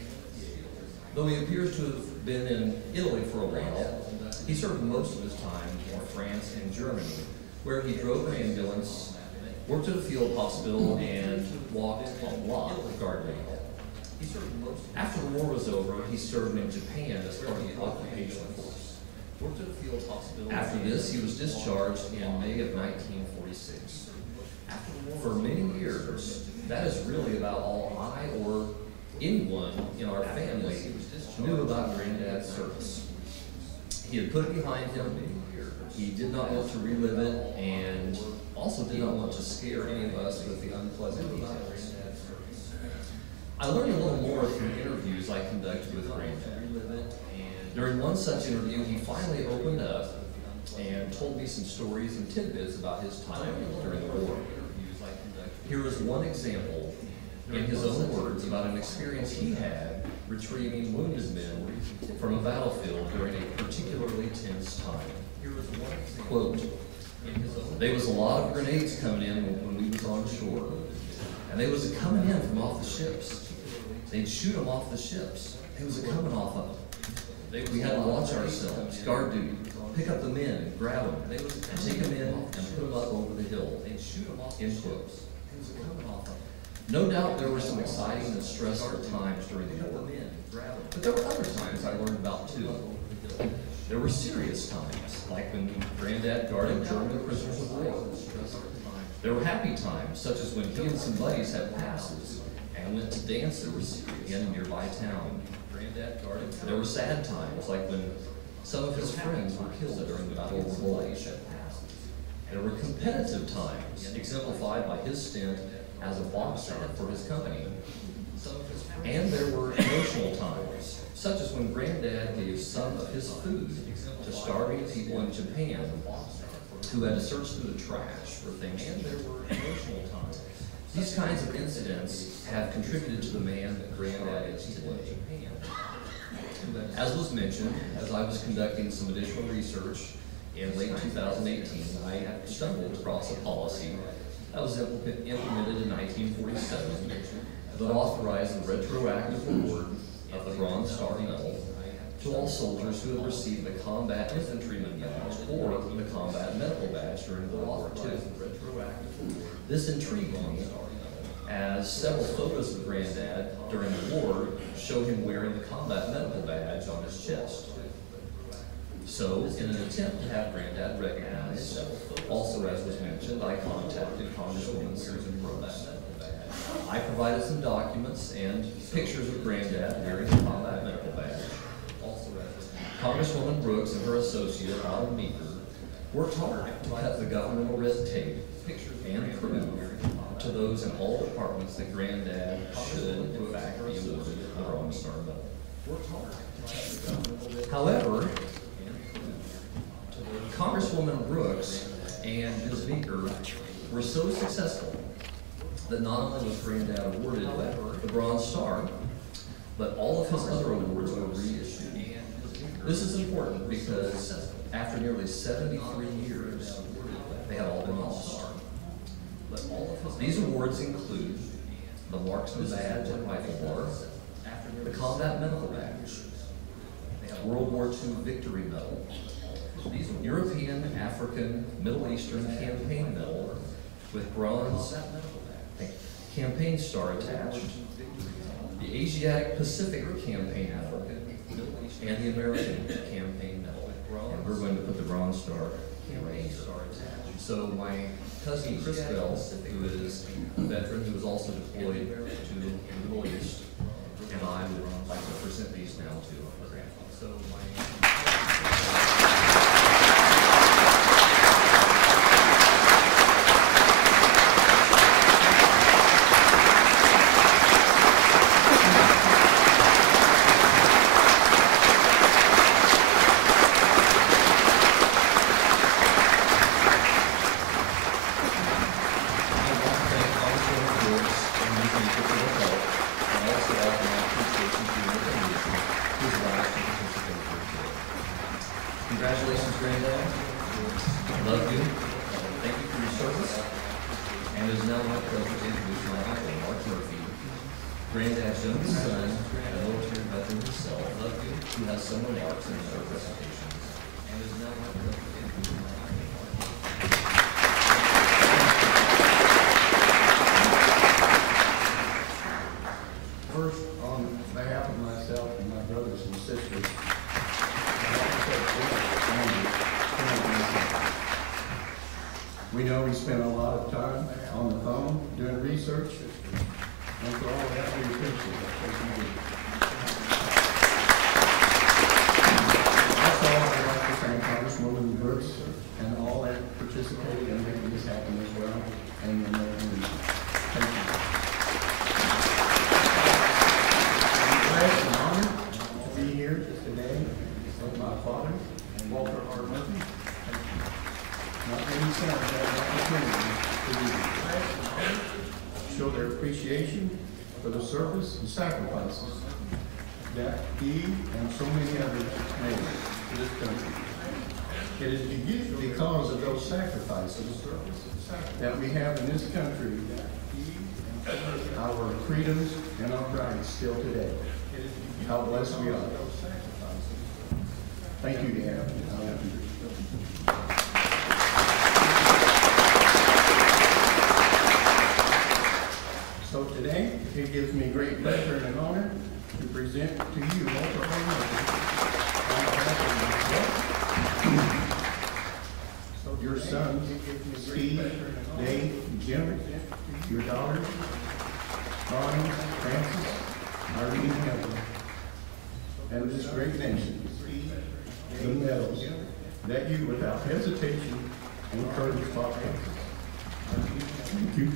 Though he appears to have been in Italy for a while, he served most of his time in France and Germany, where he drove an ambulance, worked at a field hospital, and walked a lot of gardening. After the war was over, he served in Japan as part of the occupation force. Worked at a field hospital. After this, he was discharged in May of 1946. For many years, that is really about all I or anyone in our family knew about Granddad's service. He had put it behind him. He did not want to relive it, and also did not want to scare any of us with the unpleasant details. I learned a little more from interviews I conducted with Granddad. During one such interview, he finally opened up and told me some stories and tidbits about his time during the war. Here is one example, in his own words, about an experience he had retrieving wounded men from a battlefield during a particularly tense time. Quote, "There was a lot of grenades coming in when we was on shore, and they was coming in from off the ships. They'd shoot them off the ships. They was coming off of them. We had to watch ourselves, guard duty, pick up the men and grab them, and take them in and put them up over the hill. They'd shoot them off in quotes. No doubt there were some exciting and stressful times during the war, but there were other times I learned about too. There were serious times, like when Granddad guarded German prisoners of war. There were happy times, such as when he and some buddies had passes and went to dance in a nearby town. There were sad times, like when Some of his friends were killed during the Battle of the Bulge. There were competitive times, exemplified by his stint as a boxer for his company. And there were emotional times, such as when Granddad gave some of his food to starving people in Japan who had to search through the trash for things. And there were emotional times. These kinds of incidents have contributed to the man that Granddad is today. As was mentioned, as I was conducting some additional research in late 2018, I stumbled across a policy that was implemented in 1947 that authorized the retroactive award of the Bronze Star Medal to all soldiers who had received the Combat Infantryman Badge or the Combat Medical Badge during World War II. This intrigued me, as several photos of Granddad during the war show him wearing the Combat Medical Badge on his chest. So, in an attempt to have Granddad recognized, also as was mentioned, I contacted Congresswoman Susan Brooks. I provided some documents and pictures of Granddad wearing the Combat Medical Badge. Congresswoman Brooks and her associate, Alan Meeker, worked hard to cut the governmental red tape and prove to those in all departments that Granddad should, in fact, be awarded the Bronze Star Medal. However, Congresswoman Brooks and Ms. Meeker were so successful that not only was Granddad awarded the Bronze Star, but all of his other awards were reissued. This is important because after nearly 73 years, they have all been lost. These awards include the Marksman Badge and Rifle Bar, the Combat Medical Badge, World War II Victory Medal, European, African, Middle Eastern Campaign Medal with bronze campaign star attached, the Asiatic Pacific Campaign Medal, and the American Campaign Medal. And we're going to put the Bronze Star campaign star attached. So my cousin Chris Bell, who is a veteran who was also deployed to the Middle East, and I would like to present these now to Grandpa. So congratulations, Granddad. I love you. Thank you for your service. And it is now my pleasure to introduce my uncle, Mark Murphy, Granddad's youngest son, and a military veteran himself, who has some remarks in his presentation. And it is now my pleasure to introduce my uncle, Mark. First, on behalf of myself and my brothers and sisters, we know we spent a lot of time on the phone doing research, and for all of that, we appreciate it. Also, I'd like to thank Congresswoman Brooks and all that participated in making this happen as well, and the American Legion. Thank you. It's an honor to be here today with my father, Walter R. Murphy. Not many sons have the opportunity to show their appreciation for the service and sacrifices that he and so many others made to this country. It is because of those sacrifices that we have in this country our freedoms and our rights still today. How blessed we are. Thank you, Dad. I love you. So today, it gives me great pleasure and an honor to present to you Walter R. Murphy on behalf of myself, your sons, Steve, Dave, Jim, your daughters, Bonnie, Francis, Irene, and Heather, and this great nation, the medals, that you without hesitation and courage fought Texas. Thank you.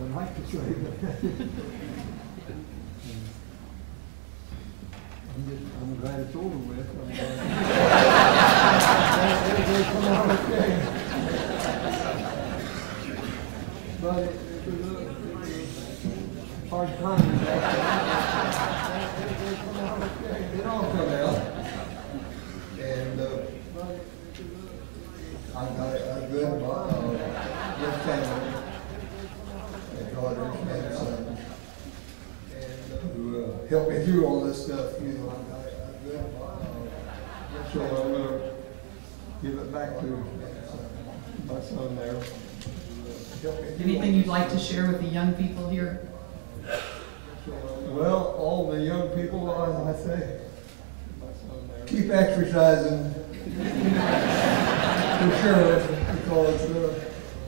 I'd like to say that. I'm glad it's over with. But it was a hard time. It all come out. And I got a good family. Daughters and sons, and who helped me through all this stuff, you know. So I'm going to give it back to my son there. Anything you'd like to share with the young people here? Well, all the young people, I say, keep exercising for sure, because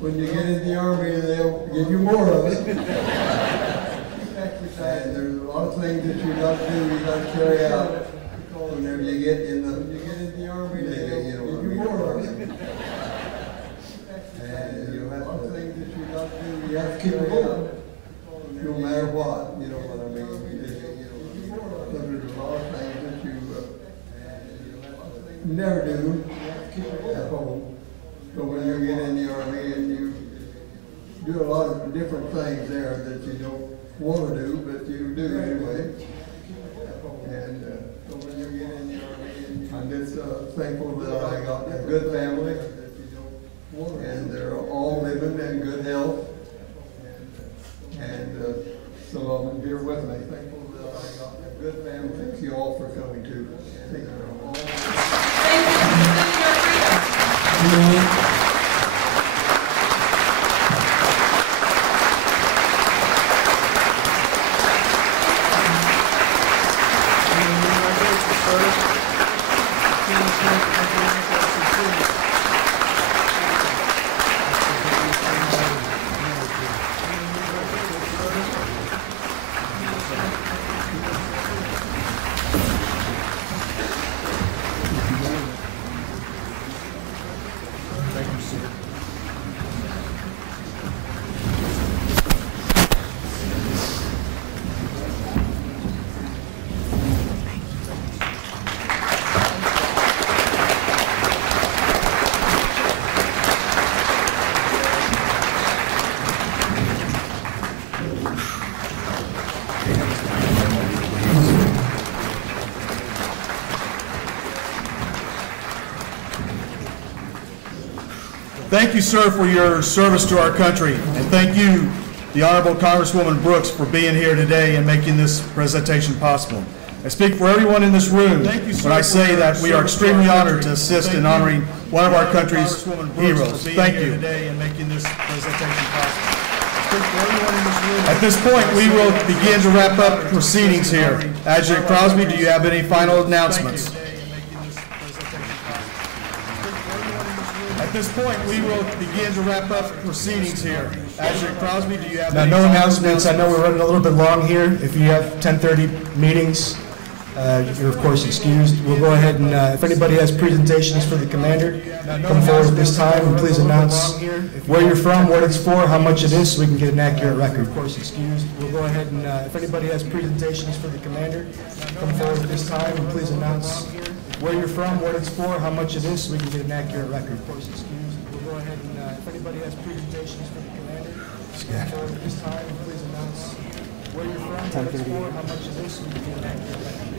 when you get in the Army, they'll give you more of it. Exercise. There's a lot of things that you got to do, you got to carry out. Whenever you get in the Army, they'll give you more of it. And you have a lot of things that you got to do, you have to keep it going, no matter what. You know what I mean? Because there's a lot of things that you never do at home. So when you get in the Army and you do a lot of different things there that you don't want to do, but you do anyway. And so when you get in the Army, I'm just thankful that I got a good family, and they're all living in good health. And some of them here with me. Thankful that I got a good family. Thank you all for coming too. Thank you very much. Thank you. Thank you, sir, for your service to our country, and thank you, the Honorable Congresswoman Brooks, for being here today and making this presentation possible. I speak for everyone in this room when I say that we are extremely honored to assist in honoring one of our country's heroes. Thank you. At this point, we will begin to wrap up proceedings here. Adjutant Crosby, do you have any final announcements? At this point, we will begin to wrap up proceedings here. Adjutant Crosby, do you have any no announcements. I know we're running a little bit long here. If you have 10:30 meetings, you're of course excused. We'll go ahead and if anybody has presentations for the commander, come forward at this time and please announce where you're from, what it's for, how much it is, so we can get an accurate record. Of course excused. We'll go ahead and if anybody has presentations for the commander, come forward at this time and please announce where you're from, what it's for, how much it is, so we can get an accurate record. Of course excused. We'll go ahead and if anybody has presentations for the commander, come forward at this time and please announce where you're from, what it's for, how much it is, so we can get an accurate record.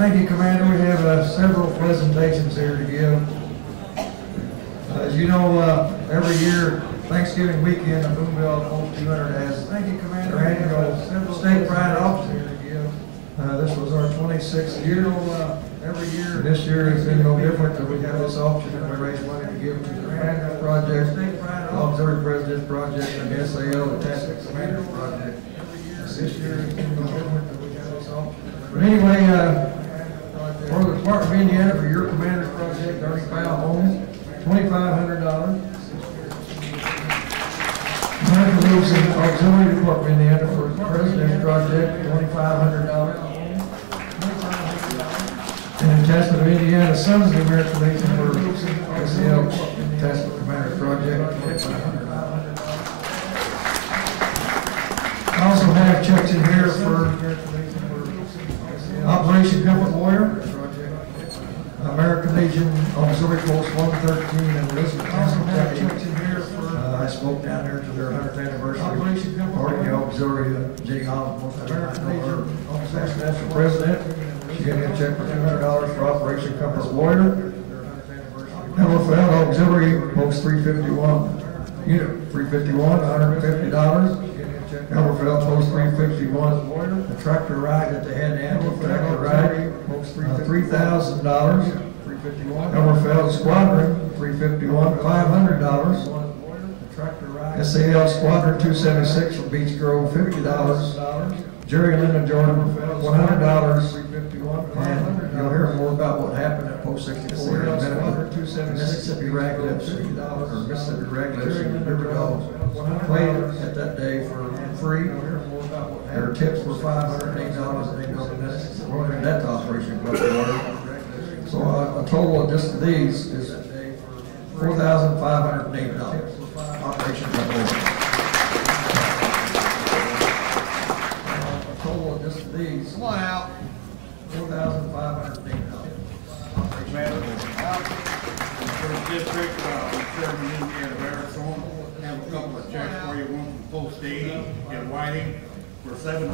Thank you, Commander. We have several presentations here to give. As you know, every year, Thanksgiving weekend, the Boonville Post 200 has their annual State Pride Officer here to give. This was our 26th year. Every year, this year has been no different, that we have this auction and we raise money to give to the Commander Project, Auxiliary President Project, and the SAL, the Tactics Commander Project. This year has been no different, that we have this auction. But anyway, for the Department of Indiana, for your Commander's Project, Ernie Powell Homes, $2,500. American Legion Auxiliary Department of Indiana for the President's Project, $2,500. And the Testament of Indiana Sons of the American Legion for SEL Testament Commander Project, $2,500. I also have checks in here for Operation Comfort Warrior, American Legion Auxiliary Post 113 in Elizabeth. I spoke down there to their 100th anniversary party, the auxiliary, J. Holland, most of her national president. She gave me a check for $200 for Operation Comfort Warrior. Hammerfeld Auxiliary Post 351, Unit 351, $150. Hammerfeld Post 351, the tractor ride that they had, the annual tractor ride, $3,000. Hammerfeld Squadron 351, $500. SAL Squadron 276 from Beach Grove, $50. Jerry and Linda Jordan, $100. And you'll hear more about what happened at Post 64 in a minute. Mississippi Raglets, or Mississippi Raglets and River Dogs played at that day for free. Their tips were $508 and they go to that Operation Comfort Warrior. So a total of just these is $4,508. Operation Comfort Warrior. A total of just these. Come on out. $4,508. First district, Chairman Indiana Marathon, have a couple of checks for you. One from Post 80 in Whiting for $700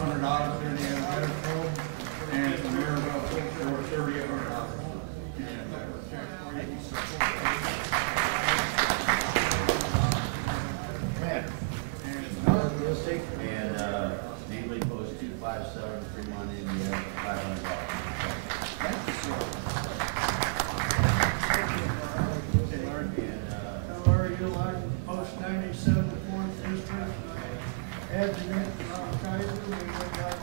for Indiana Marathon, and from Marriot for $3,800. And namely Post 257, Fremont, Indiana, $500. Thank you, sir. Larry, you like Post 97, 4th District, Adjutant Kaiser, we would like,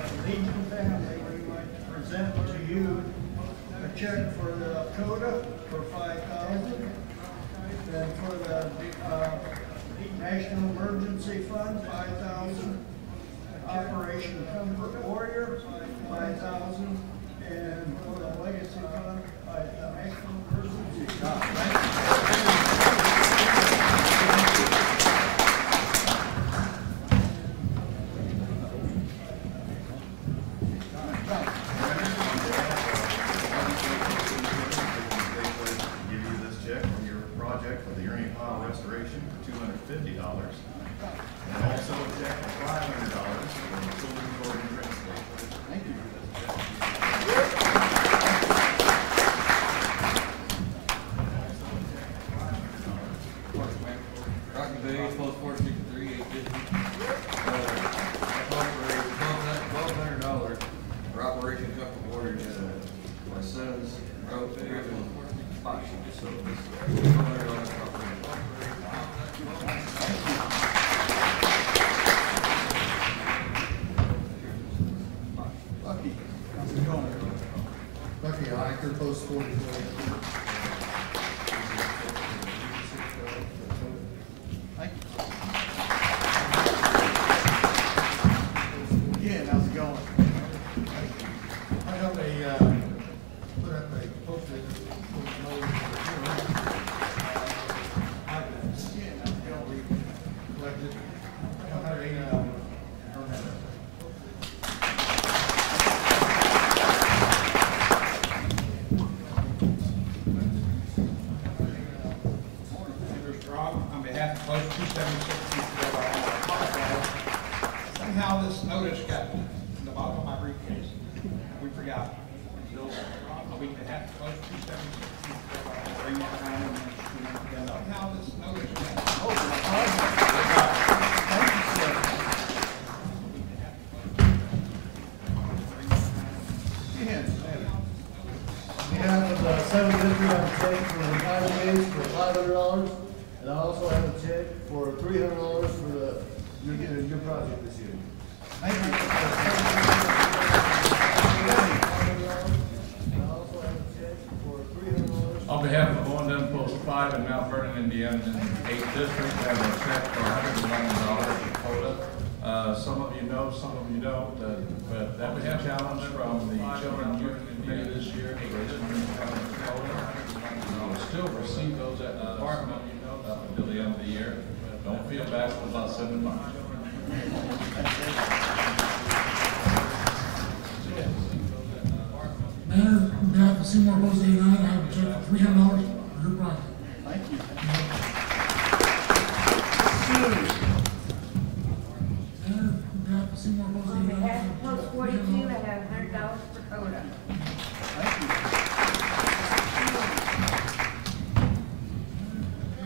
as Legion family, we would like to present to you a check for the CODA for $5,000, then for the National Emergency Fund, $5,000, Operation Comfort Warrior, $5,000, and for the Legacy Fund, National Emergency Fund. Restoration for $250, and also a check for $500 for the children's organ transplant. Thank you. Rocky Bay, Post 463, 850. $1,200 for Operation Comfort Warrior. My son's broke there and spot shoot, so it's $200. Lucky Hiker, Post 44. Thank you. Again, how's it going? I have a, put up a poster. Again, how's it going? We collected $180. Post 276, somehow this notice got in the bottom of my briefcase. we forgot. Still a week and a half, close to 276. Bring that time and then up. Now this, We have the 7th District on check for the highways for $500, and I also have a check for $300 for your project this year. Thank you. On behalf of O&M Post 5 in Mount Vernon, Indiana, and 8th District, I have a check for $111 for quota. Some of you know, some of you don't, but that was a challenge from the Children and Youth Committee this year. We will still receive those at the department up until the end of the year. Don't feel bad for about 7 months. Mayor, on behalf of Seymour Post 89, I have a check for $300 for your project. Thank you. On behalf of Post 42, I have $100 for quota. Thank you.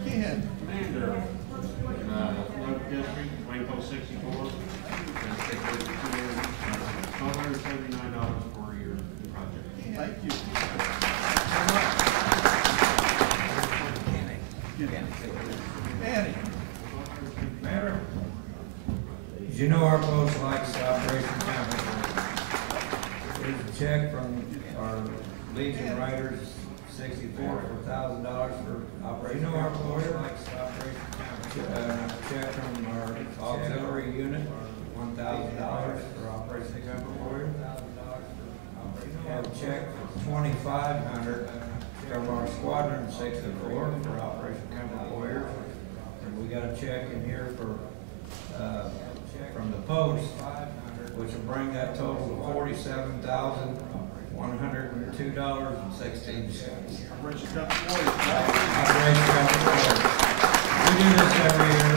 Ken. Commander, Road District, Wayne Post 64, that's $179 for your project. Thank you. Annie. Mayor. As you know, our post likes Operation Campbell. Here's a check from our Legion Riders, 64 for $1,000 for Operation Campbell. Check from our auxiliary unit, $1,000 for Operation Campbell Warrior. Have a check for $2,500 from our Squadron 64 for Operation Campbell Warrior. And we got a check in here for from the post, which will bring that total to $47,102.16. Operation Campbell Warrior. We do this every year.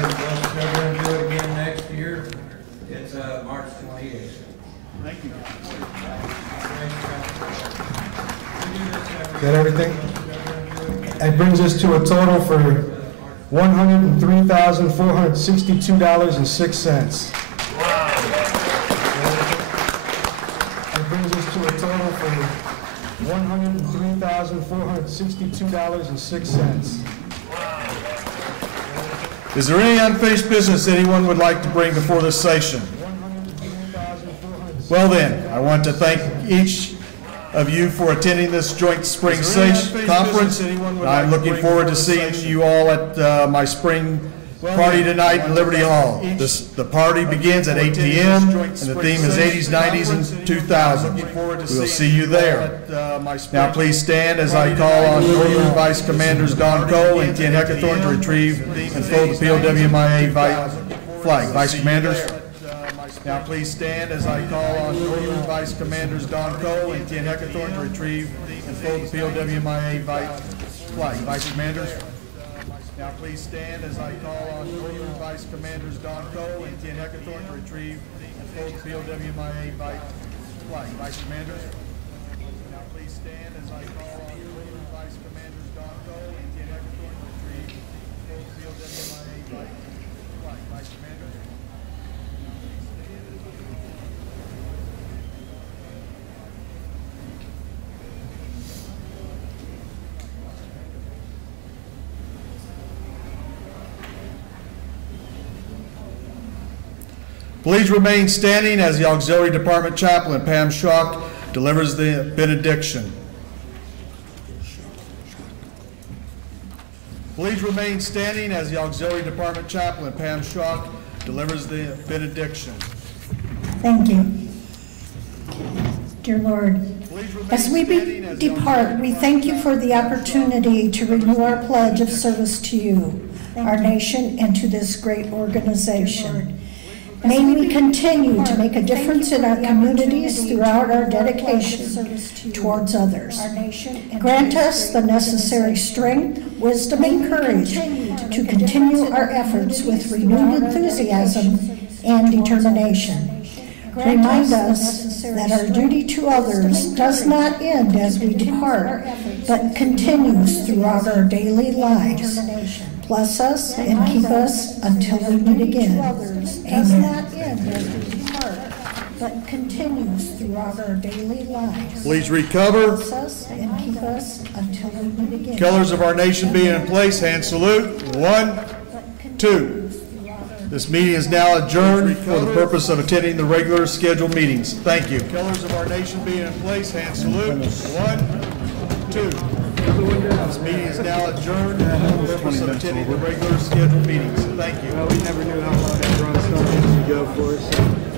We're going to do it again next year. It's March 28th. Thank you. Is that everything? That brings us to a total for $103,462.06. That brings us to a total for $103,462.06. Is there any unfinished business anyone would like to bring before this session? Well then, I want to thank each of you for attending this joint spring conference. I'm looking forward to seeing you all at my spring party tonight in Liberty Hall. The party begins at 8 p.m. and the theme is 80s, 90s, and 2000. We'll see you there. Now please stand as I call on Northern Vice Commanders Don Cole and Ken Heckathorn to retrieve and fold the POWMIA flag. Vice Commanders. Now please stand as I call on Northern Vice Commanders Don Cole and Ken Heckathorn to retrieve and fold the POWMIA flag. Vice Commanders. Now please stand as I call on Northern Vice Commanders Don Cole and Ken Heckathorn to retrieve and fold the POWMIA flag. Vice Commanders. Now please stand as I call on Northern Vice Commanders Don Cole and Ken Heckathorn to retrieve and fold the POWMIA flag. Vice Commanders. Please remain standing as the Auxiliary Department Chaplain, Pam Schock, delivers the benediction. Please remain standing as the Auxiliary Department Chaplain, Pam Schock, delivers the benediction. Thank you. Dear Lord, as we depart, we thank you for the opportunity to renew our pledge of service to you, our nation, and to this great organization. May we continue to make a difference in our communities throughout our dedication towards others. Grant us the necessary strength, wisdom, and courage to continue our efforts with renewed enthusiasm and determination. Remind us that our duty to others does not end as we depart, but continues throughout our daily lives. Bless us and keep us until we meet again. Amen. But continues throughout our daily lives. Please recover. Bless us and keep us until we meet again. Colors of our nation being in place, hand salute. 1, 2. This meeting is now adjourned for the purpose of attending the regular scheduled meetings. Thank you. Colors of our nation being in place, hand salute. 1, 2. This meeting is now adjourned for the purpose of attending the regular scheduled meetings. Thank you. Well, we never knew how long that run started to go for us.